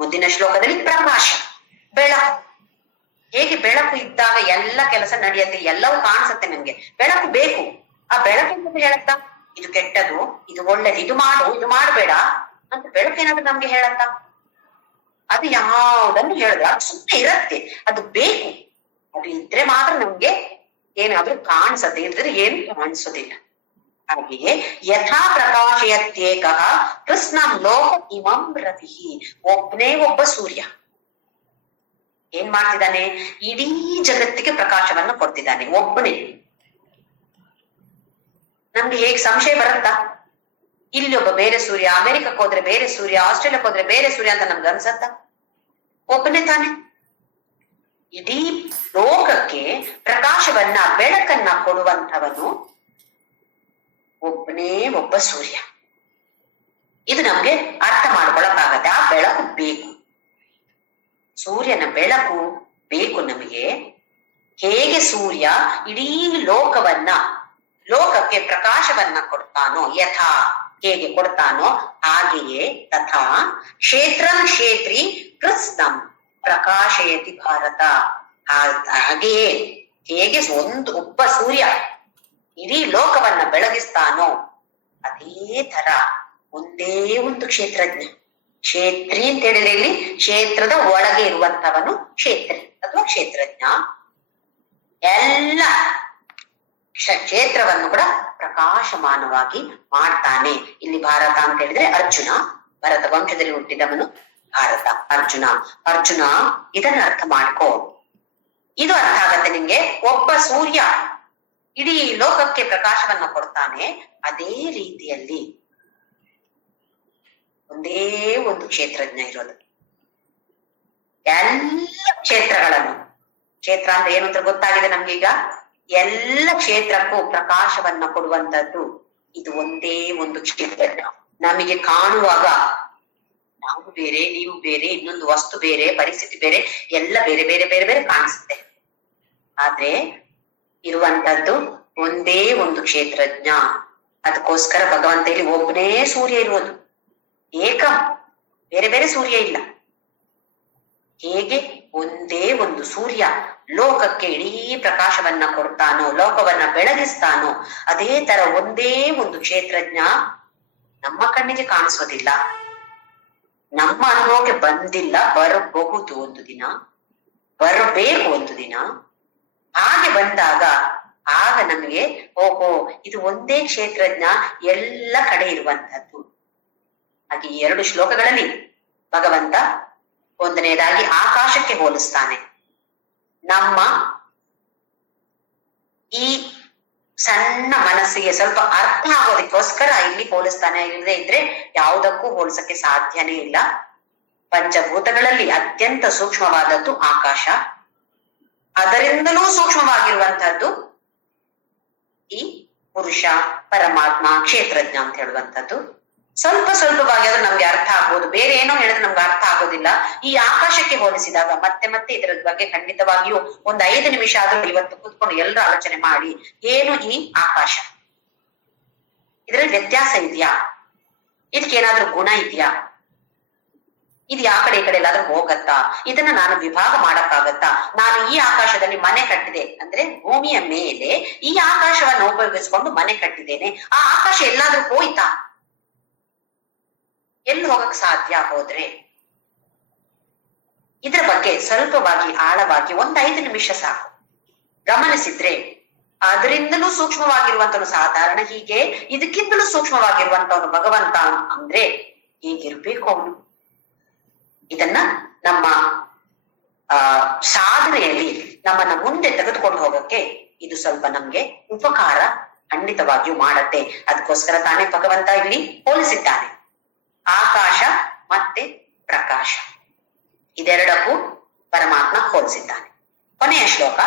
ಮುಂದಿನ ಶ್ಲೋಕದಲ್ಲಿ ಪ್ರಕಾಶ, ಬೆಳಕು. ಹೇಗೆ ಬೆಳಕು ಇದ್ದಾಗ ಎಲ್ಲ ಕೆಲಸ ನಡೆಯುತ್ತೆ, ಎಲ್ಲವೂ ಕಾಣಿಸುತ್ತೆ ನಮ್ಗೆ. ಬೆಳಕು ಬೇಕು. ಆ ಬೆಳಕು ಏನಾದ್ರು ಹೇಳತ್ತಾ ಇದು ಕೆಟ್ಟದು, ಇದು ಒಳ್ಳೇದು, ಇದು ಮಾಡು, ಇದು ಮಾಡಬೇಡ ಅಂತ ಬೆಳಕು ಏನಾದ್ರು ನಮ್ಗೆ ಹೇಳತ್ತಾ? ಅದು ಯಾವುದನ್ನು ಹೇಳಿದ್ರೆ ಅದು ಸುಮ್ಮನೆ ಇರತ್ತೆ, ಅದು ಬೇಕು. ಅದು ಇದ್ರೆ ಮಾತ್ರ ನಮ್ಗೆ ಏನಾದ್ರೂ ಕಾಣಿಸತ್ತೆ, ಇದ್ರೆ ಏನು ಕಾಣಿಸೋದಿಲ್ಲ. ಹಾಗೆಯೇ ಯಥಾ ಪ್ರಕಾಶಯತ್ಯೇಕ ಕೃಷ್ಣಂ ಲೋಕ ಇಮಂ ರವಿ. ಒಬ್ಬನೇ ಒಬ್ಬ ಸೂರ್ಯ, ಏನ್ ಮಾಡ್ತಿದ್ದಾನೆ? ಇಡೀ ಜಗತ್ತಿಗೆ ಪ್ರಕಾಶವನ್ನು ಕೊಡ್ತಿದ್ದಾನೆ ಒಬ್ಬನೇ. ನಮ್ಗೆ ಹೇಗೆ ಸಂಶಯ ಬರುತ್ತಾ? ಇಲ್ಲಿ ಒಬ್ಬ ಬೇರೆ ಸೂರ್ಯ, ಅಮೆರಿಕಕ್ಕೆ ಹೋದ್ರೆ ಬೇರೆ ಸೂರ್ಯ, ಆಸ್ಟ್ರೇಲಿಯಾಕ್ಕೆ ಹೋದ್ರೆ ಬೇರೆ ಸೂರ್ಯ ಅಂತ ನಮ್ಗೆ ಅನ್ಸತ್ತ? ಒಬ್ಬನೇ ತಾನೆ. ಇಡೀ ಲೋಕಕ್ಕೆ ಪ್ರಕಾಶವನ್ನ, ಬೆಳಕನ್ನ ಕೊಡುವಂಥವನು ಒಬ್ಬನೇ ಒಬ್ಬ ಸೂರ್ಯ. ಇದು ನಮ್ಗೆ ಅರ್ಥ ಮಾಡ್ಕೊಳಕ್ಕಾಗತ್ತೆ. ಆ ಬೆಳಕು ಬೇಕು, ಸೂರ್ಯನ ಬೆಳಕು ಬೇಕು ನಮಗೆ. ಹೇಗೆ ಸೂರ್ಯ ಇಡೀ ಲೋಕಕ್ಕೆ ಪ್ರಕಾಶವನ್ನ ಕೊಡ್ತಾನೋ, ಯಥಾ ಹೇಗೆ ಕೊಡ್ತಾನೋ ಹಾಗೆಯೇ, ತಥಾ ಕ್ಷೇತ್ರಂ ಕ್ಷೇತ್ರಿ ಕೃತ್ಸ್ನಂ ಪ್ರಕಾಶಯತಿ ಭಾರತ. ಹಾಗೆಯೇ ಹೇಗೆ ಒಬ್ಬ ಸೂರ್ಯ ಇಡೀ ಲೋಕವನ್ನ ಬೆಳಗಿಸ್ತಾನೋ ಅದೇ ತರ ಒಂದೇ ಒಂದು ಕ್ಷೇತ್ರಜ್ಞ, ಕ್ಷೇತ್ರಿ ಅಂತ ಹೇಳಿದ್ರೆ ಇಲ್ಲಿ ಕ್ಷೇತ್ರದ ಒಳಗೆ ಇರುವಂತವನು ಕ್ಷೇತ್ರಿ ಅಥವಾ ಕ್ಷೇತ್ರಜ್ಞ, ಎಲ್ಲ ಕ್ಷೇತ್ರವನ್ನು ಕೂಡ ಪ್ರಕಾಶಮಾನವಾಗಿ ಮಾಡ್ತಾನೆ. ಇಲ್ಲಿ ಭಾರತ ಅಂತ ಹೇಳಿದ್ರೆ ಅರ್ಜುನ, ಭರತ ವಂಶದಲ್ಲಿ ಹುಟ್ಟಿದವನು ಭಾರತ, ಅರ್ಜುನ ಇದನ್ನ ಅರ್ಥ ಮಾಡ್ಕೋ. ಇದು ಅರ್ಥ ಆಗತ್ತೆ ನಿಮ್ಗೆ. ಒಬ್ಬ ಸೂರ್ಯ ಇಡೀ ಲೋಕಕ್ಕೆ ಪ್ರಕಾಶವನ್ನ ಕೊಡ್ತಾನೆ, ಅದೇ ರೀತಿಯಲ್ಲಿ ಒಂದೇ ಒಂದು ಕ್ಷೇತ್ರಜ್ಞ ಇರೋದು. ಎಲ್ಲ ಕ್ಷೇತ್ರಗಳನ್ನು, ಕ್ಷೇತ್ರ ಅಂದ್ರೆ ಏನು ಅಂತ ಗೊತ್ತಾಗಿದೆ ನಮ್ಗೀಗ. ಎಲ್ಲ ಕ್ಷೇತ್ರಕ್ಕೂ ಪ್ರಕಾಶವನ್ನ ಕೊಡುವಂತದ್ದು ಇದು ಒಂದೇ ಒಂದು ಕ್ಷೇತ್ರಜ್ಞ. ನಮಗೆ ಕಾಣುವಾಗ ನಾವು ಬೇರೆ, ನೀವು ಬೇರೆ, ಇನ್ನೊಂದು ವಸ್ತು ಬೇರೆ, ಪರಿಸ್ಥಿತಿ ಬೇರೆ, ಎಲ್ಲ ಬೇರೆ ಬೇರೆ ಬೇರೆ ಬೇರೆ ಕಾಣಿಸುತ್ತೆ. ಆದ್ರೆ ಇರುವಂತದ್ದು ಒಂದೇ ಒಂದು ಕ್ಷೇತ್ರಜ್ಞ. ಅದಕ್ಕೋಸ್ಕರ ಭಗವಂತ ಇಲ್ಲಿ ಒಬ್ಬನೇ ಸೂರ್ಯ ಇರುವುದು, ಏಕಂ, ಬೇರೆ ಬೇರೆ ಸೂರ್ಯ ಇಲ್ಲ. ಹೇಗೆ ಒಂದೇ ಒಂದು ಸೂರ್ಯ ಲೋಕಕ್ಕೆ ಇಡೀ ಪ್ರಕಾಶವನ್ನ ಕೊಡ್ತಾನೋ, ಲೋಕವನ್ನ ಬೆಳಗಿಸ್ತಾನೋ, ಅದೇ ತರ ಒಂದೇ ಒಂದು ಕ್ಷೇತ್ರಜ್ಞ ನಮ್ಮ ಕಣ್ಣಿಗೆ ಕಾಣಿಸೋದಿಲ್ಲ, ನಮ್ಮ ಅನುಭವಕ್ಕೆ ಬಂದಿಲ್ಲ, ಬರಬಹುದು ಒಂದು ದಿನ, ಬರಬೇಕು ಒಂದು ದಿನ. ಹಾಗೆ ಬಂದಾಗ ಆಗ ನಮಗೆ ಓಹೋ ಇದು ಒಂದೇ ಕ್ಷೇತ್ರಜ್ಞ ಎಲ್ಲ ಕಡೆ ಇರುವಂತದ್ದು. ಹಾಗೆ ಈ 2 ಶ್ಲೋಕಗಳಲ್ಲಿ ಭಗವಂತ ಒಂದನೇದಾಗಿ ಆಕಾಶಕ್ಕೆ ಹೋಲಿಸ್ತಾನೆ. ನಮ್ಮ ಈ ಸಣ್ಣ ಮನಸ್ಸಿಗೆ ಸ್ವಲ್ಪ ಅರ್ಥ ಆಗೋದಕ್ಕೋಸ್ಕರ ಇಲ್ಲಿ ಹೋಲಿಸ್ತಾನೆ. ಇಲ್ಲದೆ ಇದ್ರೆ ಯಾವುದಕ್ಕೂ ಹೋಲಿಸಕ್ಕೆ ಸಾಧ್ಯನೇ ಇಲ್ಲ. ಪಂಚಭೂತಗಳಲ್ಲಿ ಅತ್ಯಂತ ಸೂಕ್ಷ್ಮವಾದದ್ದು ಆಕಾಶ, ಅದರಿಂದಲೂ ಸೂಕ್ಷ್ಮವಾಗಿರುವಂತಹದ್ದು ಈ ಪುರುಷ, ಪರಮಾತ್ಮ, ಕ್ಷೇತ್ರಜ್ಞ ಅಂತ ಹೇಳುವಂಥದ್ದು. ಸ್ವಲ್ಪವಾಗಿ ಅದು ನಮ್ಗೆ ಅರ್ಥ ಆಗ್ಬೋದು, ಬೇರೆ ಏನೋ ಹೇಳಿದ್ರೆ ನಮ್ಗೆ ಅರ್ಥ ಆಗೋದಿಲ್ಲ. ಈ ಆಕಾಶಕ್ಕೆ ಹೋಲಿಸಿದಾಗ ಮತ್ತೆ ಇದರ ಬಗ್ಗೆ ಖಂಡಿತವಾಗಿಯೂ ಒಂದು 5 ನಿಮಿಷ ಆದ್ರೂ ಇವತ್ತು ಕೂತ್ಕೊಂಡು ಎಲ್ಲರೂ ಆಲೋಚನೆ ಮಾಡಿ, ಏನು ಈ ಆಕಾಶ, ಇದ್ರಲ್ಲಿ ವ್ಯತ್ಯಾಸ ಇದೆಯಾ, ಇದಕ್ಕೇನಾದ್ರೂ ಗುಣ ಇದೆಯಾ, ಇದು ಆ ಕಡೆ ಈ ಕಡೆ ಎಲ್ಲಾದ್ರೂ ಹೋಗತ್ತಾ, ಇದನ್ನ ನಾನು ವಿಭಾಗ ಮಾಡಕ್ಕಾಗತ್ತಾ, ನಾನು ಈ ಆಕಾಶದಲ್ಲಿ ಮನೆ ಕಟ್ಟಿದೆ ಅಂದ್ರೆ ಭೂಮಿಯ ಮೇಲೆ ಈ ಆಕಾಶವನ್ನು ಉಪಯೋಗಿಸ್ಕೊಂಡು ಮನೆ ಕಟ್ಟಿದ್ದೇನೆ, ಆ ಆಕಾಶ ಎಲ್ಲಾದ್ರೂ ಹೋಯ್ತಾ, ಎಲ್ಲಿ ಹೋಗಕ್ ಸಾಧ್ಯ ಹೋದ್ರೆ? ಇದ್ರ ಬಗ್ಗೆ ಸ್ವಲ್ಪವಾಗಿ ಆಳವಾಗಿ ಒಂದು 5 ನಿಮಿಷ ಸಾಕು ಗಮನಿಸಿದ್ರೆ, ಅದರಿಂದಲೂ ಸೂಕ್ಷ್ಮವಾಗಿರುವಂತವನು ಸಾಧಾರಣ, ಹೀಗೆ ಇದಕ್ಕಿಂತಲೂ ಸೂಕ್ಷ್ಮವಾಗಿರುವಂತವನು ಭಗವಂತ ಅಂದ್ರೆ ಹೇಗಿರ್ಬೇಕು ಅವನು. ಇದನ್ನ ನಮ್ಮ ಸಾಧನೆಯಲ್ಲಿ ನಮ್ಮನ್ನ ಮುಂದೆ ತೆಗೆದುಕೊಂಡು ಹೋಗಕ್ಕೆ ಇದು ಸ್ವಲ್ಪ ನಮ್ಗೆ ಉಪಕಾರ ಖಂಡಿತವಾಗಿಯೂ ಮಾಡತ್ತೆ. ಅದಕ್ಕೋಸ್ಕರ ತಾನೇ ಭಗವಂತ ಇಲ್ಲಿ ಹೋಲಿಸಿದ್ದಾನೆ. ಆಕಾಶ ಮತ್ತೆ ಪ್ರಕಾಶ ಇದೆರಡಕ್ಕೂ ಪರಮಾತ್ಮ ಹೋಲಿಸಿದ್ದಾನೆ. ಕೊನೆಯ ಶ್ಲೋಕ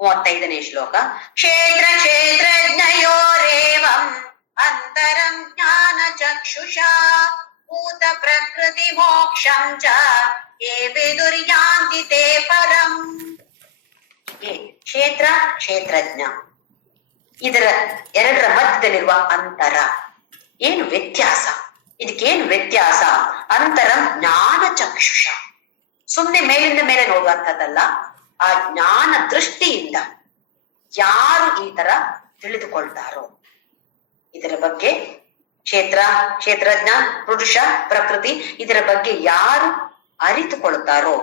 35ನೇ ಶ್ಲೋಕ. ಕ್ಷೇತ್ರ ಕ್ಷೇತ್ರಜ್ಞಯೋರೇವಂ ಅಂತರಂ ಜ್ಞಾನ ಚಕ್ಷುಷಾ ಭೂತ ಪ್ರಕೃತಿ ಮೋಕ್ಷಂ ಚ ಯೇ ವಿದುರ್ಯಾಂತಿ ತೇ ಪರಂ. ಕ್ಷೇತ್ರ ಕ್ಷೇತ್ರಜ್ಞ ಇದರ ಎರಡರ ಮಧ್ಯದಲ್ಲಿರುವ ಅಂತರ ಏನು ವ್ಯತ್ಯಾಸ, ಇದಕ್ಕೇನು ವ್ಯತ್ಯಾಸ? ಅಂತರಂ ಜ್ಞಾನ ಚಕ್ಷುಷ, ಸುಮ್ನೆ ಮೇಲಿಂದ ಮೇಲೆ ನೋಡುವಂಥದ್ದಲ್ಲ, ಆ ಜ್ಞಾನ ದೃಷ್ಟಿಯಿಂದ ಯಾರು ಈ ತರ ತಿಳಿದುಕೊಳ್ತಾರೋ ಇದರ ಬಗ್ಗೆ, ಕ್ಷೇತ್ರಜ್ಞ, ಪುರುಷ, ಪ್ರಕೃತಿ ಇದರ ಬಗ್ಗೆ ಯಾರು ಅರಿತುಕೊಳ್ತಾರೋ,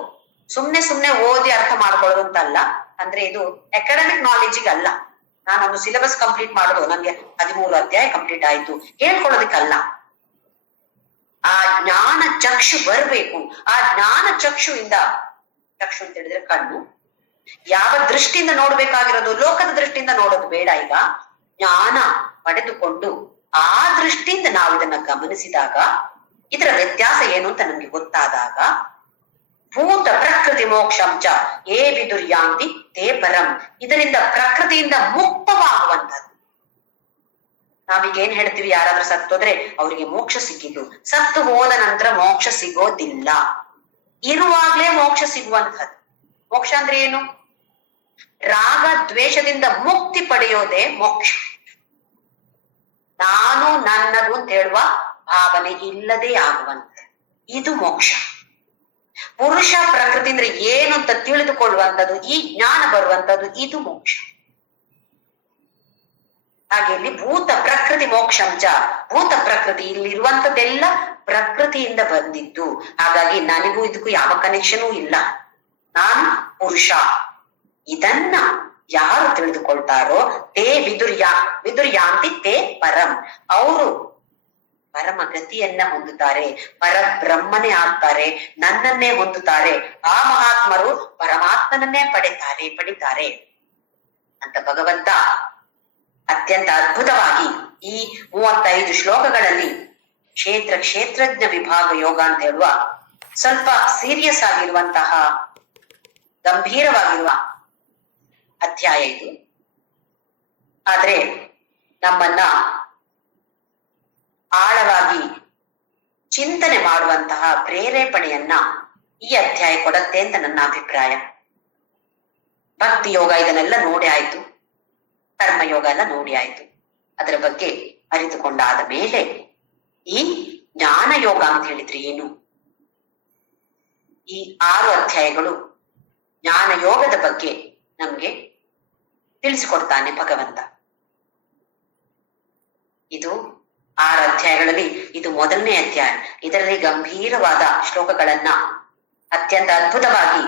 ಸುಮ್ನೆ ಓದಿ ಅರ್ಥ ಮಾಡ್ಕೊಳ್ಳೋದು ಅಂತಲ್ಲ. ಅಂದ್ರೆ ಇದು ಅಕಾಡೆಮಿಕ್ ನಾಲೆಡ್ಜಿಗೆ ಅಲ್ಲ, ನಾನೊಂದು ಸಿಲೆಬಸ್ ಕಂಪ್ಲೀಟ್ ಮಾಡೋದು, ನಂಗೆ 13 ಅಧ್ಯಾಯ ಕಂಪ್ಲೀಟ್ ಆಯ್ತು ಹೇಳ್ಕೊಳ್ಳೋದಕ್ಕಲ್ಲ. ಆ ಜ್ಞಾನ ಚಕ್ಷು ಬರ್ಬೇಕು. ಆ ಜ್ಞಾನ ಚಕ್ಷುವಿಂದ ಚಕ್ಷು ಅಂತ ಹೇಳಿದ್ರೆ ಕಣ್ಣು. ಯಾವ ದೃಷ್ಟಿಯಿಂದ ನೋಡ್ಬೇಕಾಗಿರೋದು? ಲೋಕದ ದೃಷ್ಟಿಯಿಂದ ನೋಡೋದು ಬೇಡ. ಈಗ ಜ್ಞಾನ ಪಡೆದುಕೊಂಡು ಆ ದೃಷ್ಟಿಯಿಂದ ನಾವು ಇದನ್ನ ಗಮನಿಸಿದಾಗ ಇದರ ವ್ಯತ್ಯಾಸ ಏನು ಅಂತ ನಮ್ಗೆ ಗೊತ್ತಾದಾಗ ಭೂತ ಪ್ರಕೃತಿ ಮೋಕ್ಷಂ ಚ ಏ ವಿದುರ್ಯಾಂತಿ ತೇ ಪರಂ, ಇದರಿಂದ ಪ್ರಕೃತಿಯಿಂದ ಮುಕ್ತವಾಗುವಂಥದ್ದು. ನಾವೀಗ ಏನ್ ಹೇಳ್ತೀವಿ, ಯಾರಾದ್ರೂ ಸತ್ತೋದ್ರೆ ಅವರಿಗೆ ಮೋಕ್ಷ ಸಿಕ್ಕಿದ್ದು, ಸತ್ತು ಹೋದ ನಂತರ ಮೋಕ್ಷ ಸಿಗೋದಿಲ್ಲ, ಇರುವಾಗ್ಲೇ ಮೋಕ್ಷ ಸಿಗುವಂಥದ್ದು. ಮೋಕ್ಷ ಅಂದ್ರೆ ಏನು? ರಾಗ ದ್ವೇಷದಿಂದ ಮುಕ್ತಿ ಪಡೆಯೋದೇ ಮೋಕ್ಷ. ನಾನು ನನ್ನದು ಅಂತ ಹೇಳುವ ಭಾವನೆ ಇಲ್ಲದೆ ಆಗುವಂತೆ ಇದು ಮೋಕ್ಷ. ಪುರುಷ ಪ್ರಕೃತಿ ಅಂದ್ರೆ ಏನು ಅಂತ ತಿಳಿದುಕೊಳ್ಳುವಂಥದ್ದು, ಈ ಜ್ಞಾನ ಬರುವಂಥದ್ದು, ಇದು ಮೋಕ್ಷ. ಹಾಗೆ ಇಲ್ಲಿ ಭೂತ ಪ್ರಕೃತಿ ಮೋಕ್ಷಂಚ, ಭೂತ ಪ್ರಕೃತಿ ಇಲ್ಲಿರುವಂತದ್ದೆಲ್ಲ ಪ್ರಕೃತಿಯಿಂದ ಬಂದಿದ್ದು. ಹಾಗಾಗಿ ನನಗೂ ಇದಕ್ಕೂ ಯಾವ ಕನೆಕ್ಷನೂ ಇಲ್ಲ, ನಾನು ಪುರುಷ. ಇದನ್ನ ಯಾರು ತಿಳಿದುಕೊಳ್ತಾರೋ ತೇ ವಿದುರ್ಯಾಂತಿ ತೇ ಪರಂ, ಅವರು ಪರಮ ಗತಿಯನ್ನ ಹೊಂದುತ್ತಾರೆ, ಪರಬ್ರಹ್ಮನೇ ಆಗ್ತಾರೆ, ನನ್ನನ್ನೇ ಹೊಂದುತ್ತಾರೆ. ಆ ಮಹಾತ್ಮರು ಪರಮಾತ್ಮನನ್ನೇ ಪಡಿತಾರೆ ಅಂತ ಭಗವಂತ ಅತ್ಯಂತ ಅದ್ಭುತವಾಗಿ ಈ 35 ಶ್ಲೋಕಗಳಲ್ಲಿ ಕ್ಷೇತ್ರಜ್ಞ ವಿಭಾಗ ಯೋಗ ಅಂತ ಹೇಳುವ ಸ್ವಲ್ಪ ಸೀರಿಯಸ್ ಆಗಿರುವಂತಹ ಗಂಭೀರವಾಗಿರುವ ಅಧ್ಯಾಯ ಇದು. ಆದ್ರೆ ನಮ್ಮನ್ನ ಆಳವಾಗಿ ಚಿಂತನೆ ಮಾಡುವಂತಹ ಪ್ರೇರೇಪಣೆಯನ್ನ ಈ ಅಧ್ಯಾಯ ಕೊಡತ್ತೆ ಅಂತ ನನ್ನ ಅಭಿಪ್ರಾಯ. ಭಕ್ತಿ ಯೋಗ ಇದನ್ನೆಲ್ಲ ನೋಡಿ ಆಯ್ತು, ಕರ್ಮಯೋಗ ಎಲ್ಲ ನೋಡಿ ಆಯ್ತು. ಅದರ ಬಗ್ಗೆ ಅರಿತುಕೊಂಡಾದ ಮೇಲೆ ಈ ಜ್ಞಾನ ಯೋಗ ಅಂತ ಹೇಳಿದ್ರೆ ಏನು? ಈ 6 ಅಧ್ಯಾಯಗಳು ಜ್ಞಾನ ಯೋಗದ ಬಗ್ಗೆ ನಮ್ಗೆ ತಿಳಿಸಿಕೊಡ್ತಾನೆ ಭಗವಂತ. ಇದು 6 ಅಧ್ಯಾಯಗಳಲ್ಲಿ ಇದು ಮೊದಲನೇ ಅಧ್ಯಾಯ. ಇದರಲ್ಲಿ ಗಂಭೀರವಾದ ಶ್ಲೋಕಗಳನ್ನ ಅತ್ಯಂತ ಅದ್ಭುತವಾಗಿ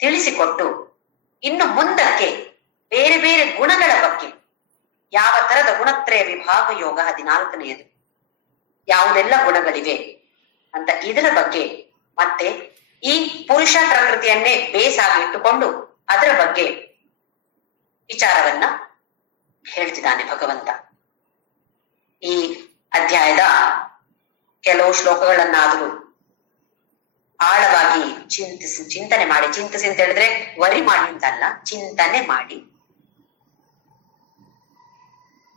ತಿಳಿಸಿಕೊಟ್ಟು ಇನ್ನು ಮುಂದಕ್ಕೆ ಬೇರೆ ಬೇರೆ ಗುಣಗಳ ಬಗ್ಗೆ, ಯಾವ ತರದ ಗುಣತ್ರಯ ವಿಭಾಗ ಯೋಗ 14ನೇದು, ಯಾವುದೆಲ್ಲ ಗುಣಗಳಿವೆ ಅಂತ ಇದರ ಬಗ್ಗೆ, ಮತ್ತೆ ಈ ಪುರುಷ ಪ್ರಕೃತಿಯನ್ನೇ ಬೇಸಾಗಿ ಇಟ್ಟುಕೊಂಡು ಅದರ ಬಗ್ಗೆ ವಿಚಾರವನ್ನ ಹೇಳ್ತಿದ್ದಾನೆ ಭಗವಂತ. ಈ ಅಧ್ಯಾಯದ ಕೆಲವು ಶ್ಲೋಕಗಳನ್ನಾದರೂ ಆಳವಾಗಿ ಚಿಂತನೆ ಮಾಡಿ, ಚಿಂತಿಸಿ ಅಂತ ಹೇಳಿದ್ರೆ ವರಿ ಮಾಡಿ ಅಂತಲ್ಲ, ಚಿಂತನೆ ಮಾಡಿ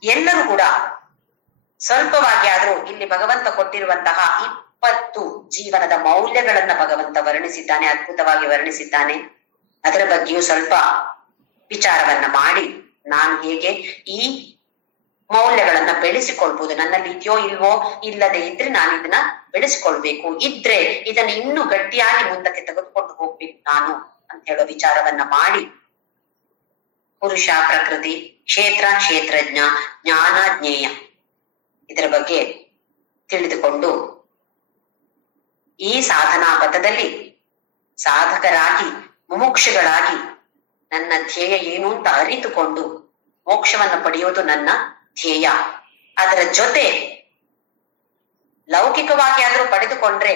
ಎಲ್ಲರೂ ಕೂಡ ಸ್ವಲ್ಪವಾಗಿ ಆದ್ರೂ ಇಲ್ಲಿ ಭಗವಂತ ಕೊಟ್ಟಿರುವಂತಹ 20 ಜೀವನದ ಮೌಲ್ಯಗಳನ್ನ ಭಗವಂತ ವರ್ಣಿಸಿದ್ದಾನೆ, ಅದ್ಭುತವಾಗಿ ವರ್ಣಿಸಿದ್ದಾನೆ. ಅದರ ಬಗ್ಗೆಯೂ ಸ್ವಲ್ಪ ವಿಚಾರವನ್ನ ಮಾಡಿ ನಾನು ಹೇಗೆ ಈ ಮೌಲ್ಯಗಳನ್ನ ಬೆಳೆಸಿಕೊಳ್ಬಹುದು, ನನ್ನಲ್ಲಿ ಇದೆಯೋ ಇಲ್ವೋ, ಇಲ್ಲದೆ ಇದ್ರೆ ನಾನು ಇದನ್ನ ಬೆಳೆಸಿಕೊಳ್ಬೇಕು, ಇದ್ರೆ ಇದನ್ನ ಇನ್ನೂ ಗಟ್ಟಿಯಾಗಿ ಮುಂದಕ್ಕೆ ತೆಗೆದುಕೊಂಡು ಹೋಗ್ಬೇಕು ನಾನು ಅಂತ ಹೇಳೋ ವಿಚಾರವನ್ನ ಮಾಡಿ ಪುರುಷ ಪ್ರಕೃತಿ, ಕ್ಷೇತ್ರಜ್ಞ, ಜ್ಞಾನ ಜ್ಞೇಯ ಇದರ ಬಗ್ಗೆ ತಿಳಿದುಕೊಂಡು ಈ ಸಾಧನಾ ಪಥದಲ್ಲಿ ಸಾಧಕರಾಗಿ ಮುಮುಕ್ಷುಗಳಾಗಿ ನನ್ನ ಧ್ಯೇಯ ಏನು ಅಂತ ಅರಿತುಕೊಂಡು ಮೋಕ್ಷವನ್ನು ಪಡೆಯೋದು ನನ್ನ ಧ್ಯೇಯ. ಅದರ ಜೊತೆ ಲೌಕಿಕವಾಗಿ ಆದ್ರೂ ಪಡೆದುಕೊಂಡ್ರೆ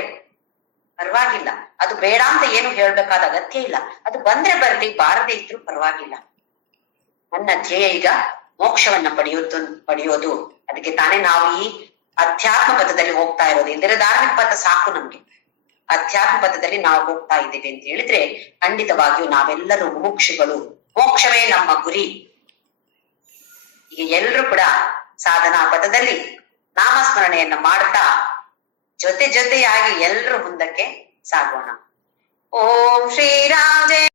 ಪರವಾಗಿಲ್ಲ, ಅದು ಬೇಡ ಅಂತ ಏನು ಹೇಳ್ಬೇಕಾದ ಅಗತ್ಯ ಇಲ್ಲ. ಅದು ಬಂದ್ರೆ ಬರ್ಲಿ, ಬಾರದೇ ಇದ್ರೂ ಪರವಾಗಿಲ್ಲ. ನನ್ನ ಧ್ಯೇಯ ಈಗ ಮೋಕ್ಷವನ್ನ ಪಡೆಯೋದು. ಅದಕ್ಕೆ ತಾನೇ ನಾವು ಈ ಅಧ್ಯಾತ್ಮ ಪಥದಲ್ಲಿ ಹೋಗ್ತಾ ಇರೋದು. ಇಲ್ಲದ್ರೆ ಧಾರ್ಮಿಕ ಪಥ ಸಾಕು ನಮ್ಗೆ. ಅಧ್ಯಾತ್ಮ ಪಥದಲ್ಲಿ ನಾವು ಹೋಗ್ತಾ ಇದ್ದೀವಿ ಅಂತ ಹೇಳಿದ್ರೆ ಖಂಡಿತವಾಗಿಯೂ ನಾವೆಲ್ಲರೂ ಮುಮುಕ್ಷುಗಳು, ಮೋಕ್ಷವೇ ನಮ್ಮ ಗುರಿ. ಈಗ ಎಲ್ರು ಕೂಡ ಸಾಧನಾ ಪಥದಲ್ಲಿ ನಾಮಸ್ಮರಣೆಯನ್ನ ಮಾಡ್ತಾ ಜೊತೆಯಾಗಿ ಎಲ್ರು ಮುಂದಕ್ಕೆ ಸಾಗೋಣ. ಓಂ ಶ್ರೀರಾಮ್ ಜಯ